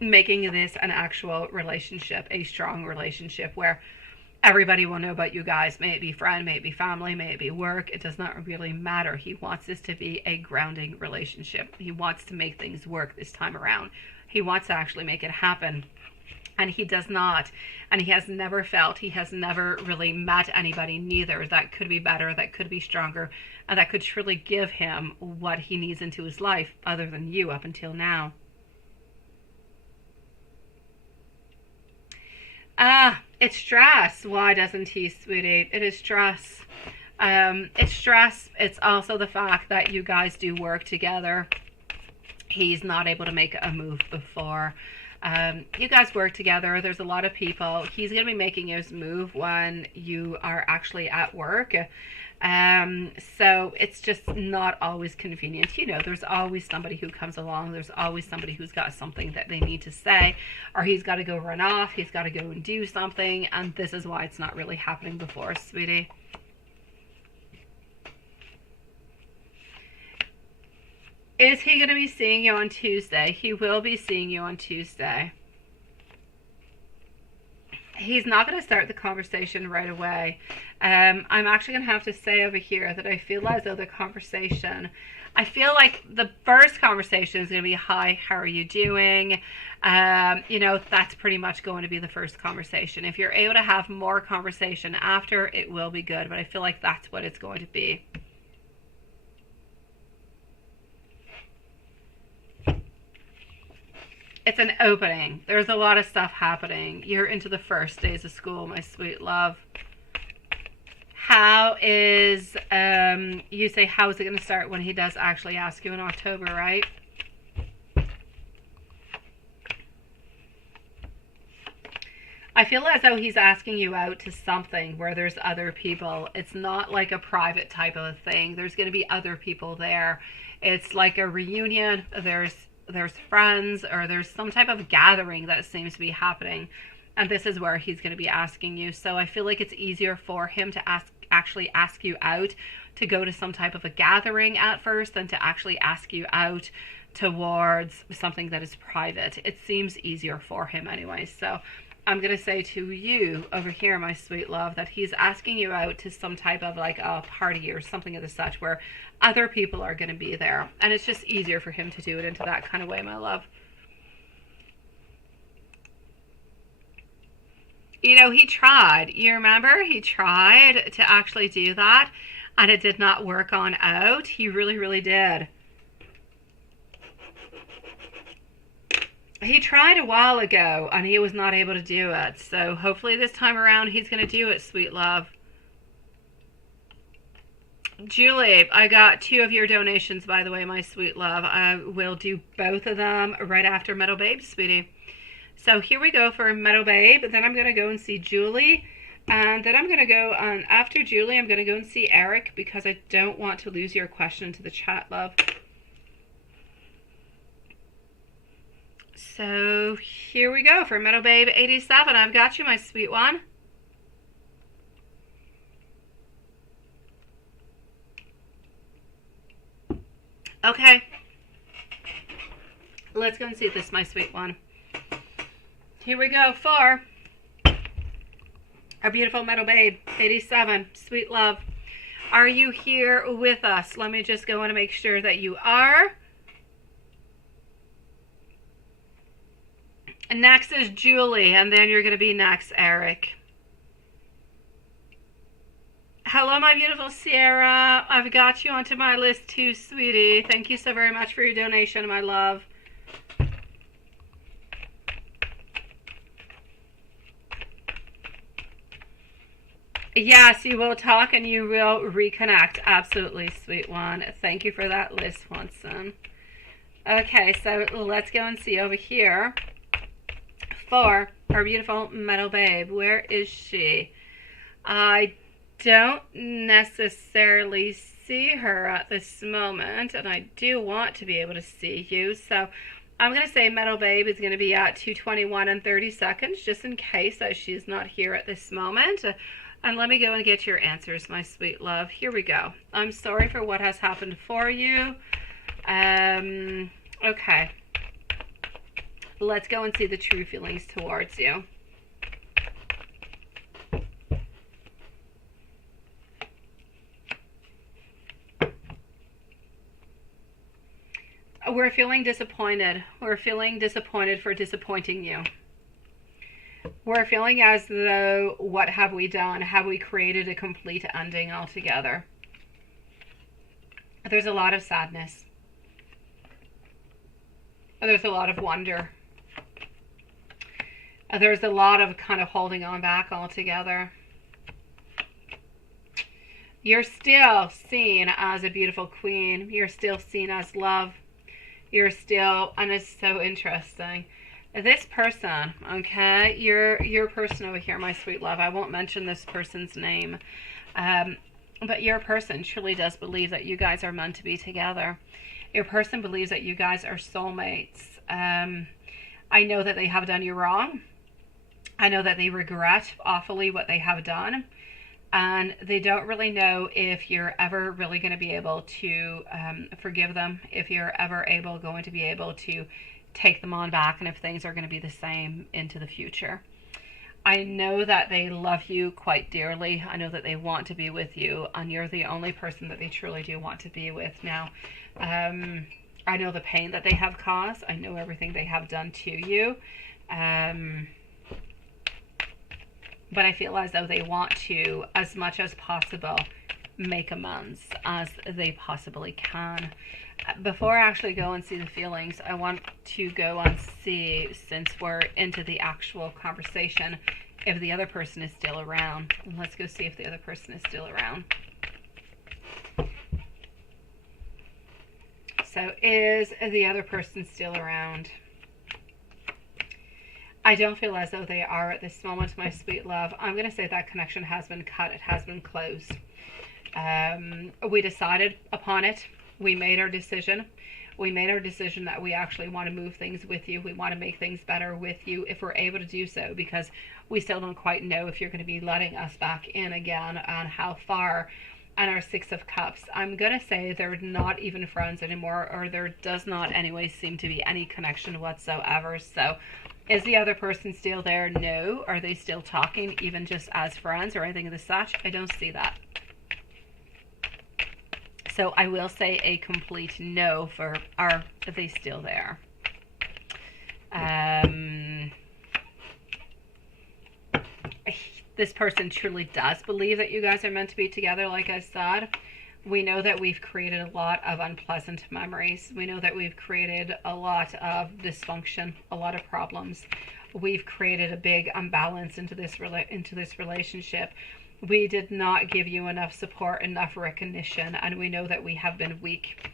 making this an actual relationship, a strong relationship where everybody will know about you guys. May it be friend, may it be family, may it be work. It does not really matter. He wants this to be a grounding relationship. He wants to make things work this time around. He wants to actually make it happen. And he does not. And he has never felt, he has never really met anybody neither that could be better, that could be stronger, and that could truly give him what he needs into his life other than you up until now. It's stress. Why doesn't he, sweetie? It is stress. It's stress. It's also the fact that you guys do work together. He's not able to make a move before. You guys work together. There's a lot of people. He's going to be making his move when you are actually at work. So it's just not always convenient. You know, there's always somebody who comes along. There's always somebody who's got something that they need to say, or he's got to go run off. He's got to go and do something. And this is why it's not really happening before, sweetie. Is he going to be seeing you on Tuesday? He will be seeing you on Tuesday. He's not going to start the conversation right away. I'm actually going to have to say over here that I feel as though the conversation, I feel like the first conversation is going to be, hi, how are you doing? You know, that's pretty much going to be the first conversation. If you're able to have more conversation after, it will be good. But I feel like that's what it's going to be. It's an opening. There's a lot of stuff happening. You're into the first days of school, my sweet love. How is, you say, how is it going to start when he does actually ask you in October, right? I feel as though he's asking you out to something where there's other people. It's not like a private type of a thing. There's going to be other people there. It's like a reunion. There's friends, or there's some type of gathering that seems to be happening. And this is where he's going to be asking you. So I feel like it's easier for him to actually ask you out to go to some type of a gathering at first than to actually ask you out towards something that is private. It seems easier for him anyway. So I'm going to say to you over here, my sweet love, that he's asking you out to some type of like a party or something of the such where other people are going to be there. And it's just easier for him to do it into that kind of way, my love. You know, he tried. You remember? He tried to actually do that, and it did not work on out. He really, really did. He tried a while ago, and he was not able to do it. So hopefully this time around, he's going to do it, sweet love. Julie, I got 2 of your donations, by the way, my sweet love. I will do both of them right after Meadow Babe, sweetie. So here we go for Meadow Babe. Then I'm going to go and see Julie. And then I'm going to go on, after Julie, I'm going to go and see Eric, because I don't want to lose your question to the chat, love. So here we go for Meadow Babe 87. I've got you, my sweet one. Okay. Let's go and see this, my sweet one. Here we go for our beautiful Meadow Babe 87. Sweet love. Are you here with us? Let me just go and make sure that you are. Next is Julie, and then you're going to be next, Eric. Hello, my beautiful Sierra. I've got you onto my list too, sweetie. Thank you so very much for your donation, my love. Yes, you will talk and you will reconnect. Absolutely, sweet one. Thank you for that list, Watson. Okay, so let's go and see over here for our beautiful Meadow Babe. Where is she? I don't necessarily see her at this moment, and I do want to be able to see you. So I'm going to say Meadow Babe is going to be at 2:21 and 30 seconds, just in case that she's not here at this moment. And let me go and get your answers, my sweet love. Here we go. I'm sorry for what has happened for you. Okay. Let's go and see the true feelings towards you. We're feeling disappointed. We're feeling disappointed for disappointing you. We're feeling as though, what have we done? Have we created a complete ending altogether? There's a lot of sadness. There's a lot of wonder. There's a lot of kind of holding on back altogether. You're still seen as a beautiful queen. You're still seen as love. You're still, and it's so interesting. This person, okay, your person over here, my sweet love, I won't mention this person's name, but your person truly does believe that you guys are meant to be together. Your person believes that you guys are soulmates. I know that they have done you wrong. I know that they regret awfully what they have done. And they don't really know if you're ever really going to be able to forgive them, if you're ever going to be able to take them on back, and if things are going to be the same into the future. I know that they love you quite dearly. I know that they want to be with you, and you're the only person that they truly do want to be with now. I know the pain that they have caused. I know everything they have done to you. But I feel as though they want to, as much as possible, make amends as they possibly can. Before I actually go and see the feelings, I want to go and see, since we're into the actual conversation, if the other person is still around. Let's go see if the other person is still around. So is the other person still around? I don't feel as though they are at this moment, my sweet love. I'm going to say that connection has been cut. It has been closed. We decided upon it. We made our decision. We made our decision that we actually want to move things with you. We want to make things better with you if we're able to do so, because we still don't quite know if you're going to be letting us back in again and how far. And our Six of Cups, I'm going to say they're not even friends anymore, or there does not anyway seem to be any connection whatsoever. So is the other person still there? No. Are they still talking, even just as friends or anything of the such? I don't see that. So I will say a complete no for are they still there? This person truly does believe that you guys are meant to be together, like I said. We know that we've created a lot of unpleasant memories. We know that we've created a lot of dysfunction, a lot of problems. We've created a big imbalance into this relationship. We did not give you enough support, enough recognition, and we know that we have been weak.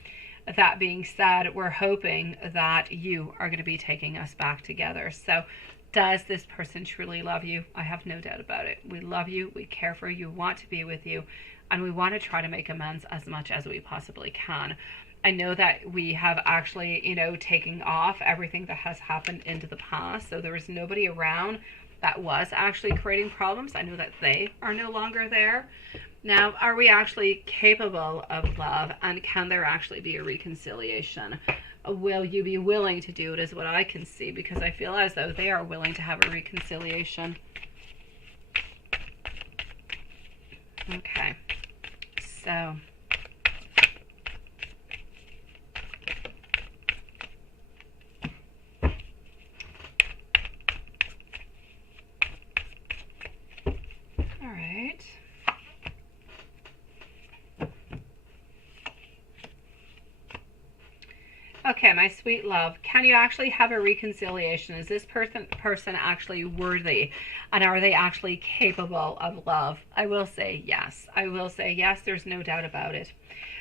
That being said, we're hoping that you are going to be taking us back together. So does this person truly love you? I have no doubt about it. We love you, we care for you, want to be with you, and we want to try to make amends as much as we possibly can. I know that we have actually, taken off everything that has happened into the past, so there was nobody around that was actually creating problems. I know that they are no longer there. Now, are we actually capable of love, and can there actually be a reconciliation? Will you be willing to do it, is what I can see, because I feel as though they are willing to have a reconciliation. Okay, so all right. Okay, my sweet love, can you actually have a reconciliation? Is this person actually worthy? And are they actually capable of love? I will say yes. I will say yes, there's no doubt about it.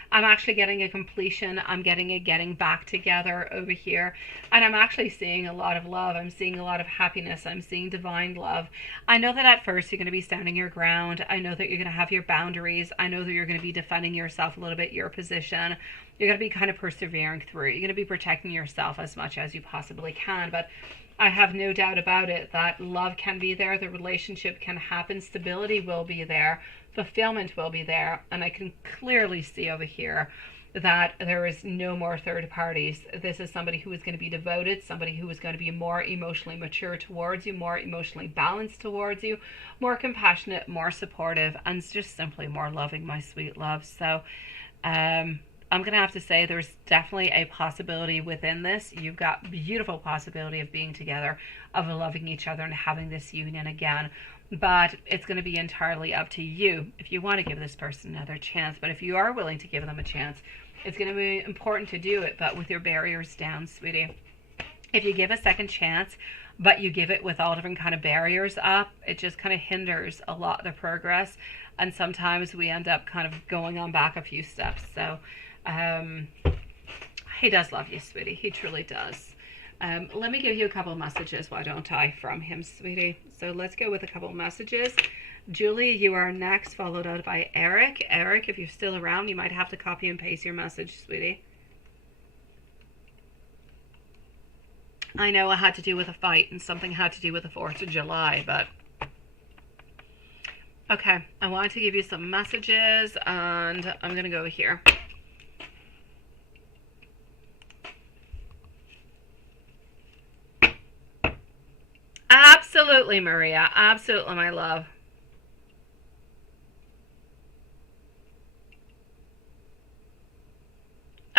I'm actually getting a completion. I'm getting a getting back together over here. And I'm actually seeing a lot of love. I'm seeing a lot of happiness. I'm seeing divine love. I know that at first you're going to be standing your ground. I know that you're going to have your boundaries. I know that you're going to be defending yourself a little bit, your position. You're going to be kind of persevering through it. You're going to be protecting yourself as much as you possibly can. But I have no doubt about it that love can be there. The relationship can happen. Stability will be there. Fulfillment will be there. And I can clearly see over here that there is no more third parties. This is somebody who is going to be devoted, somebody who is going to be more emotionally mature towards you, more emotionally balanced towards you, more compassionate, more supportive, and just simply more loving, my sweet love. So I'm going to have to say there's definitely a possibility within this. You've got beautiful possibility of being together, of loving each other and having this union again. But it's going to be entirely up to you if you want to give this person another chance. But if you are willing to give them a chance, it's going to be important to do it, but with your barriers down, sweetie. If you give a second chance, but you give it with all different kind of barriers up, it just kind of hinders a lot of the progress. And sometimes we end up kind of going on back a few steps. So he does love you, sweetie. He truly does. Let me give you a couple of messages, why don't I, from him, sweetie. So let's go with a couple of messages. Julie, you are next, followed out by Eric. Eric, if you're still around, you might have to copy and paste your message, sweetie. I know it had to do with a fight and something had to do with the 4th of July, but okay, I wanted to give you some messages and I'm going to go here. Absolutely, Maria. Absolutely, my love.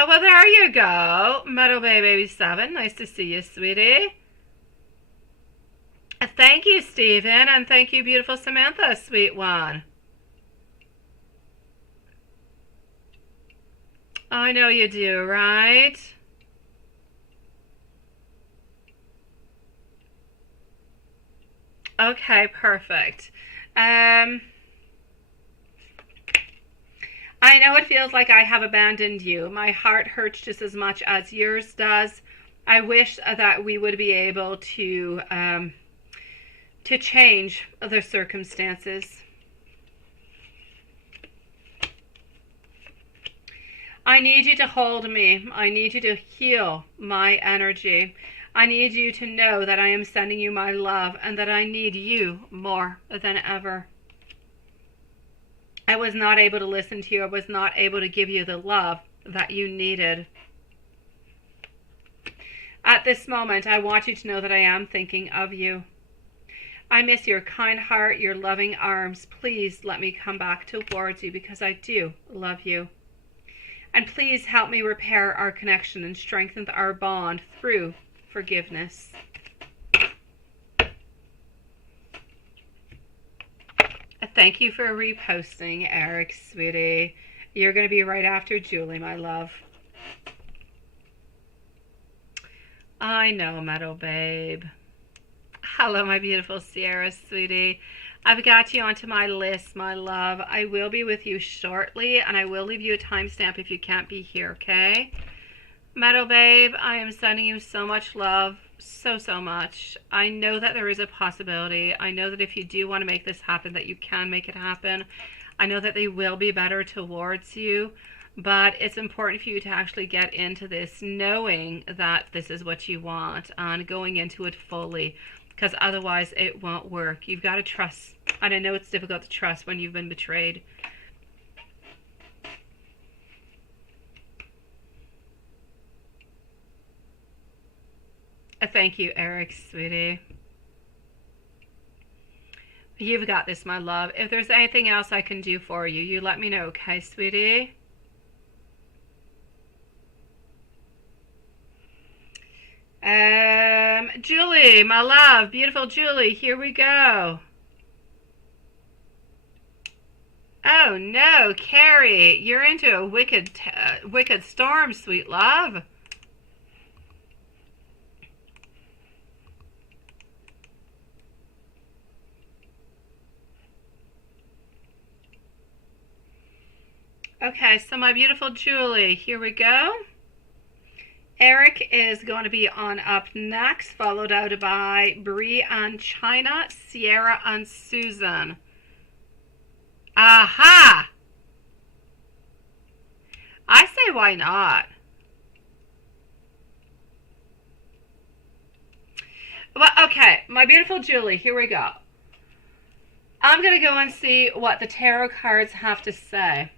Oh, well, there you go. Meadow Bay Baby 7. Nice to see you, sweetie. Thank you, Stephen. And thank you, beautiful Samantha, sweet one. I know you do, right? Okay, perfect. I know it feels like I have abandoned you. My heart hurts just as much as yours does. I wish that we would be able to change the circumstances. I need you to hold me. I need you to heal my energy. I need you to know that I am sending you my love and that I need you more than ever. I was not able to listen to you. I was not able to give you the love that you needed. At this moment, I want you to know that I am thinking of you. I miss your kind heart, your loving arms. Please let me come back towards you because I do love you. And please help me repair our connection and strengthen our bond through forgiveness. Thank you for reposting, Eric, sweetie. You're going to be right after Julie, my love. I know, Meadow Babe. Hello, my beautiful Sierra, sweetie. I've got you onto my list, my love. I will be with you shortly, and I will leave you a timestamp if you can't be here, okay? Meadow Babe, I am sending you so much love, so much. I know that there is a possibility. I know that if you do want to make this happen, that you can make it happen. I know that they will be better towards you, but it's important for you to actually get into this knowing that this is what you want and going into it fully, because otherwise it won't work. You've got to trust, and I know it's difficult to trust when you've been betrayed. Thank you, Eric, sweetie. You've got this, my love. If there's anything else I can do for you, you let me know, okay, sweetie? Julie, my love, beautiful Julie, here we go. Oh no, Carrie, you're into a wicked storm, sweet love. Okay, so my beautiful Julie, here we go. Eric is going to be on up next, followed out by Bree and China, Sierra and Susan. Aha! I say why not? Well, okay, my beautiful Julie, here we go. I'm going to go and see what the tarot cards have to say.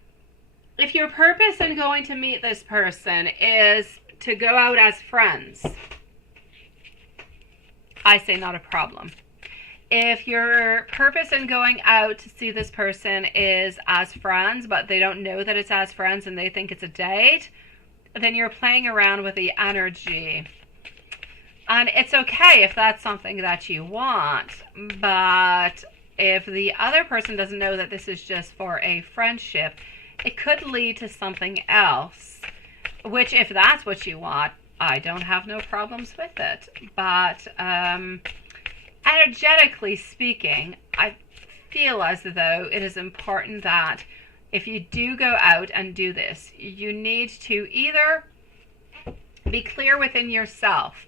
If your purpose in going to meet this person is to go out as friends, I say not a problem. If your purpose in going out to see this person is as friends, but they don't know that it's as friends and they think it's a date, then you're playing around with the energy. And it's okay if that's something that you want, but if the other person doesn't know that this is just for a friendship, it could lead to something else, which if that's what you want, I don't have no problems with it. But energetically speaking, I feel as though it is important that if you do go out and do this, you need to either be clear within yourself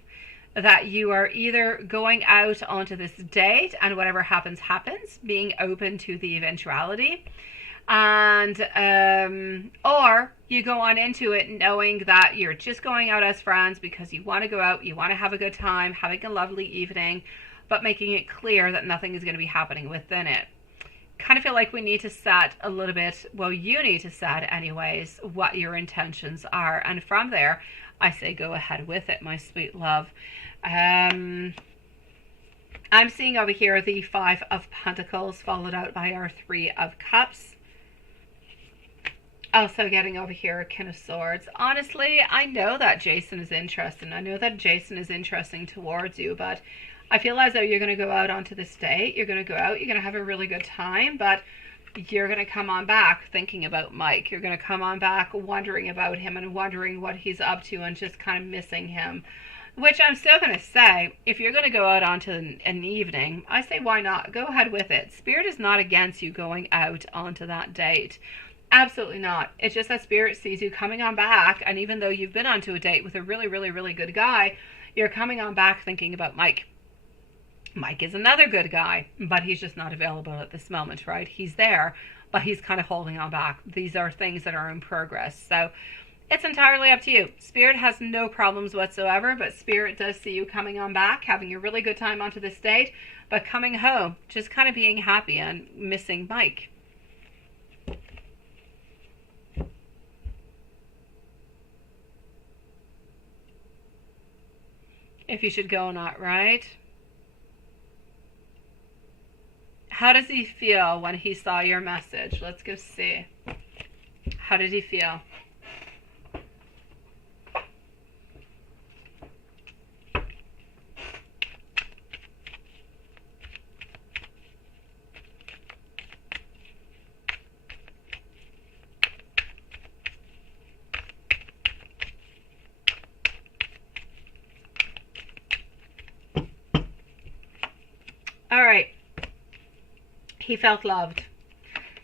that you are either going out onto this date and whatever happens, happens, being open to the eventuality, and or you go on into it knowing that you're just going out as friends because you want to go out, you want to have a good time, having a lovely evening, but making it clear that nothing is going to be happening within it. Kind of feel like we need to set a little bit, well, you need to set anyways what your intentions are, and from there I say go ahead with it, my sweet love. I'm seeing over here the 5 of Pentacles followed out by our 3 of Cups. Also getting over here a King of Swords. Honestly, I know that Jason is interested. I know that Jason is interesting towards you, but I feel as though you're going to go out onto this date. You're going to go out. You're going to have a really good time, but you're going to come on back thinking about Mike. You're going to come on back wondering about him and wondering what he's up to and just kind of missing him. Which I'm still going to say, if you're going to go out onto an evening, I say why not? Go ahead with it. Spirit is not against you going out onto that date. Absolutely not. It's just that Spirit sees you coming on back, and even though you've been onto a date with a really, really, really good guy, you're coming on back thinking about Mike. Mike is another good guy, but he's just not available at this moment, right? He's there, but he's kind of holding on back. These are things that are in progress. So it's entirely up to you. Spirit has no problems whatsoever, but Spirit does see you coming on back, having a really good time onto this date, but coming home, just kind of being happy and missing Mike. If you should go or not, right? How does he feel when he saw your message? Let's go see. How did he feel? All right. He felt loved.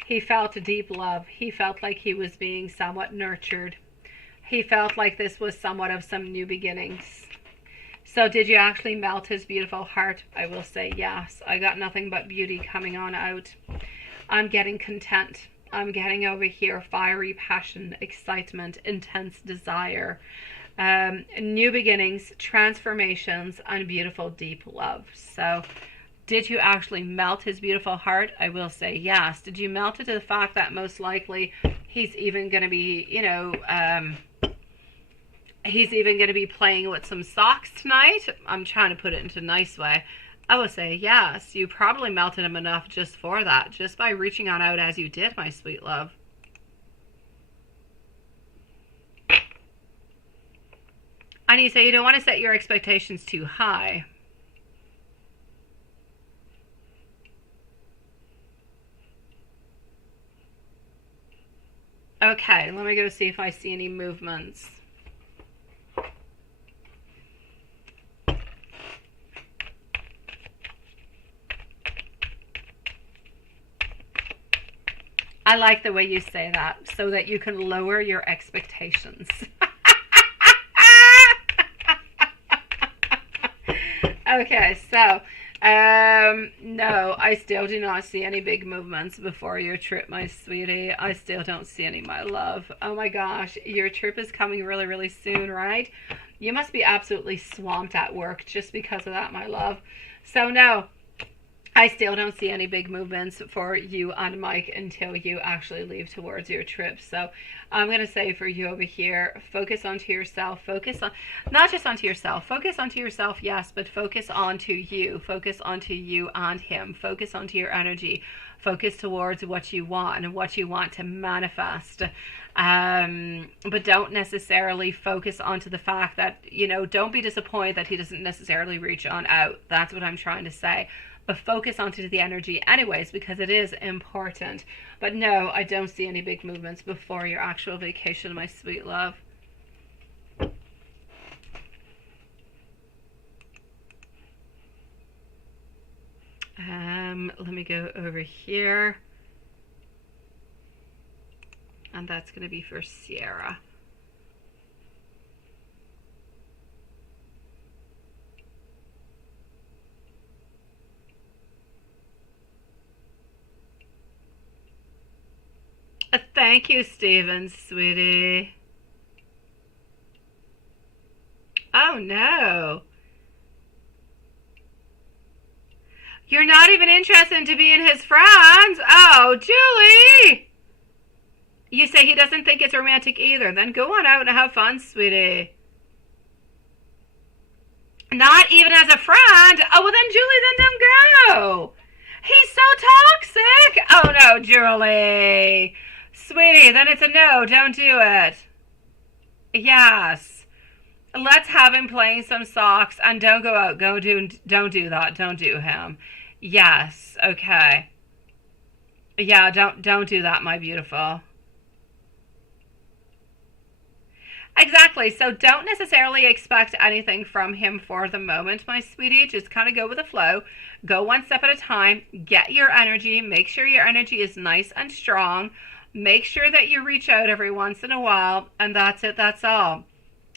He felt deep love. He felt like he was being somewhat nurtured. He felt like this was somewhat of some new beginnings. So did you actually melt his beautiful heart? I will say yes. I got nothing but beauty coming on out. I'm getting content. I'm getting over here fiery passion, excitement, intense desire, new beginnings, transformations, and beautiful deep love. So did you actually melt his beautiful heart? I will say yes. Did you melt it to the fact that most likely he's even going to be, he's even going to be playing with some socks tonight? I'm trying to put it into a nice way. I will say yes. You probably melted him enough just for that, just by reaching on out as you did, my sweet love. And you say you don't want to set your expectations too high. Okay, let me go see if I see any movements. I like the way you say that, so that you can lower your expectations. Okay, so no, I still do not see any big movements before your trip, my sweetie. I still don't see any, my love. Oh my gosh, your trip is coming really, really soon, right? You must be absolutely swamped at work just because of that, my love. So no, I still don't see any big movements for you and Mike until you actually leave towards your trip. So I'm going to say for you over here, focus onto yourself. Focus on, not just onto yourself. Focus onto yourself, yes, but focus onto you. Focus onto you and him. Focus onto your energy. Focus towards what you want and what you want to manifest. But don't necessarily focus onto the fact that, don't be disappointed that he doesn't necessarily reach on out. That's what I'm trying to say. But focus onto the energy anyways, because it is important. But no, I don't see any big movements before your actual vacation, my sweet love. Let me go over here. And that's going to be for Sierra. Thank you, Steven, sweetie. Oh, no. You're not even interested to be in his friends? Oh, Julie! You say he doesn't think it's romantic either. Then go on out and have fun, sweetie. Not even as a friend? Oh, well then, Julie, then don't go. He's so toxic. Oh, no, Julie. Sweetie, then it's a no. Don't do it. Yes. Let's have him playing some socks and don't go out. Don't do that. Don't do him. Yes. Okay. Yeah, don't do that, my beautiful. Exactly. So don't necessarily expect anything from him for the moment, my sweetie. Just kind of go with the flow. Go one step at a time. Get your energy. Make sure your energy is nice and strong. Make sure that you reach out every once in a while, and that's it, that's all.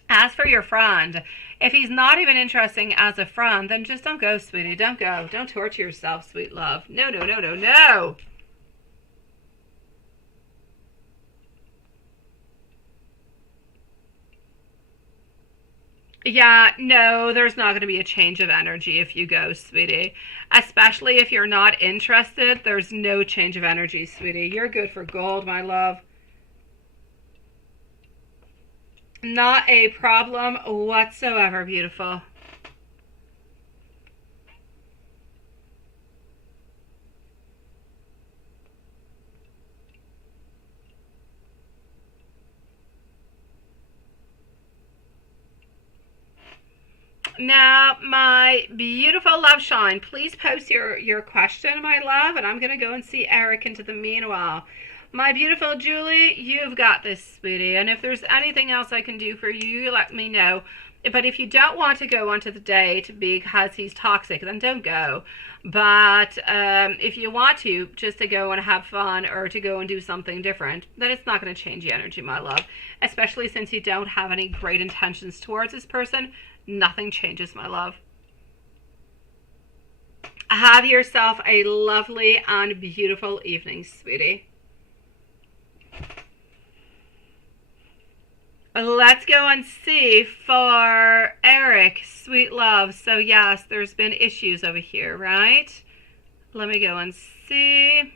As for your friend, if he's not even interesting as a friend, then just don't go, sweetie. Don't go. Don't torture yourself, sweet love. No, no, no, no, no. Yeah, no, there's not going to be a change of energy if you go, sweetie. Especially if you're not interested, there's no change of energy, sweetie. You're good for gold, my love. Not a problem whatsoever, beautiful. Now, my beautiful love shine, please post your question, my love, and I'm going to go and see Eric into the meanwhile. My beautiful Julie, you've got this, sweetie, and if there's anything else I can do for you, you let me know. But if you don't want to go onto the date because he's toxic, then don't go. But if you want to, just to go and have fun or to go and do something different, then it's not going to change the energy, my love. Especially since you don't have any great intentions towards this person. Nothing changes, my love. Have yourself a lovely and beautiful evening, sweetie. Let's go and see for Eric, sweet love. So yes, there's been issues over here, right? Let me go and see.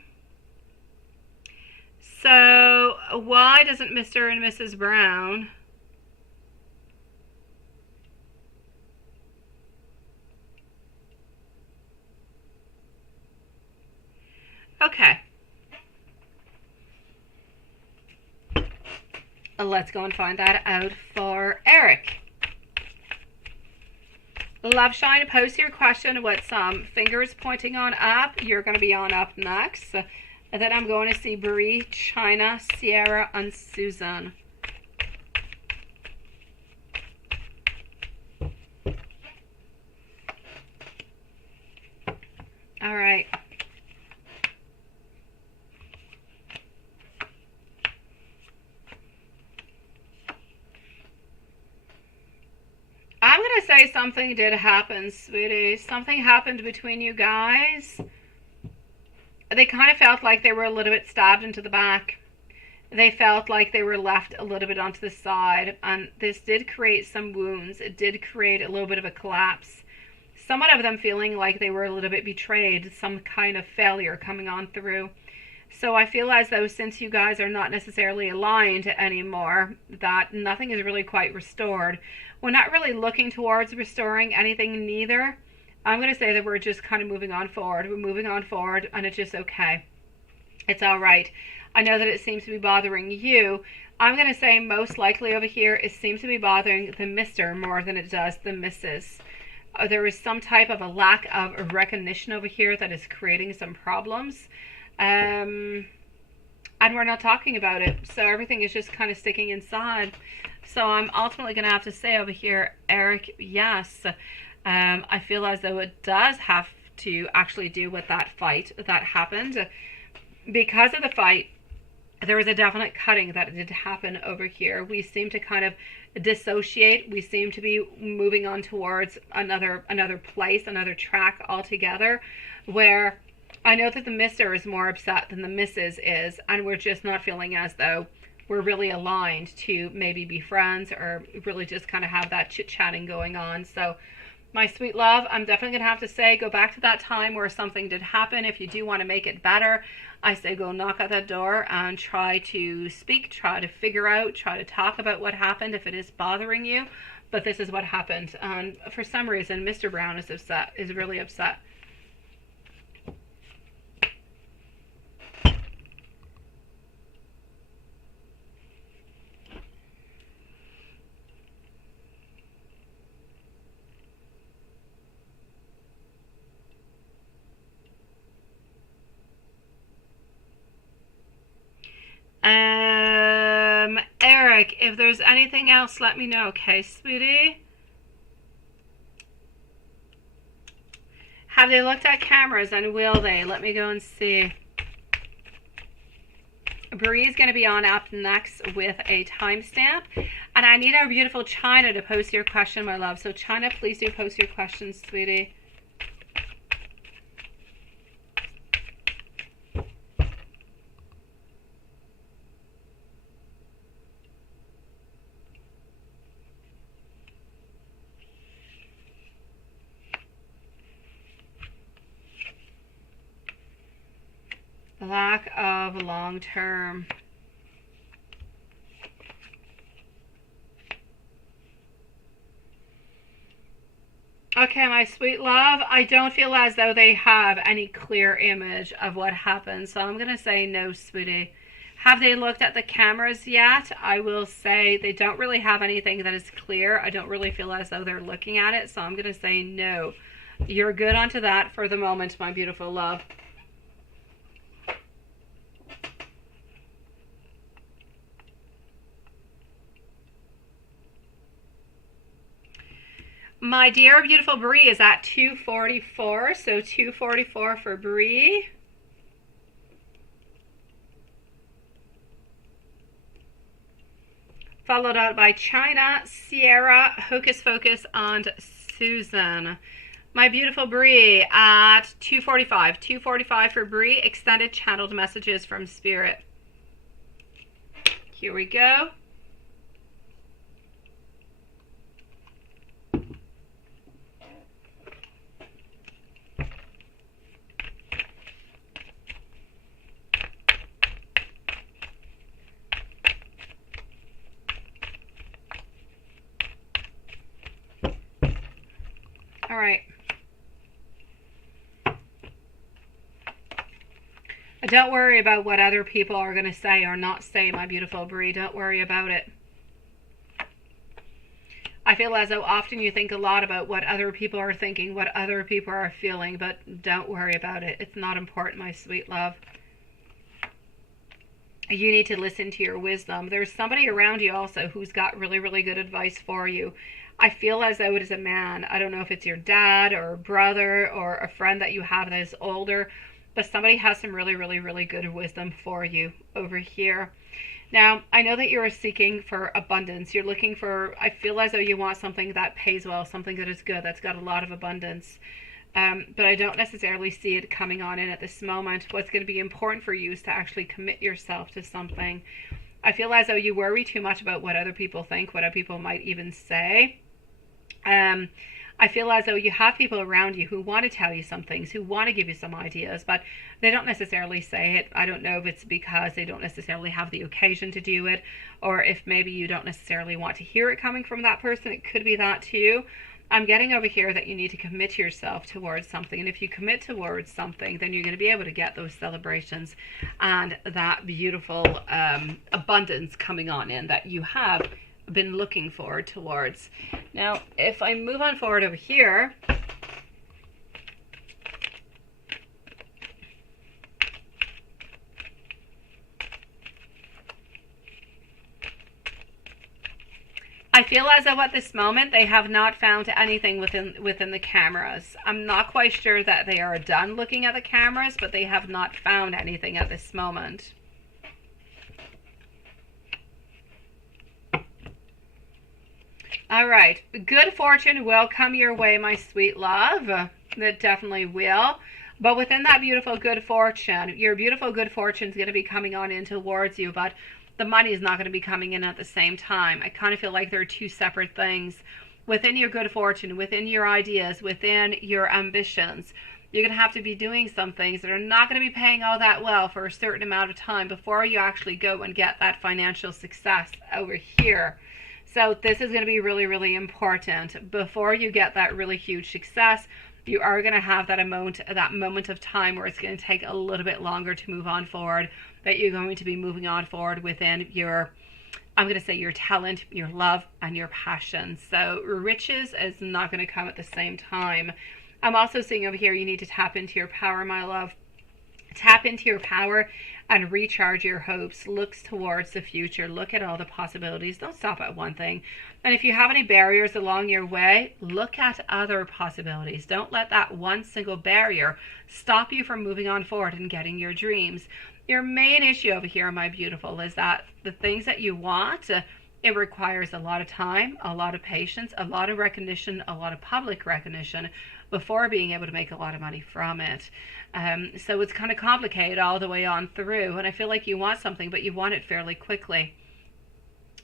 So why doesn't Mr. and Mrs. Brown... Okay. Let's go and find that out for Eric. Love Shine, post your question with some fingers pointing on up. You're going to be on up next. And then I'm going to see Bree, China, Sierra, and Susan. All right. I'm going to say something did happen, sweetie. Something happened between you guys. They kind of felt like they were a little bit stabbed into the back. They felt like they were left a little bit onto the side. And this did create some wounds. It did create a little bit of a collapse. Somewhat of them feeling like they were a little bit betrayed. Some kind of failure coming on through. So I feel as though since you guys are not necessarily aligned anymore, that nothing is really quite restored. We're not really looking towards restoring anything neither. I'm going to say that we're just kind of moving on forward. We're moving on forward and it's just okay. It's all right. I know that it seems to be bothering you. I'm going to say most likely over here it seems to be bothering the Mr. more than it does the Mrs. There is some type of a lack of recognition over here that is creating some problems. And we're not talking about it, so everything is just kind of sticking inside. So I'm ultimately going to have to say over here, Eric, yes, I feel as though it does have to actually do with that fight that happened. Because of the fight, there was a definite cutting that did happen over here. We seem to kind of dissociate. We seem to be moving on towards another place, another track altogether, where I know that the Mr. is more upset than the Mrs. is, and we're just not feeling as though we're really aligned to maybe be friends or really just kind of have that chit-chatting going on. So, my sweet love, I'm definitely going to have to say, go back to that time where something did happen. If you do want to make it better, I say go knock at that door and try to speak, try to figure out, try to talk about what happened if it is bothering you. But this is what happened. And for some reason, Mr. Brown is upset, is really upset. Eric, if there's anything else, let me know, okay, sweetie? Have they looked at cameras and will they? Let me go and see. Bree is going to be on up next with a timestamp. And I need our beautiful China to post your question, my love. So China, please do post your questions, sweetie. Lack of long term. Okay, my sweet love, I don't feel as though they have any clear image of what happened, so I'm going to say no, sweetie. Have they looked at the cameras yet? I will say they don't really have anything that is clear. I don't really feel as though they're looking at it, so I'm going to say no. You're good onto that for the moment, my beautiful love. My dear beautiful Bree is at 244, so 244 for Bree. Followed out by China, Sierra, Hocus Focus, and Susan. My beautiful Bree at 245. 245 for Bree, extended channeled messages from Spirit. Here we go. All right. Don't worry about what other people are going to say or not say, my beautiful Bree. Don't worry about it. I feel as though often you think a lot about what other people are thinking, what other people are feeling, but don't worry about it. It's not important, my sweet love. You need to listen to your wisdom. There's somebody around you also who's got really, really good advice for you. I feel as though it is a man. I don't know if it's your dad or a brother or a friend that you have that is older, but somebody has some really, really, really good wisdom for you over here. Now, I know that you're seeking for abundance. You're looking for, I feel as though you want something that pays well, something that is good, that's got a lot of abundance. But I don't necessarily see it coming on in at this moment. What's going to be important for you is to actually commit yourself to something. I feel as though you worry too much about what other people think, what other people might even say. I feel as though you have people around you who want to tell you some things, who want to give you some ideas, but they don't necessarily say it. I don't know if it's because they don't necessarily have the occasion to do it, or if maybe you don't necessarily want to hear it coming from that person. It could be that too. I'm getting over here that you need to commit yourself towards something, and if you commit towards something, then you're going to be able to get those celebrations and that beautiful abundance coming on in that you have been looking forward towards. Now, if I move on forward over here, I feel as though at this moment they have not found anything within the cameras. I'm not quite sure that they are done looking at the cameras, but they have not found anything at this moment. All right, good fortune will come your way, my sweet love. It definitely will. But within that beautiful good fortune, your beautiful good fortune is going to be coming on in towards you, but the money is not going to be coming in at the same time. I kind of feel like there are two separate things. Within your good fortune, within your ideas, within your ambitions, you're going to have to be doing some things that are not going to be paying all that well for a certain amount of time before you actually go and get that financial success over here. So this is going to be really, really important. Before you get that really huge success, you are going to have that moment of time where it's going to take a little bit longer to move on forward, that you're going to be moving on forward within your, I'm going to say, your talent, your love, and your passion. So riches is not going to come at the same time. I'm also seeing over here you need to tap into your power, my love. Tap into your power and recharge your hopes. Look towards the future. Look at all the possibilities. Don't stop at one thing. And if you have any barriers along your way, look at other possibilities. Don't let that one single barrier stop you from moving on forward and getting your dreams. Your main issue over here, my beautiful, is that the things that you want, it requires a lot of time, a lot of patience, a lot of recognition, a lot of public recognition before being able to make a lot of money from it. So it's kind of complicated all the way on through. And I feel like you want something, but you want it fairly quickly.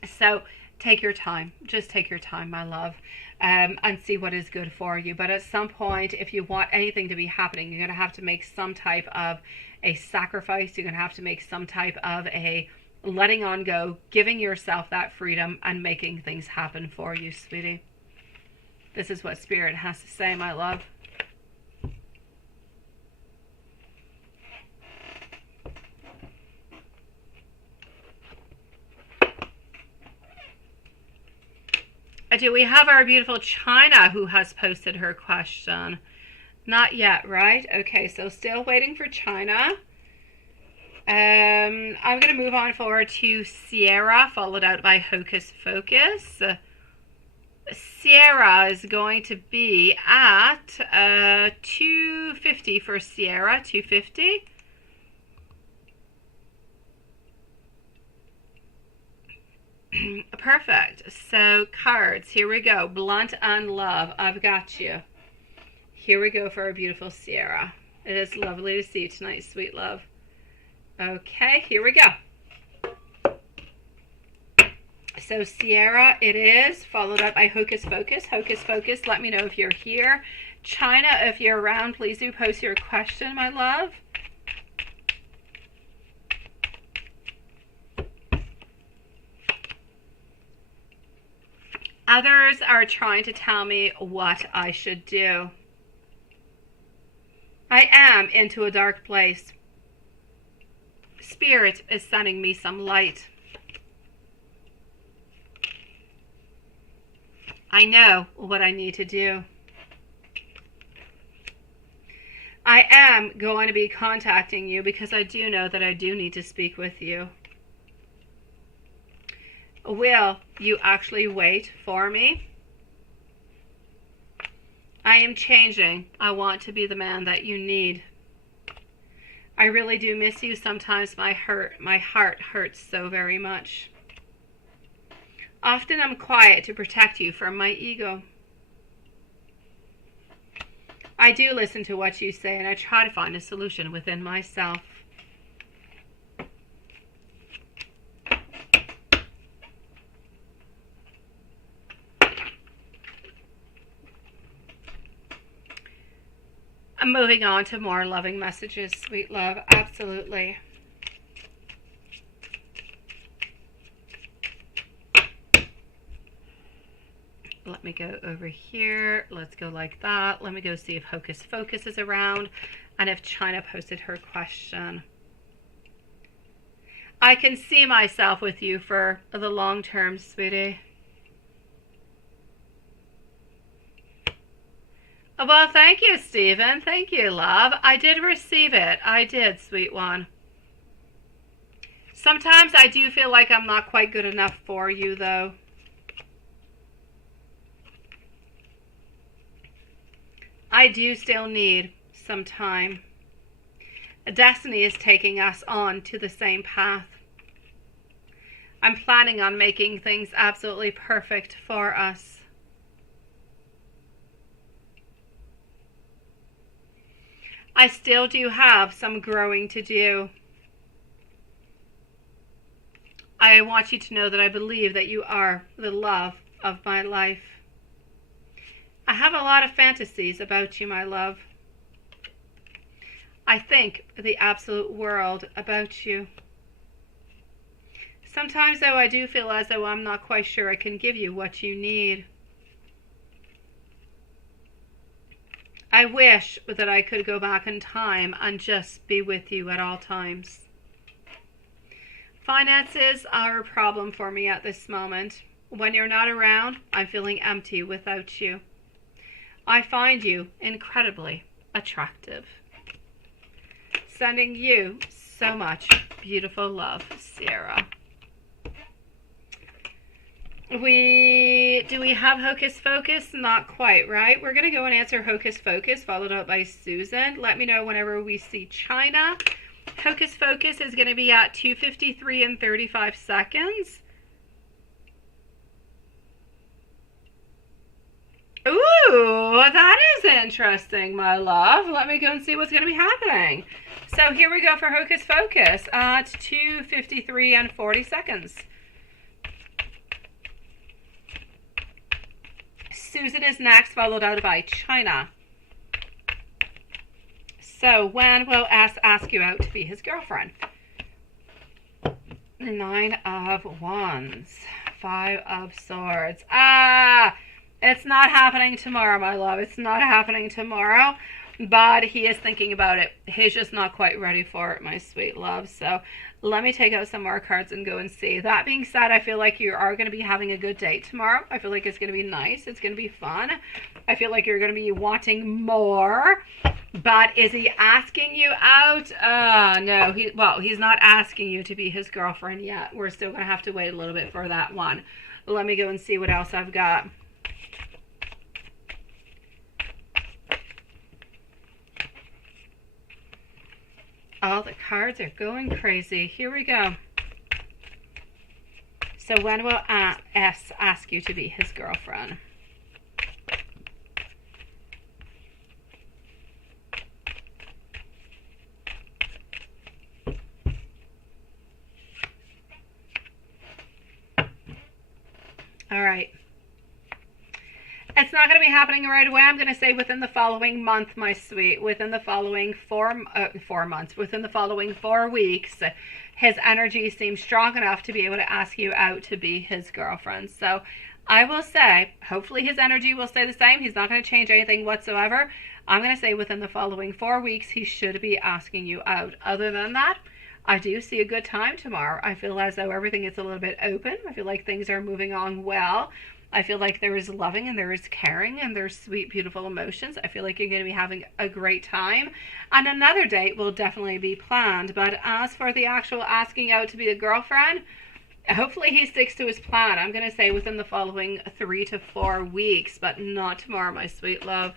So take your time. Just take your time, my love, and see what is good for you. But at some point, if you want anything to be happening, you're going to have to make some type of a sacrifice. You're going to have to make some type of a letting on go, giving yourself that freedom and making things happen for you, sweetie. This is what Spirit has to say, my love. Do we have our beautiful China who has posted her question? Not yet, right? Okay, so still waiting for China. I'm going to move on forward to Sierra, followed out by Hocus Pocus. Sierra is going to be at 250 for Sierra, 250. Perfect. So cards, here we go. Blunt and love. I've got you. Here we go for our beautiful Sierra. It is lovely to see you tonight, sweet love. Okay, here we go. So Sierra it is, followed up by Hocus Pocus. Hocus Pocus, let me know if you're here. China, if you're around, please do post your question, my love. Others are trying to tell me what I should do. I am into a dark place. Spirit is sending me some light. I know what I need to do. I am going to be contacting you because I do know that I do need to speak with you. Will you actually wait for me? I am changing. I want to be the man that you need. I really do miss you. Sometimes my heart hurts so very much. Often I'm quiet to protect you from my ego. I do listen to what you say and I try to find a solution within myself. I'm moving on to more loving messages, sweet love. Absolutely. Let me go over here. Let's go like that. Let me go see if Hocus Pocus is around and if China posted her question. I can see myself with you for the long term, sweetie. Well, thank you, Stephen. Thank you, love. I did receive it. I did, sweet one. Sometimes I do feel like I'm not quite good enough for you, though. I do still need some time. Destiny is taking us on to the same path. I'm planning on making things absolutely perfect for us. I still do have some growing to do. I want you to know that I believe that you are the love of my life. I have a lot of fantasies about you, my love. I think the absolute world about you. Sometimes, though, I do feel as though I'm not quite sure I can give you what you need. I wish that I could go back in time and just be with you at all times. Finances are a problem for me at this moment. When you're not around, I'm feeling empty without you. I find you incredibly attractive. Sending you so much beautiful love, Sierra. Do we have Hocus Pocus? Not quite, right? We're going to go and answer Hocus Pocus, followed up by Susan. Let me know whenever we see China. Hocus Focus is going to be at 2:53 and 35 seconds. Ooh, that is interesting, my love. Let me go and see what's going to be happening. So here we go for Hocus Focus at 2:53 and 40 seconds. Susan is next, followed out by China. So when will S ask you out to be his girlfriend? 9 of Wands. 5 of Swords. It's not happening tomorrow, my love. It's not happening tomorrow. But he is thinking about it. He's just not quite ready for it, my sweet love. So let me take out some more cards and go and see. That being said, I feel like you are going to be having a good date tomorrow. I feel like it's going to be nice. It's going to be fun. I feel like you're going to be wanting more. But is he asking you out? No. He's not asking you to be his girlfriend yet. We're still going to have to wait a little bit for that one. Let me go and see what else I've got. All the cards are going crazy. Here we go. So when will S ask you to be his girlfriend? All right. It's not going to be happening right away. I'm going to say within the following month, my sweet. Within the following 4 months. Within the following 4 weeks, his energy seems strong enough to be able to ask you out to be his girlfriend. So I will say, hopefully his energy will stay the same. He's not going to change anything whatsoever. I'm going to say within the following 4 weeks, he should be asking you out. Other than that, I do see a good time tomorrow. I feel as though everything is a little bit open. I feel like things are moving on well. I feel like there is loving and there is caring and there's sweet, beautiful emotions. I feel like you're going to be having a great time. And another date will definitely be planned. But as for the actual asking out to be a girlfriend, hopefully he sticks to his plan. I'm going to say within the following 3 to 4 weeks, but not tomorrow, my sweet love.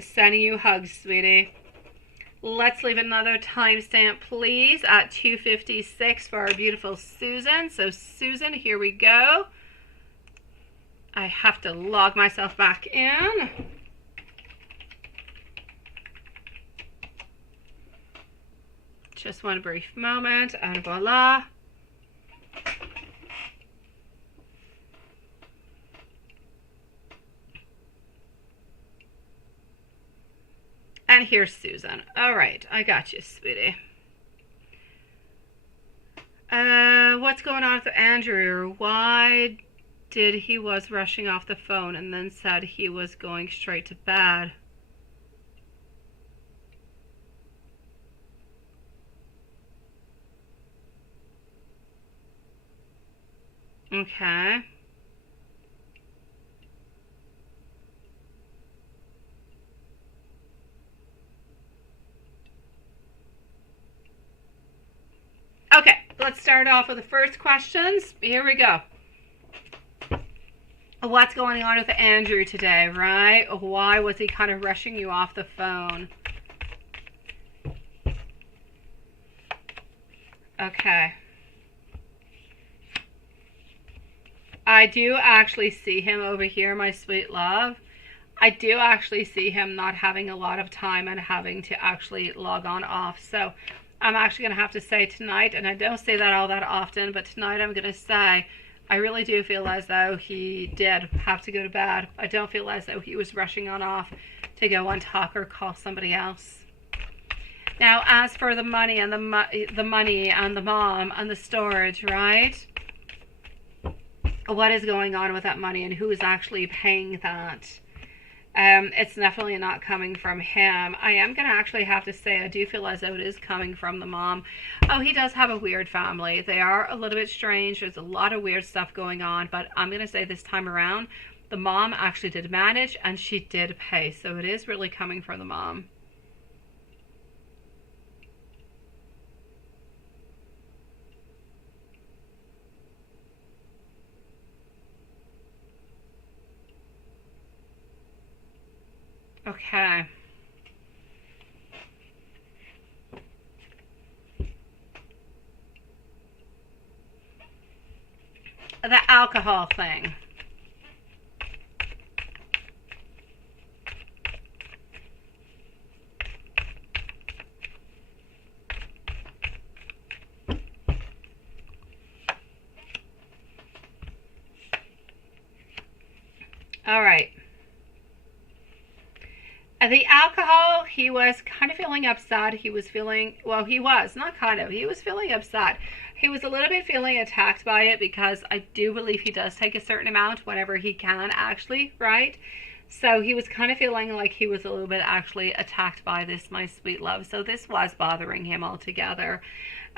Sending you hugs, sweetie. Let's leave another timestamp, please, at 2:56 for our beautiful Susan. So, Susan, here we go. I have to log myself back in. Just one brief moment, and voila. And here's Susan. All right, I got you, sweetie. What's going on with Andrew? Why did he was rushing off the phone and then said he was going straight to bed? Okay. Okay, let's start off with the first questions. Here we go. What's going on with Andrew today, right? Why was he kind of rushing you off the phone? Okay. I do actually see him over here, my sweet love. I do actually see him not having a lot of time and having to actually log on off. So I'm actually going to have to say tonight, and I don't say that all that often, but tonight I'm going to say I really do feel as though he did have to go to bed. I don't feel as though he was rushing on off to go and talk or call somebody else. Now, as for the money and the money and the mom and the storage, right? What is going on with that money and who is actually paying that? It's definitely not coming from him. I am going to actually have to say I do feel as though it is coming from the mom. Oh, he does have a weird family. They are a little bit strange. There's a lot of weird stuff going on. But I'm going to say this time around, the mom actually did manage and she did pay. So it is really coming from the mom. Okay. the alcohol thing. All right. The alcohol, he was kind of feeling upset. He was feeling, well, he was, not kind of, he was feeling upset. He was a little bit feeling attacked by it because I do believe he does take a certain amount whenever he can, actually, right? So he was kind of feeling like he was a little bit actually attacked by this, my sweet love. So this was bothering him altogether.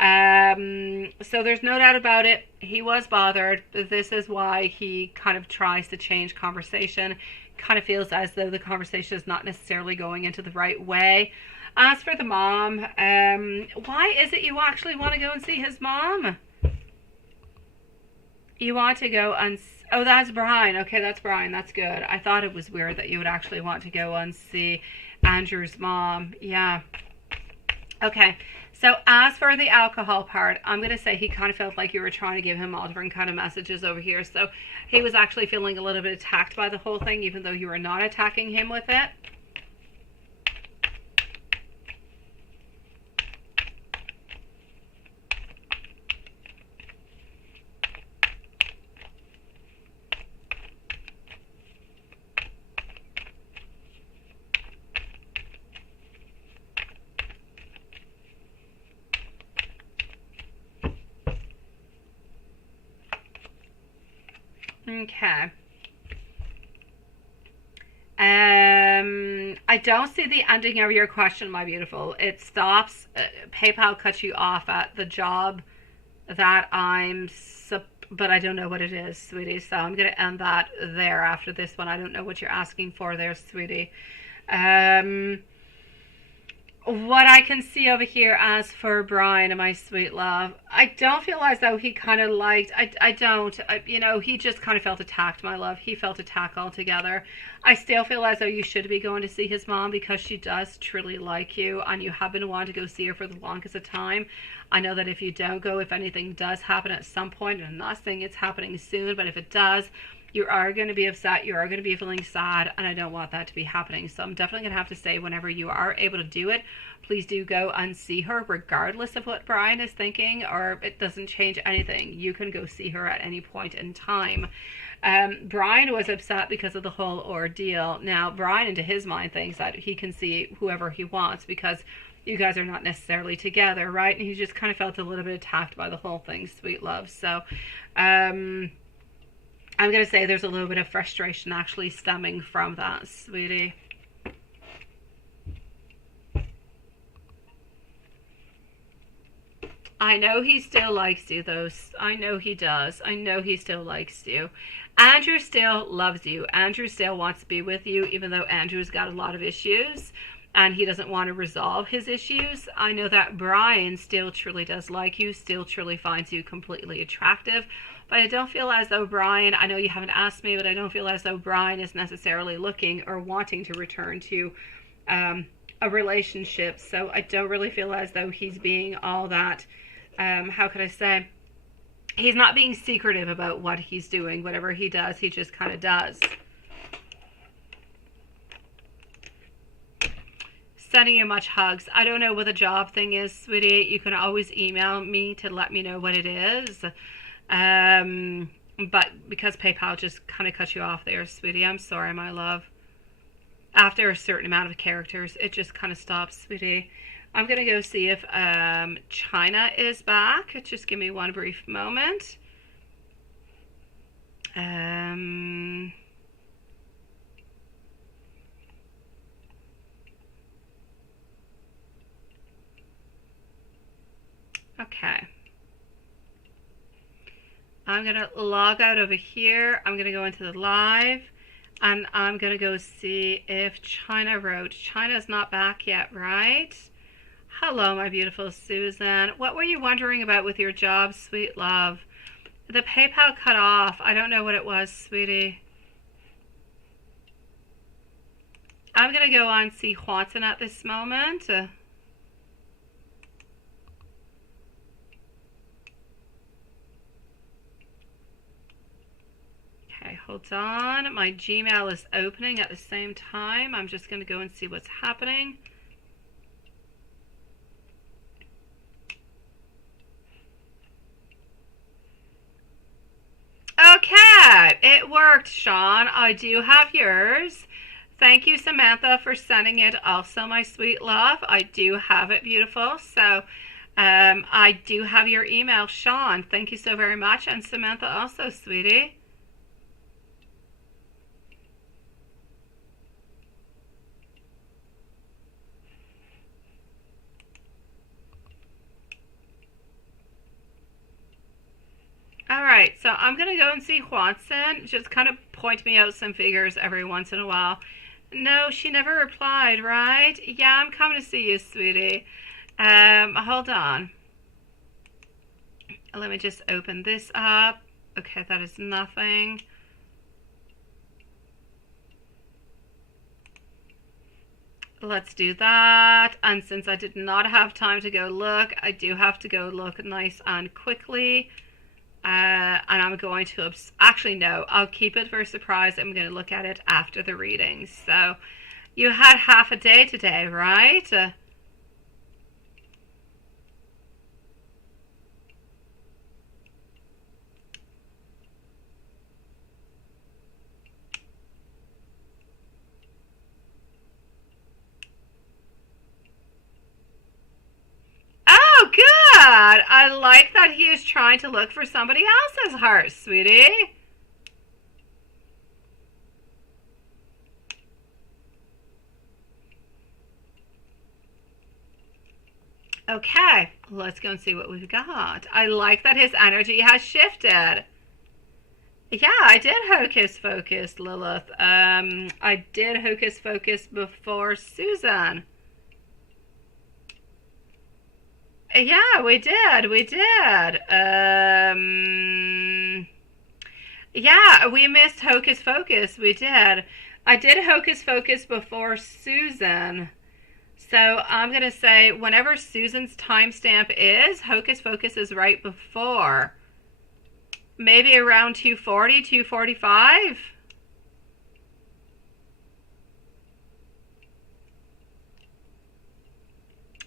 So there's no doubt about it. He was bothered. This is why he kind of tries to change conversation. Kind of feels as though the conversation is not necessarily going into the right way. As for the mom, why is it you actually want to go and see his mom? You want to go and... Oh, that's Brian. Okay, that's Brian. That's good. I thought it was weird that you would actually want to go and see Andrew's mom. Yeah. Okay. So as for the alcohol part, I'm going to say he kind of felt like you were trying to give him all different kind of messages over here. So he was actually feeling a little bit attacked by the whole thing, even though you were not attacking him with it. Okay. I don't see the ending of your question, my beautiful. It stops. PayPal cuts you off at the job that but I don't know what it is, sweetie. So I'm going to end that there after this one. I don't know what you're asking for there, sweetie. What I can see over here as for Brian and my sweet love, I don't feel as though he kind of liked, you know, he just kind of felt attacked, my love. He felt attacked altogether. I still feel as though you should be going to see his mom because she does truly like you and you have been wanting to go see her for the longest of time. I know that if you don't go, if anything does happen at some point, and I'm not saying it's happening soon, but if it does, you are going to be upset, you are going to be feeling sad, and I don't want that to be happening. So I'm definitely going to have to say, whenever you are able to do it, please do go and see her, regardless of what Brian is thinking, or it doesn't change anything. You can go see her at any point in time. Brian was upset because of the whole ordeal. Now, Brian, into his mind, thinks that he can see whoever he wants because you guys are not necessarily together, right? And he just kind of felt a little bit attacked by the whole thing, sweet love. So, I'm going to say there's a little bit of frustration actually stemming from that, sweetie. I know he still likes you, though. I know he does. I know he still likes you. Andrew still loves you. Andrew still wants to be with you, even though Andrew's got a lot of issues and he doesn't want to resolve his issues. I know that Brian still truly does like you, still truly finds you completely attractive. But I don't feel as though Brian, I know you haven't asked me, but I don't feel as though Brian is necessarily looking or wanting to return to a relationship. So I don't really feel as though he's being all that, how could I say? He's not being secretive about what he's doing. Whatever he does, he just kind of does. Sending you much hugs. I don't know what the job thing is, sweetie. You can always email me to let me know what it is. But because PayPal just kind of cut you off there, sweetie, I'm sorry, my love. After a certain amount of characters, it just kind of stops, sweetie. I'm going to go see if China is back. Just give me one brief moment. Okay. I'm going to log out over here. I'm going to go into the live. And I'm going to go see if China wrote. China's not back yet, right? Hello, my beautiful Susan. What were you wondering about with your job, sweet love? The PayPal cut off. I don't know what it was, sweetie. I'm going to go on see Juanson at this moment. Hold on. My Gmail is opening at the same time. I'm just going to go and see what's happening. Okay, it worked, Sean. I do have yours. Thank you, Samantha, for sending it. Also, my sweet love, I do have it, beautiful. So I do have your email, Sean. Thank you so very much. And Samantha also, sweetie. All right, so I'm going to go and see Juanson. Just kind of point me out some figures every once in a while. No, she never replied, right? Yeah, I'm coming to see you, sweetie. Hold on. Let me just open this up. Okay, that is nothing. Let's do that. And since I did not have time to go look, I do have to go look nice and quickly. And I'm going to, actually no, I'll keep it for a surprise. I'm going to look at it after the reading. So you had half a day today, right? Oh, good. I like that he is trying to look for somebody else's heart, sweetie. Okay, let's go and see what we've got. I like that his energy has shifted. Yeah, I did Hocus Focus, Lilith. I did Hocus Focus before Susan. Yeah, we did. Yeah, we missed Hocus Focus. We did. I did Hocus Focus before Susan. So I'm going to say whenever Susan's timestamp is, Hocus Focus is right before. Maybe around 240, 245.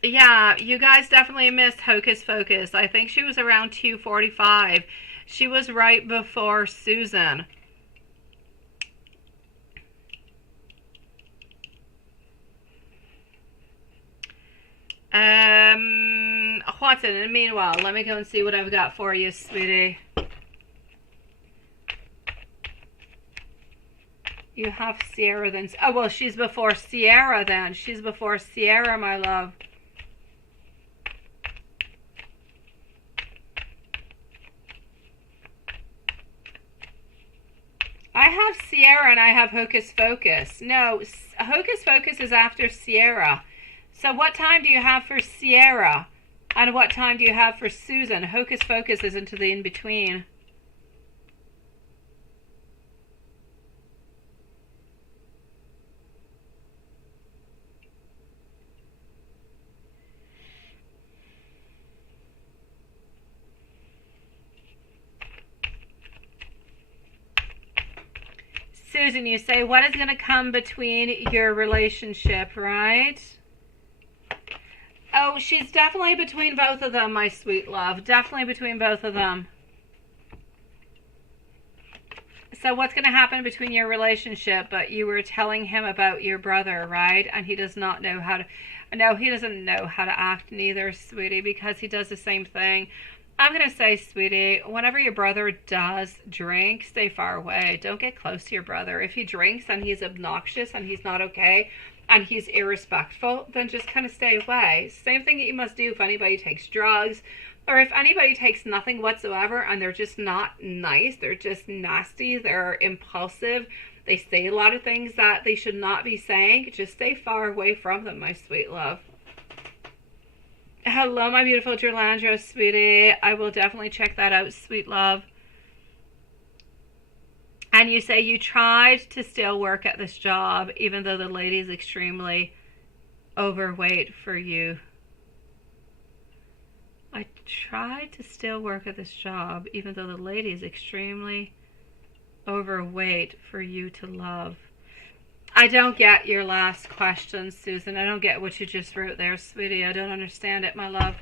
Yeah, you guys definitely missed Hocus Focus. I think she was around 245. She was right before Susan. Watson, and meanwhile, let me go and see what I've got for you, sweetie. You have Sierra then. Oh, well, she's before Sierra then. She's before Sierra, my love. I have Sierra and I have Hocus Focus. No, Hocus Focus is after Sierra. So what time do you have for Sierra? And what time do you have for Susan? Hocus Focus is into the in-between. Susan, you say, what is going to come between your relationship, right? Oh, she's definitely between both of them, my sweet love. Definitely between both of them. So what's going to happen between your relationship? But you were telling him about your brother, right? And he does not know how to... No, he doesn't know how to act neither, sweetie, because he does the same thing. I'm going to say, sweetie, whenever your brother does drink, stay far away. Don't get close to your brother. If he drinks and he's obnoxious and he's not okay and he's irrespectful, then just kind of stay away. Same thing that you must do if anybody takes drugs or if anybody takes nothing whatsoever and they're just not nice, they're just nasty, they're impulsive, they say a lot of things that they should not be saying. Just stay far away from them, my sweet love. Hello, my beautiful Gerlandra, sweetie. I will definitely check that out, sweet love. And you say you tried to still work at this job, even though the lady is extremely overweight for you. I tried to still work at this job, even though the lady is extremely overweight for you to love? I don't get your last question, Susan. I don't get what you just wrote there, sweetie. I don't understand it, my love.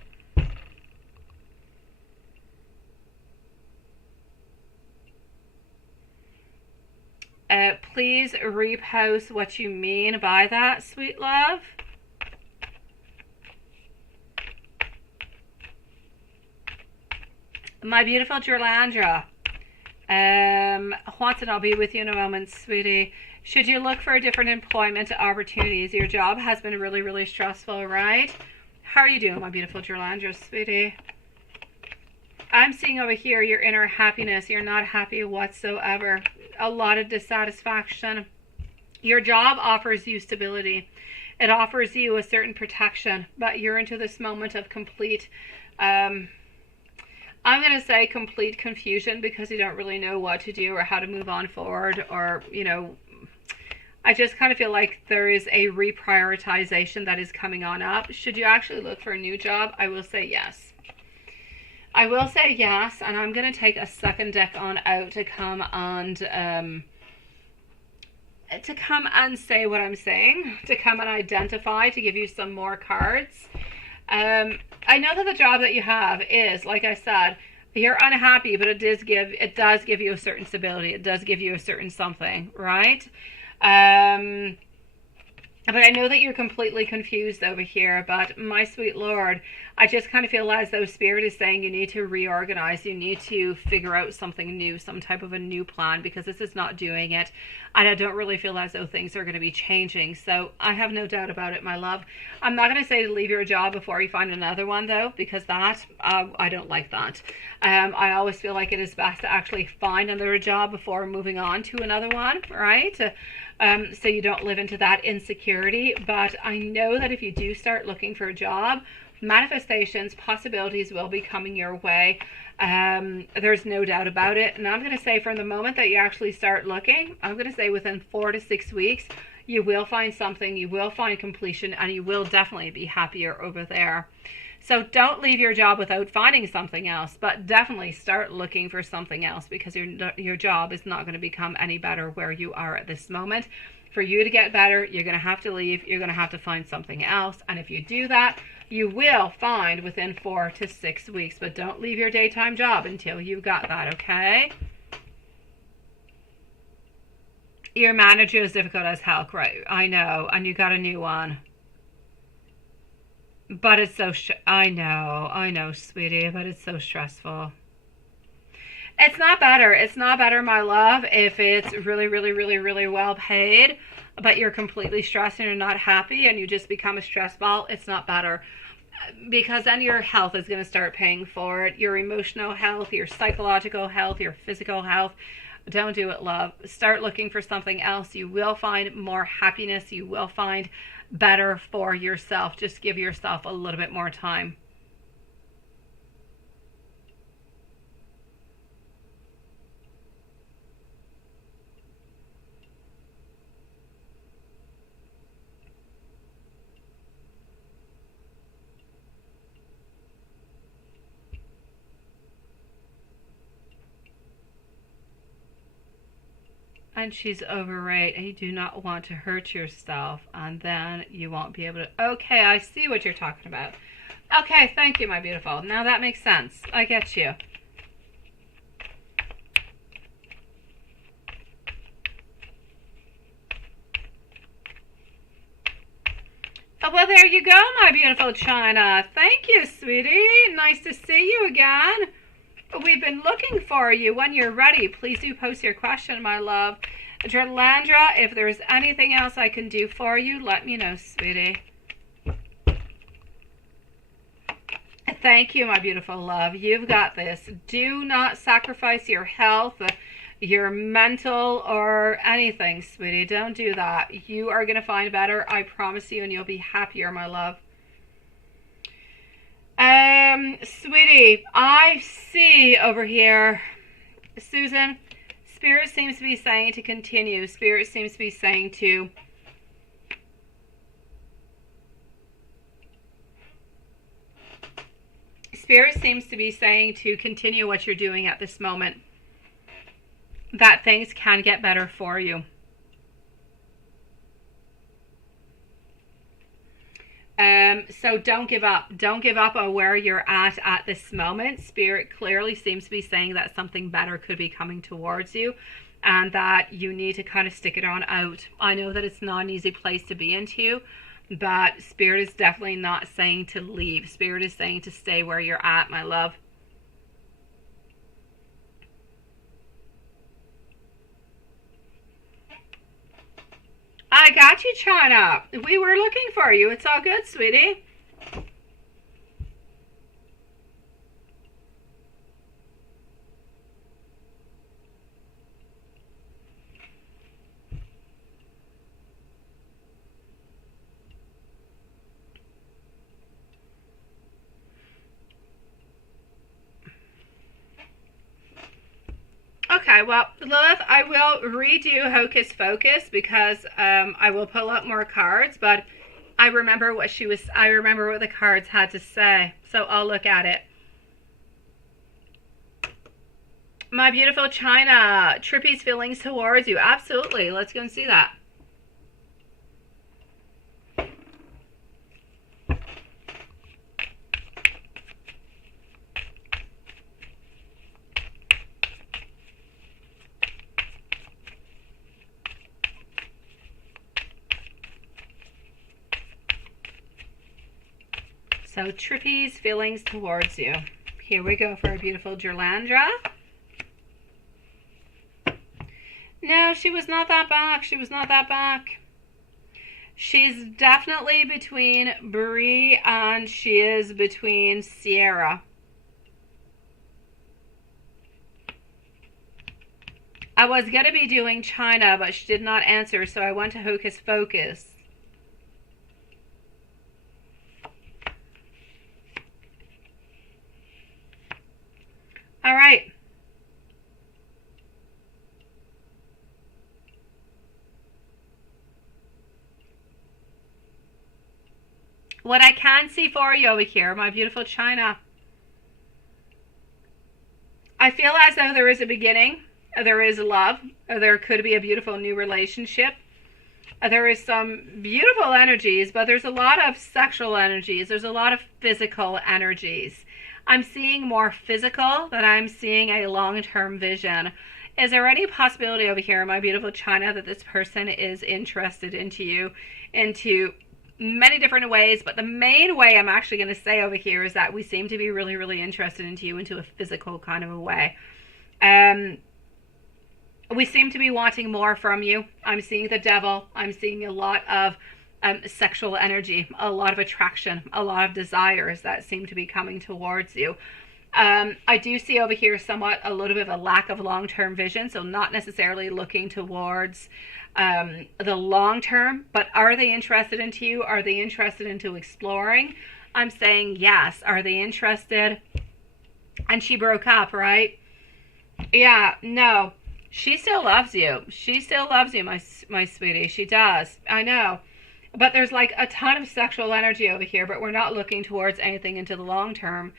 Please repost what you mean by that, sweet love. My beautiful Jerlandra. Juan, I'll be with you in a moment, sweetie. Should you look for different employment opportunities? Your job has been really, really stressful, right? How are you doing, my beautiful Jerlandra, sweetie? I'm seeing over here your inner happiness. You're not happy whatsoever. A lot of dissatisfaction. Your job offers you stability. It offers you a certain protection, but you're into this moment of complete, I'm going to say complete confusion because you don't really know what to do or how to move on forward, or, you know, I just kind of feel like there is a reprioritization that is coming on up. Should you actually look for a new job? I will say yes. I will say yes, and I'm going to take a second deck on out to come and say what I'm saying, to come and identify, to give you some more cards. I know that the job that you have is, like I said, you're unhappy, but it does give you a certain stability. It does give you a certain something, right? But I know that you're completely confused over here, but my sweet Lord, I just kind of feel as though Spirit is saying you need to reorganize. You need to figure out something new, some type of a new plan, because this is not doing it. And I don't really feel as though things are going to be changing. So I have no doubt about it, my love. I'm not going to say to leave your job before you find another one, though, because that, I don't like that. I always feel like it is best to actually find another job before moving on to another one, right? So you don't live into that insecurity. But I know that if you do start looking for a job, manifestations, possibilities will be coming your way. There's no doubt about it. And I'm going to say from the moment that you actually start looking, I'm going to say within 4 to 6 weeks, you will find something, you will find completion, and you will definitely be happier over there. So don't leave your job without finding something else, but definitely start looking for something else, because your job is not going to become any better where you are at this moment. For you to get better, you're going to have to leave. You're going to have to find something else. And if you do that, you will find within 4 to 6 weeks. But don't leave your daytime job until you got that, okay? Your manager is difficult as hell, right? I know. And you got a new one. But it's so, I know, sweetie, but it's so stressful. It's not better. It's not better, my love, if it's really, really, really, really well paid, but you're completely stressed and you're not happy and you just become a stress ball. It's not better, because then your health is going to start paying for it. Your emotional health, your psychological health, your physical health. Don't do it, love. Start looking for something else. You will find more happiness. You will find better for yourself. Just give yourself a little bit more time. And she's overrate, and you do not want to hurt yourself, and then you won't be able to. Okay, I see what you're talking about. Okay, thank you, my beautiful. Now that makes sense. I get you. Oh, well, there you go, my beautiful China. Thank you, sweetie. Nice to see you again. We've been looking for you. When you're ready, please do post your question, my love. Jerlandra, if there's anything else I can do for you, let me know, sweetie. Thank you, my beautiful love. You've got this. Do not sacrifice your health, your mental, or anything, sweetie. Don't do that. You are going to find better, I promise you, and you'll be happier, my love. Sweetie, I see over here, Susan, Spirit seems to be saying to continue. Spirit seems to be saying to continue what you're doing at this moment. that things can get better for you. So don't give up. Don't give up on where you're at this moment. Spirit clearly seems to be saying that something better could be coming towards you and that you need to kind of stick it on out. I know that it's not an easy place to be into, but Spirit is definitely not saying to leave. Spirit is saying to stay where you're at, my love. I got you, China. We were looking for you. It's all good, sweetie. Okay, well, Lilith, I will redo Hocus Pocus because I will pull up more cards, but I remember what the cards had to say, so I'll look at it. My beautiful China, Trippy's feelings towards you. Absolutely. Let's go and see that. So Trippy's feelings towards you. Here we go for a beautiful Jerlandra. No, she was not that back. She was not that back. She's definitely between Brie and she is between Sierra. I was going to be doing China, but she did not answer, so I went to Hocus Pocus. All right. What I can see for you over here, my beautiful China, I feel as though there is a beginning, there is love, there could be a beautiful new relationship. There is some beautiful energies, but there's a lot of sexual energies. There's a lot of physical energies. I'm seeing more physical than I'm seeing a long-term vision. Is there any possibility over here, my beautiful China, that this person is interested into you, into many different ways, but the main way I'm actually going to say over here is that we seem to be really, really interested into you into a physical kind of a way. We seem to be wanting more from you. I'm seeing the devil. I'm seeing a lot of sexual energy, a lot of attraction, a lot of desires that seem to be coming towards you. I do see over here somewhat a little bit of a lack of long-term vision, so not necessarily looking towards the long term, but are they interested into you? Are they interested into exploring? I'm saying yes. Are they interested? And she broke up, right? Yeah, no. She still loves you. She still loves you, my sweetie. She does. I know. But there's like a ton of sexual energy over here, but we're not looking towards anything into the long term.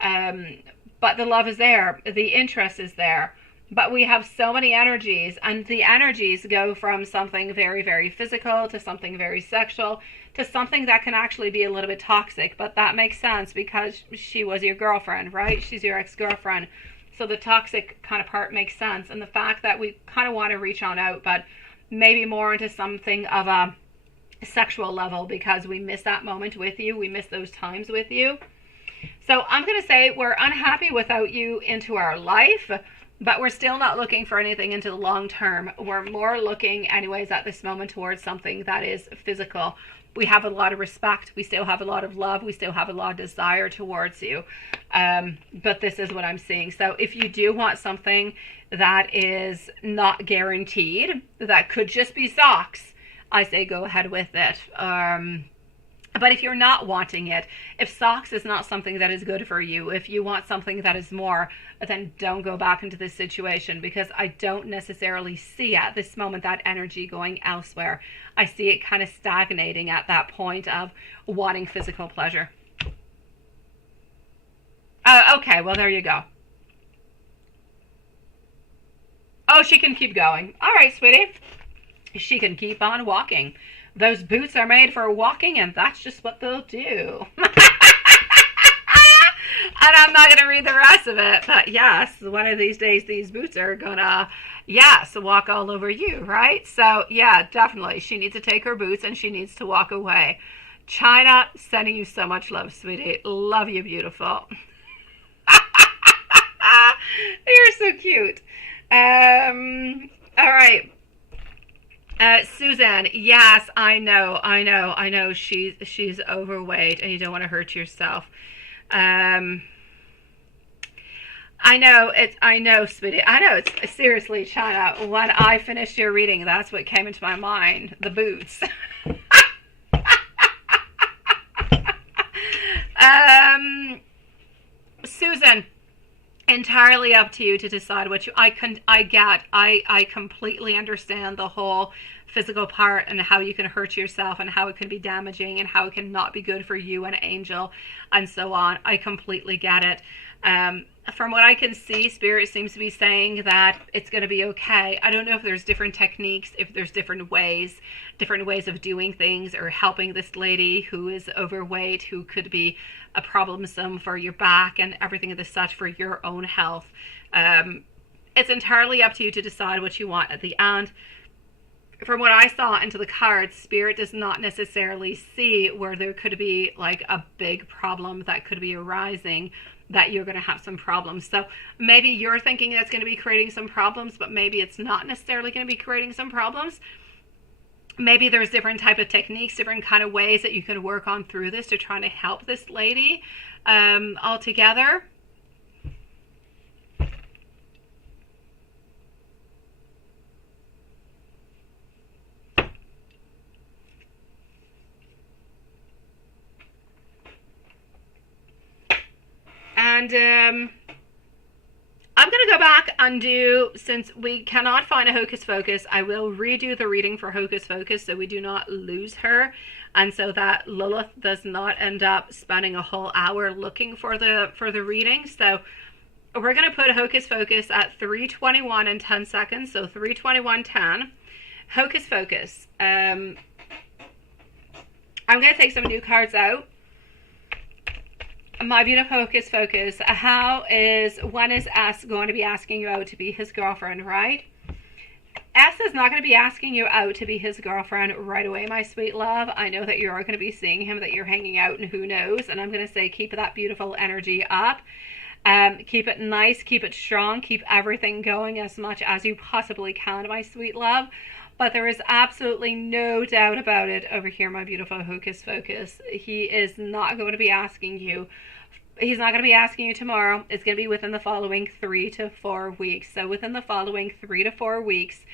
But the love is there. The interest is there. But we have so many energies, and the energies go from something very, very physical to something very sexual to something that can actually be a little bit toxic. But that makes sense because she was your girlfriend, right? She's your ex-girlfriend. So the toxic kind of part makes sense. And the fact that we kind of want to reach on out, but maybe more into something of a sexual level because we miss that moment with you. We miss those times with you. So I'm going to say we're unhappy without you into our life, but we're still not looking for anything into the long term. We're more looking anyways at this moment towards something that is physical. We have a lot of respect. We still have a lot of love. We still have a lot of desire towards you. But this is what I'm seeing. So if you do want something that is not guaranteed, that could just be socks, I say go ahead with it. But if you're not wanting it, if socks is not something that is good for you, if you want something that is more, then don't go back into this situation because I don't necessarily see at this moment that energy going elsewhere. I see it kind of stagnating at that point of wanting physical pleasure. Okay, well, there you go. Oh, she can keep going. All right, sweetie. She can keep on walking. Those boots are made for walking, and that's just what they'll do. And I'm not going to read the rest of it, but yes, one of these days, these boots are going to, yes, walk all over you, right? So, yeah, definitely. She needs to take her boots, and she needs to walk away. China, sending you so much love, sweetie. Love you, beautiful. You're so cute. All right. Susan, yes, I know. She's overweight, and you don't want to hurt yourself. I know, sweetie. I know. It's seriously, China. When I finished your reading, that's what came into my mind: the boots. Susan, entirely up to you to decide what you. I completely understand the whole physical part and how you can hurt yourself and how it can be damaging and how it can not be good for you and Angel and so on. I completely get it. From what I can see, Spirit seems to be saying that it's going to be okay. I don't know if there's different techniques, if there's different ways of doing things or helping this lady who is overweight, who could be a problemsome for your back and everything of the such for your own health. It's entirely up to you to decide what you want at the end. From what I saw into the cards, Spirit does not necessarily see where there could be like a big problem that could be arising, that you're going to have some problems. So maybe you're thinking that's going to be creating some problems, but maybe it's not necessarily going to be creating some problems. Maybe there's different type of techniques, different kind of ways that you can work on through this to try to help this lady altogether. And I'm going to go back and do, since we cannot find a Hocus Focus, I will redo the reading for Hocus Focus so we do not lose her. And so that Lilith does not end up spending a whole hour looking for the reading. So we're going to put Hocus Focus at 3:21 and 10 seconds. So 3:21:10. Hocus Focus. I'm going to take some new cards out. My beautiful Hocus Focus, when is S going to be asking you out to be his girlfriend, right? S is not going to be asking you out to be his girlfriend right away, my sweet love. I know that you are going to be seeing him, that you're hanging out, and who knows. And I'm going to say keep that beautiful energy up. Keep it nice, keep it strong, keep everything going as much as you possibly can, my sweet love. But there is absolutely no doubt about it over here, my beautiful Hocus Focus. He is not going to be asking you. He's not going to be asking you tomorrow. It's going to be within the following 3 to 4 weeks. So within the following 3 to 4 weeks,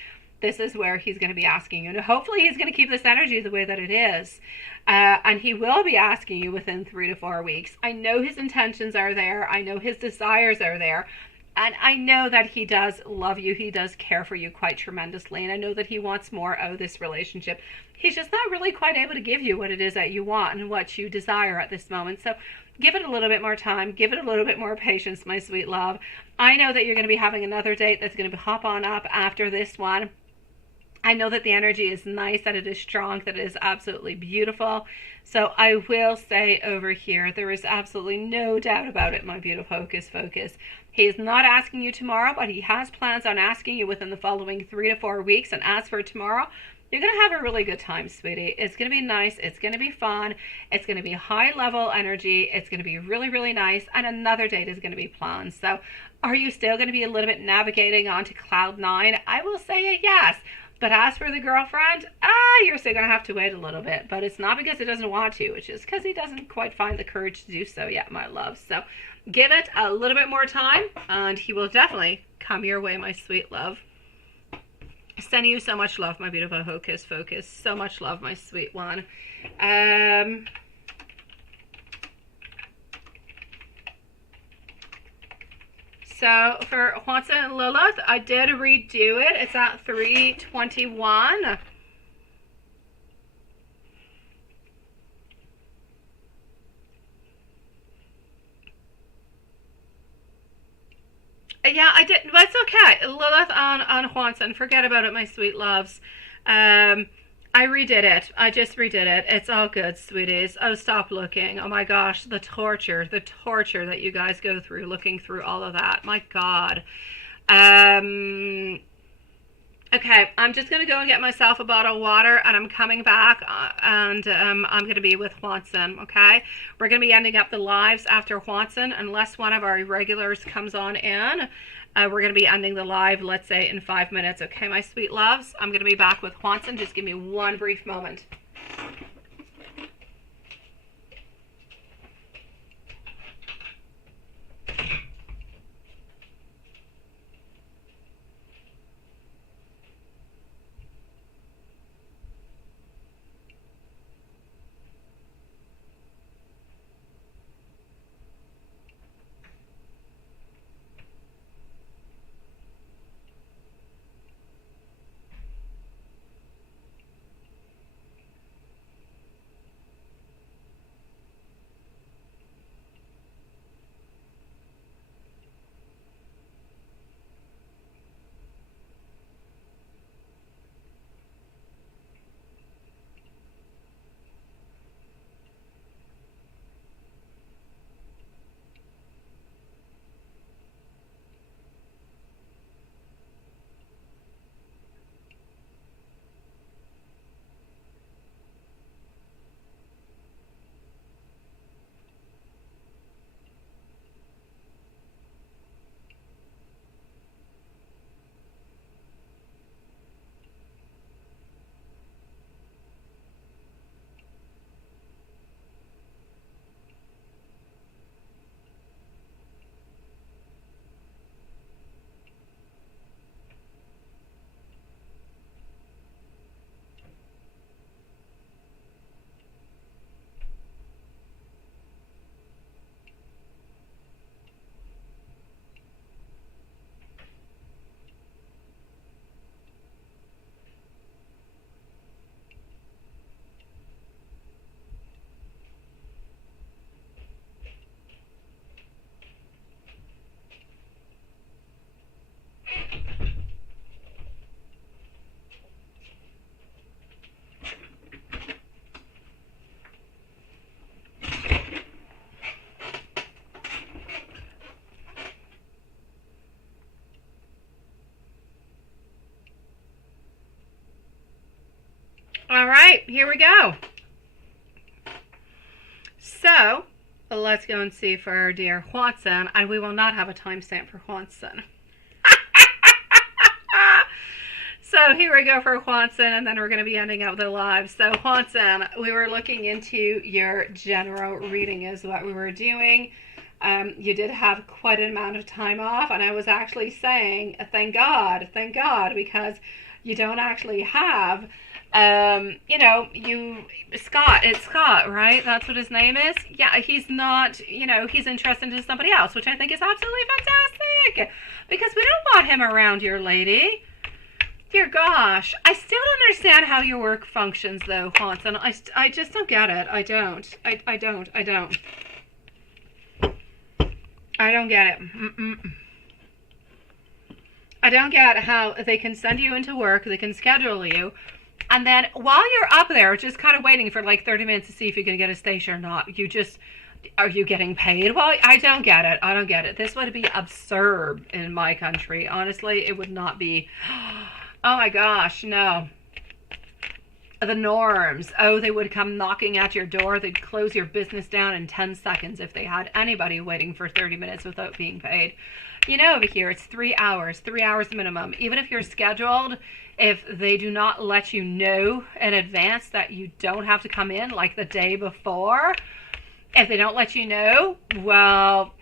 this is where he's going to be asking you. And hopefully he's going to keep this energy the way that it is. And he will be asking you within 3 to 4 weeks. I know his intentions are there. I know his desires are there. And I know that he does love you. He does care for you quite tremendously. And I know that he wants more out of this relationship. He's just not really quite able to give you what it is that you want and what you desire at this moment. So give it a little bit more time. Give it a little bit more patience, my sweet love. I know that you're going to be having another date that's going to hop on up after this one. I know that the energy is nice, that it is strong, that it is absolutely beautiful. So I will say over here, there is absolutely no doubt about it, my beautiful Hocus Focus. He is not asking you tomorrow, but he has plans on asking you within the following 3 to 4 weeks. And as for tomorrow, you're going to have a really good time, sweetie. It's going to be nice. It's going to be fun. It's going to be high level energy. It's going to be really, really nice. And another date is going to be planned. So are you still going to be a little bit navigating onto cloud 9? I will say a yes. But as for the girlfriend, you're still going to have to wait a little bit. But it's not because he doesn't want to. It's just because he doesn't quite find the courage to do so yet, my love. So give it a little bit more time, and he will definitely come your way, my sweet love. Sending you so much love, my beautiful Hocus Focus. So much love, my sweet one. So for Watson and Lilith, I did redo it. It's at 3:21. Yeah, I did. But it's okay. Lilith on Juanson. Forget about it, my sweet loves. I redid it. I just redid it. It's all good, sweeties. Oh, stop looking. Oh my gosh, the torture that you guys go through looking through all of that. My God. Okay, I'm just going to go and get myself a bottle of water, and I'm coming back, and I'm going to be with Juanson, okay? We're going to be ending up the lives after Juanson, unless one of our regulars comes on in. We're going to be ending the live, let's say, in 5 minutes, okay, my sweet loves? I'm going to be back with Juanson. Just give me one brief moment. All right, here we go. So, let's go and see for our dear Juanson, and we will not have a timestamp for Juanson. So here we go for Juanson, and then we're going to be ending up the live. So Juanson, we were looking into your general reading is what we were doing. You did have quite an amount of time off, and I was actually saying, thank God, because you don't actually have, it's Scott, right? That's what his name is. Yeah, he's not, he's interested in somebody else, which I think is absolutely fantastic, because we don't want him around your lady. Dear gosh, I still don't understand how your work functions, though, Juanson. I just don't get it. I don't get it. I don't get how they can send you into work, they can schedule you, and then while you're up there, just kind of waiting for like 30 minutes to see if you can get a station or not, are you getting paid? Well, I don't get it. This would be absurd in my country. Honestly, it would not be. Oh my gosh, no. The norms. Oh, they would come knocking at your door. They'd close your business down in 10 seconds if they had anybody waiting for 30 minutes without being paid. Over here, it's 3 hours minimum. Even if you're scheduled, if they do not let you know in advance that you don't have to come in like the day before, if they don't let you know, well,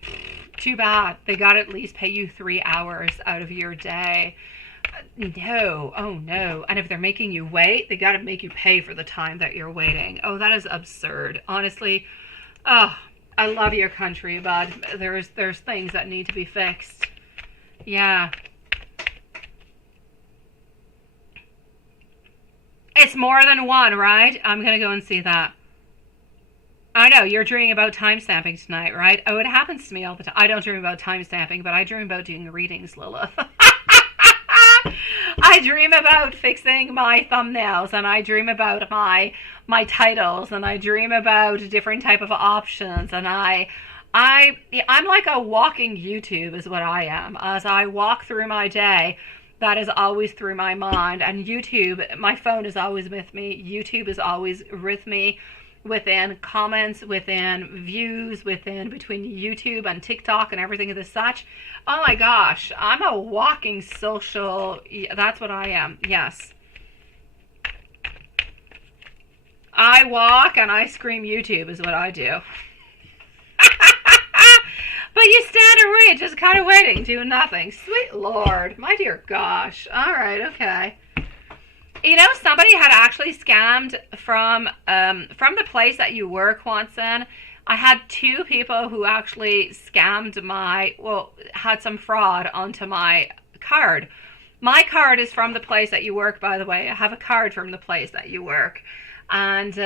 too bad. They got to at least pay you 3 hours out of your day. No, oh no. And if they're making you wait, they got to make you pay for the time that you're waiting. Oh, that is absurd. Honestly, oh, I love your country, bud. There's things that need to be fixed. Yeah. It's more than one, right? I'm going to go and see that. I know, you're dreaming about time stamping tonight, right? Oh, it happens to me all the time. I don't dream about time stamping, but I dream about doing readings, Lilith. I dream about fixing my thumbnails, and I dream about my titles, and I dream about different type of options, and I'm like a walking YouTube is what I am. As I walk through my day, that is always through my mind, and YouTube, my phone is always with me. YouTube is always with me, within comments, within views, within between YouTube and TikTok and everything of the such. Oh my gosh, I'm a walking social, that's what I am. Yes, I walk and I scream YouTube is what I do. But you stand and read, just kind of waiting, doing nothing. Sweet Lord, my dear gosh. All right, okay. You know, somebody had actually scammed from the place that you work, Watson. I had 2 people who actually scammed had some fraud onto my card. My card is from the place that you work, by the way. I have a card from the place that you work. And,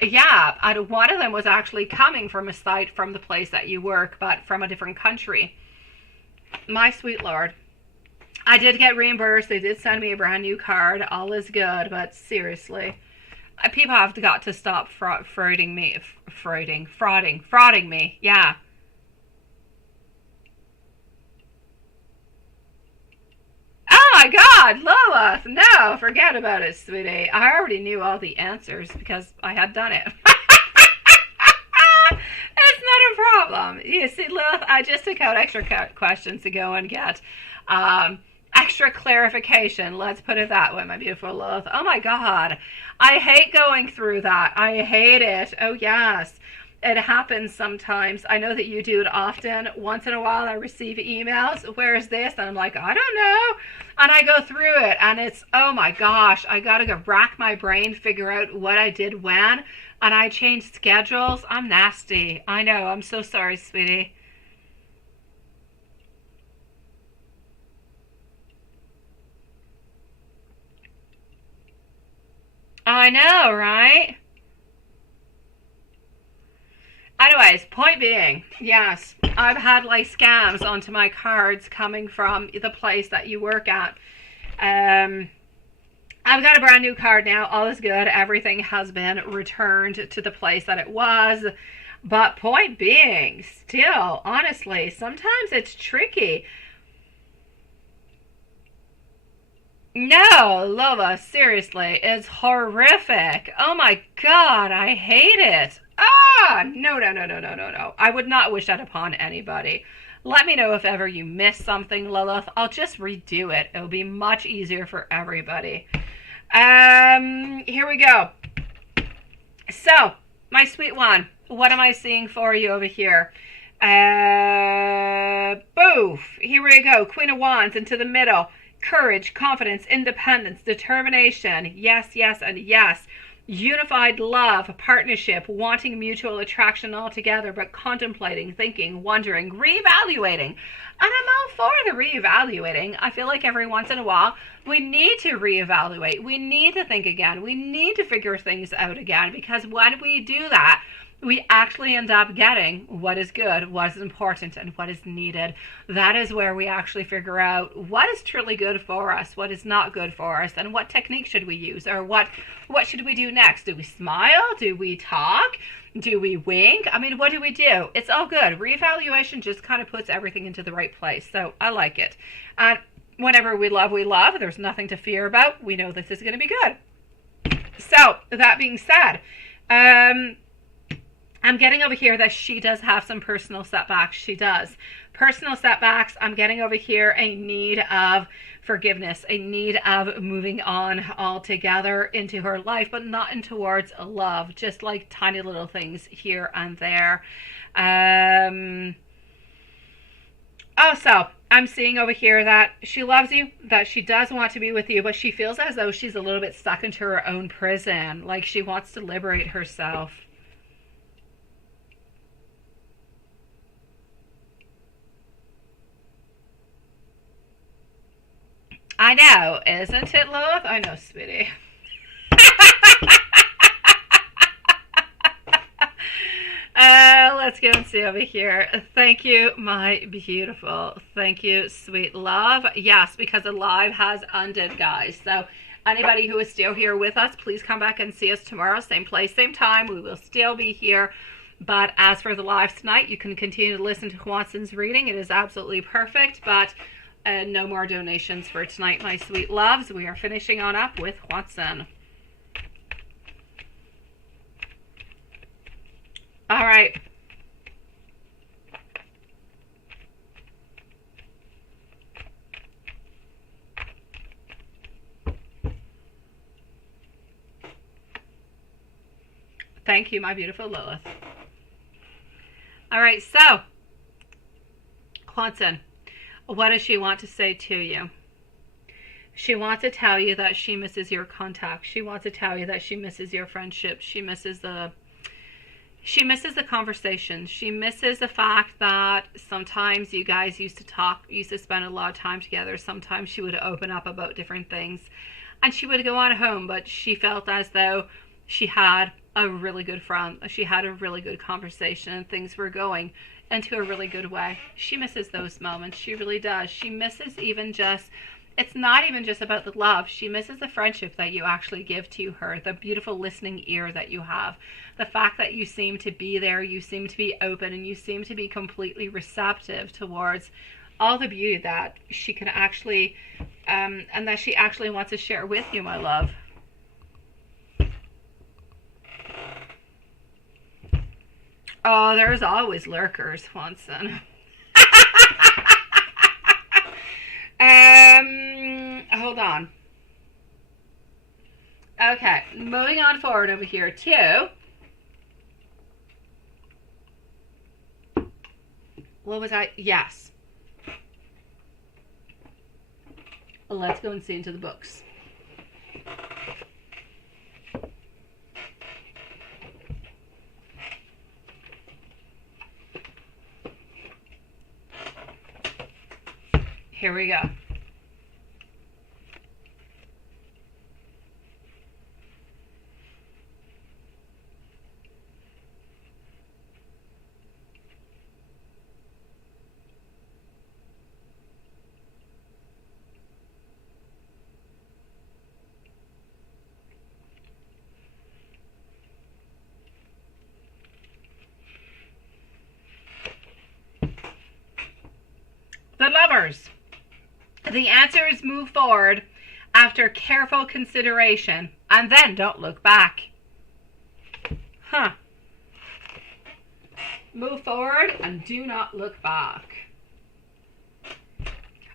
yeah, one of them was actually coming from a site from the place that you work, but from a different country. My sweet Lord. I did get reimbursed. They did send me a brand new card. All is good, but seriously, people have got to stop frauding me. Frauding me. Yeah. Oh my God, Lilith! No, forget about it, sweetie. I already knew all the answers because I had done it. It's not a problem. You see, Lilith, I just took out extra questions to go and get extra clarification. Let's put it that way, my beautiful Lilith. Oh my God. I hate going through that. I hate it. Oh yes. It happens sometimes. I know that you do it often. Once in a while I receive emails. Where is this? And I'm like, I don't know. And I go through it and it's, oh my gosh, I gotta go rack my brain, figure out what I did when. And I change schedules. I'm nasty. I know. I'm so sorry, sweetie. I know, right? Anyways, point being, yes, I've had like scams onto my cards coming from the place that you work at. I've got a brand new card now. All is good. Everything has been returned to the place that it was. But point being, still, honestly, sometimes it's tricky. No, Lola, seriously, it's horrific. Oh my God, I hate it. Ah, no, no, no, no, no, no, no. I would not wish that upon anybody. Let me know if ever you miss something, Lilith. I'll just redo it. It'll be much easier for everybody. Here we go. So, my sweet one, what am I seeing for you over here? Boof. Here we go. Queen of Wands into the middle. Courage, confidence, independence, determination. Yes, yes, and yes. Unified love, partnership, wanting mutual attraction altogether, but contemplating, thinking, wondering, reevaluating. And I'm all for the reevaluating. I feel like every once in a while, we need to reevaluate. We need to think again. We need to figure things out again, because when we do that, we actually end up getting what is good, what is important, and what is needed. That is where we actually figure out what is truly good for us, what is not good for us, and what technique should we use, or what should we do next? Do we smile? Do we talk? Do we wink? I mean, what do we do? It's all good. Reevaluation just kind of puts everything into the right place. So I like it. And whenever we love, we love. There's nothing to fear about. We know this is going to be good. So that being said, I'm getting over here that she does have some personal setbacks. She does. Personal setbacks. I'm getting over here a need of forgiveness, a need of moving on altogether into her life, but not in towards love, just like tiny little things here and there. Also, I'm seeing over here that she loves you, that she does want to be with you, but she feels as though she's a little bit stuck into her own prison, like she wants to liberate herself. I know, isn't it, Lilith? I know, sweetie. let's go and see over here. Thank you, my beautiful. Thank you, sweet love. Yes, because the live has ended, guys. So anybody who is still here with us, please come back and see us tomorrow. Same place, same time. We will still be here. But as for the live tonight, you can continue to listen to Watson's reading. It is absolutely perfect. But no more donations for tonight, my sweet loves. We are finishing on up with Watson. All right. Thank you, my beautiful Lilith. All right, so, Watson, what does she want to say to you? She wants to tell you that she misses your contact. She wants to tell you that she misses your friendship. She misses the conversation. She misses the fact that sometimes you guys used to spend a lot of time together. Sometimes she would open up about different things and she would go on home, but she felt as though she had a really good friend. She had a really good conversation and things were going into a really good way. She misses those moments. She really does. She misses it's not even just about the love. She misses the friendship that you actually give to her, the beautiful listening ear that you have, the fact that you seem to be there, you seem to be open, and you seem to be completely receptive towards all the beauty that she can actually, and that she actually wants to share with you, my love. Oh, there's always lurkers, Watson. Hold on. Okay, moving on forward over here too. What was I? Yes. Let's go and see into the books. Here we go. The Lovers. The answer is move forward after careful consideration and then don't look back. Move forward and do not look back.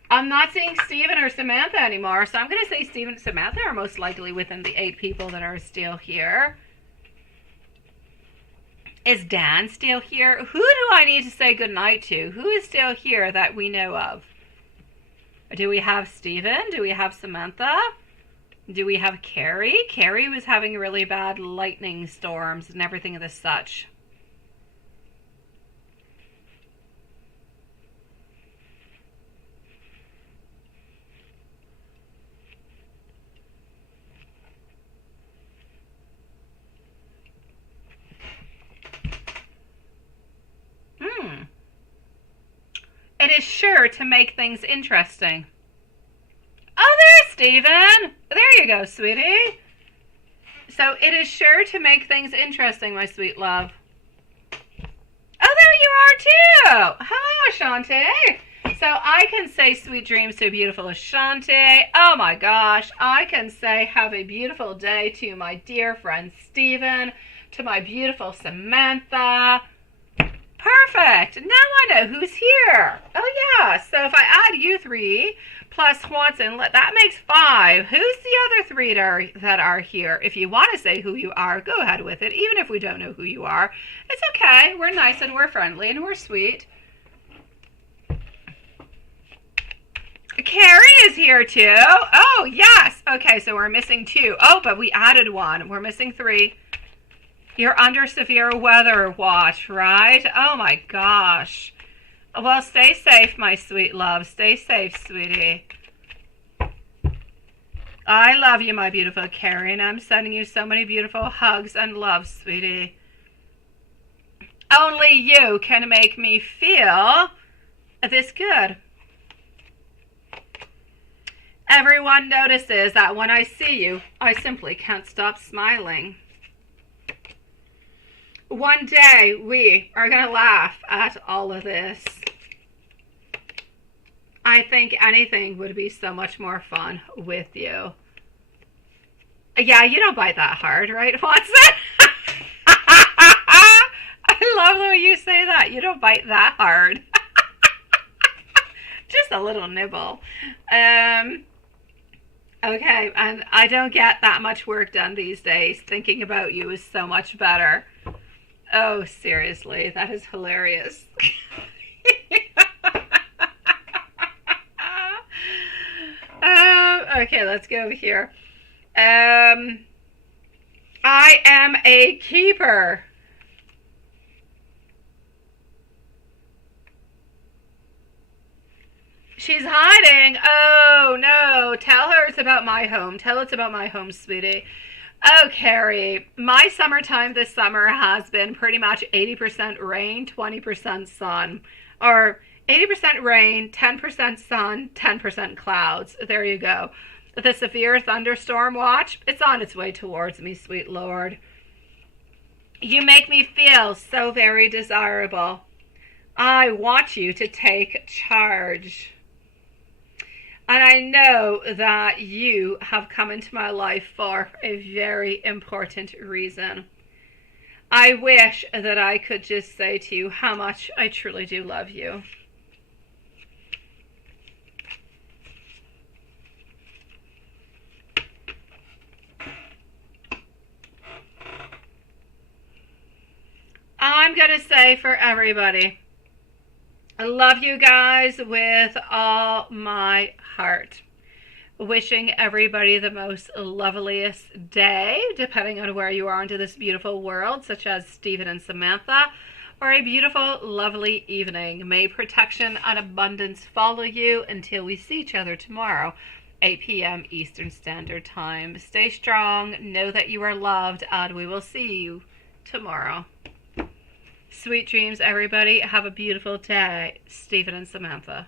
I'm not seeing Stephen or Samantha anymore, so I'm going to say Stephen and Samantha are most likely within the 8 people that are still here. Is Dan still here? Who do I need to say goodnight to? Who is still here that we know of? Do we have Stephen? Do we have Samantha? Do we have Carrie? Carrie was having really bad lightning storms and everything of the such. It is sure to make things interesting. Oh, there's Stephen. There you go, sweetie. So it is sure to make things interesting, my sweet love. Oh, there you are too. Hello, Ashante. So I can say sweet dreams to beautiful Ashante. Oh my gosh. I can say have a beautiful day to my dear friend Stephen, to my beautiful Samantha. Perfect. Now I know who's here. Oh yeah. So if I add you 3 plus Watson, that makes 5. Who's the other 3 that are here? If you want to say who you are, go ahead with it. Even if we don't know who you are, it's okay. We're nice and we're friendly and we're sweet. Carrie is here too. Oh yes. Okay, so we're missing 2. Oh, but we added 1. We're missing 3. You're under severe weather watch, right? Oh my gosh. Well, stay safe, my sweet love. Stay safe, sweetie. I love you, my beautiful Carrie, and I'm sending you so many beautiful hugs and love, sweetie. Only you can make me feel this good. Everyone notices that when I see you, I simply can't stop smiling. One day we are going to laugh at all of this. I think anything would be so much more fun with you. Yeah, you don't bite that hard, right, Watson? I love the way you say that. You don't bite that hard. Just a little nibble. Okay, and I don't get that much work done these days. Thinking about you is so much better. Oh, seriously, that is hilarious. Okay, let's go over here. I am a keeper. She's hiding. Oh, no. Tell her it's about my home. Tell it's about my home, sweetie. Oh, Carrie, my summertime this summer has been pretty much 80% rain, 20% sun. Or 80% rain, 10% sun, 10% clouds. There you go. The severe thunderstorm watch, it's on its way towards me, sweet Lord. You make me feel so very desirable. I want you to take charge. And I know that you have come into my life for a very important reason. I wish that I could just say to you how much I truly do love you. I'm going to say for everybody, I love you guys with all my heart. Wishing everybody the most loveliest day, depending on where you are into this beautiful world, such as Stephen and Samantha, or a beautiful, lovely evening. May protection and abundance follow you until we see each other tomorrow, 8 p.m. Eastern Standard Time. Stay strong, know that you are loved, and we will see you tomorrow. Sweet dreams, everybody. Have a beautiful day. Stephen and Samantha.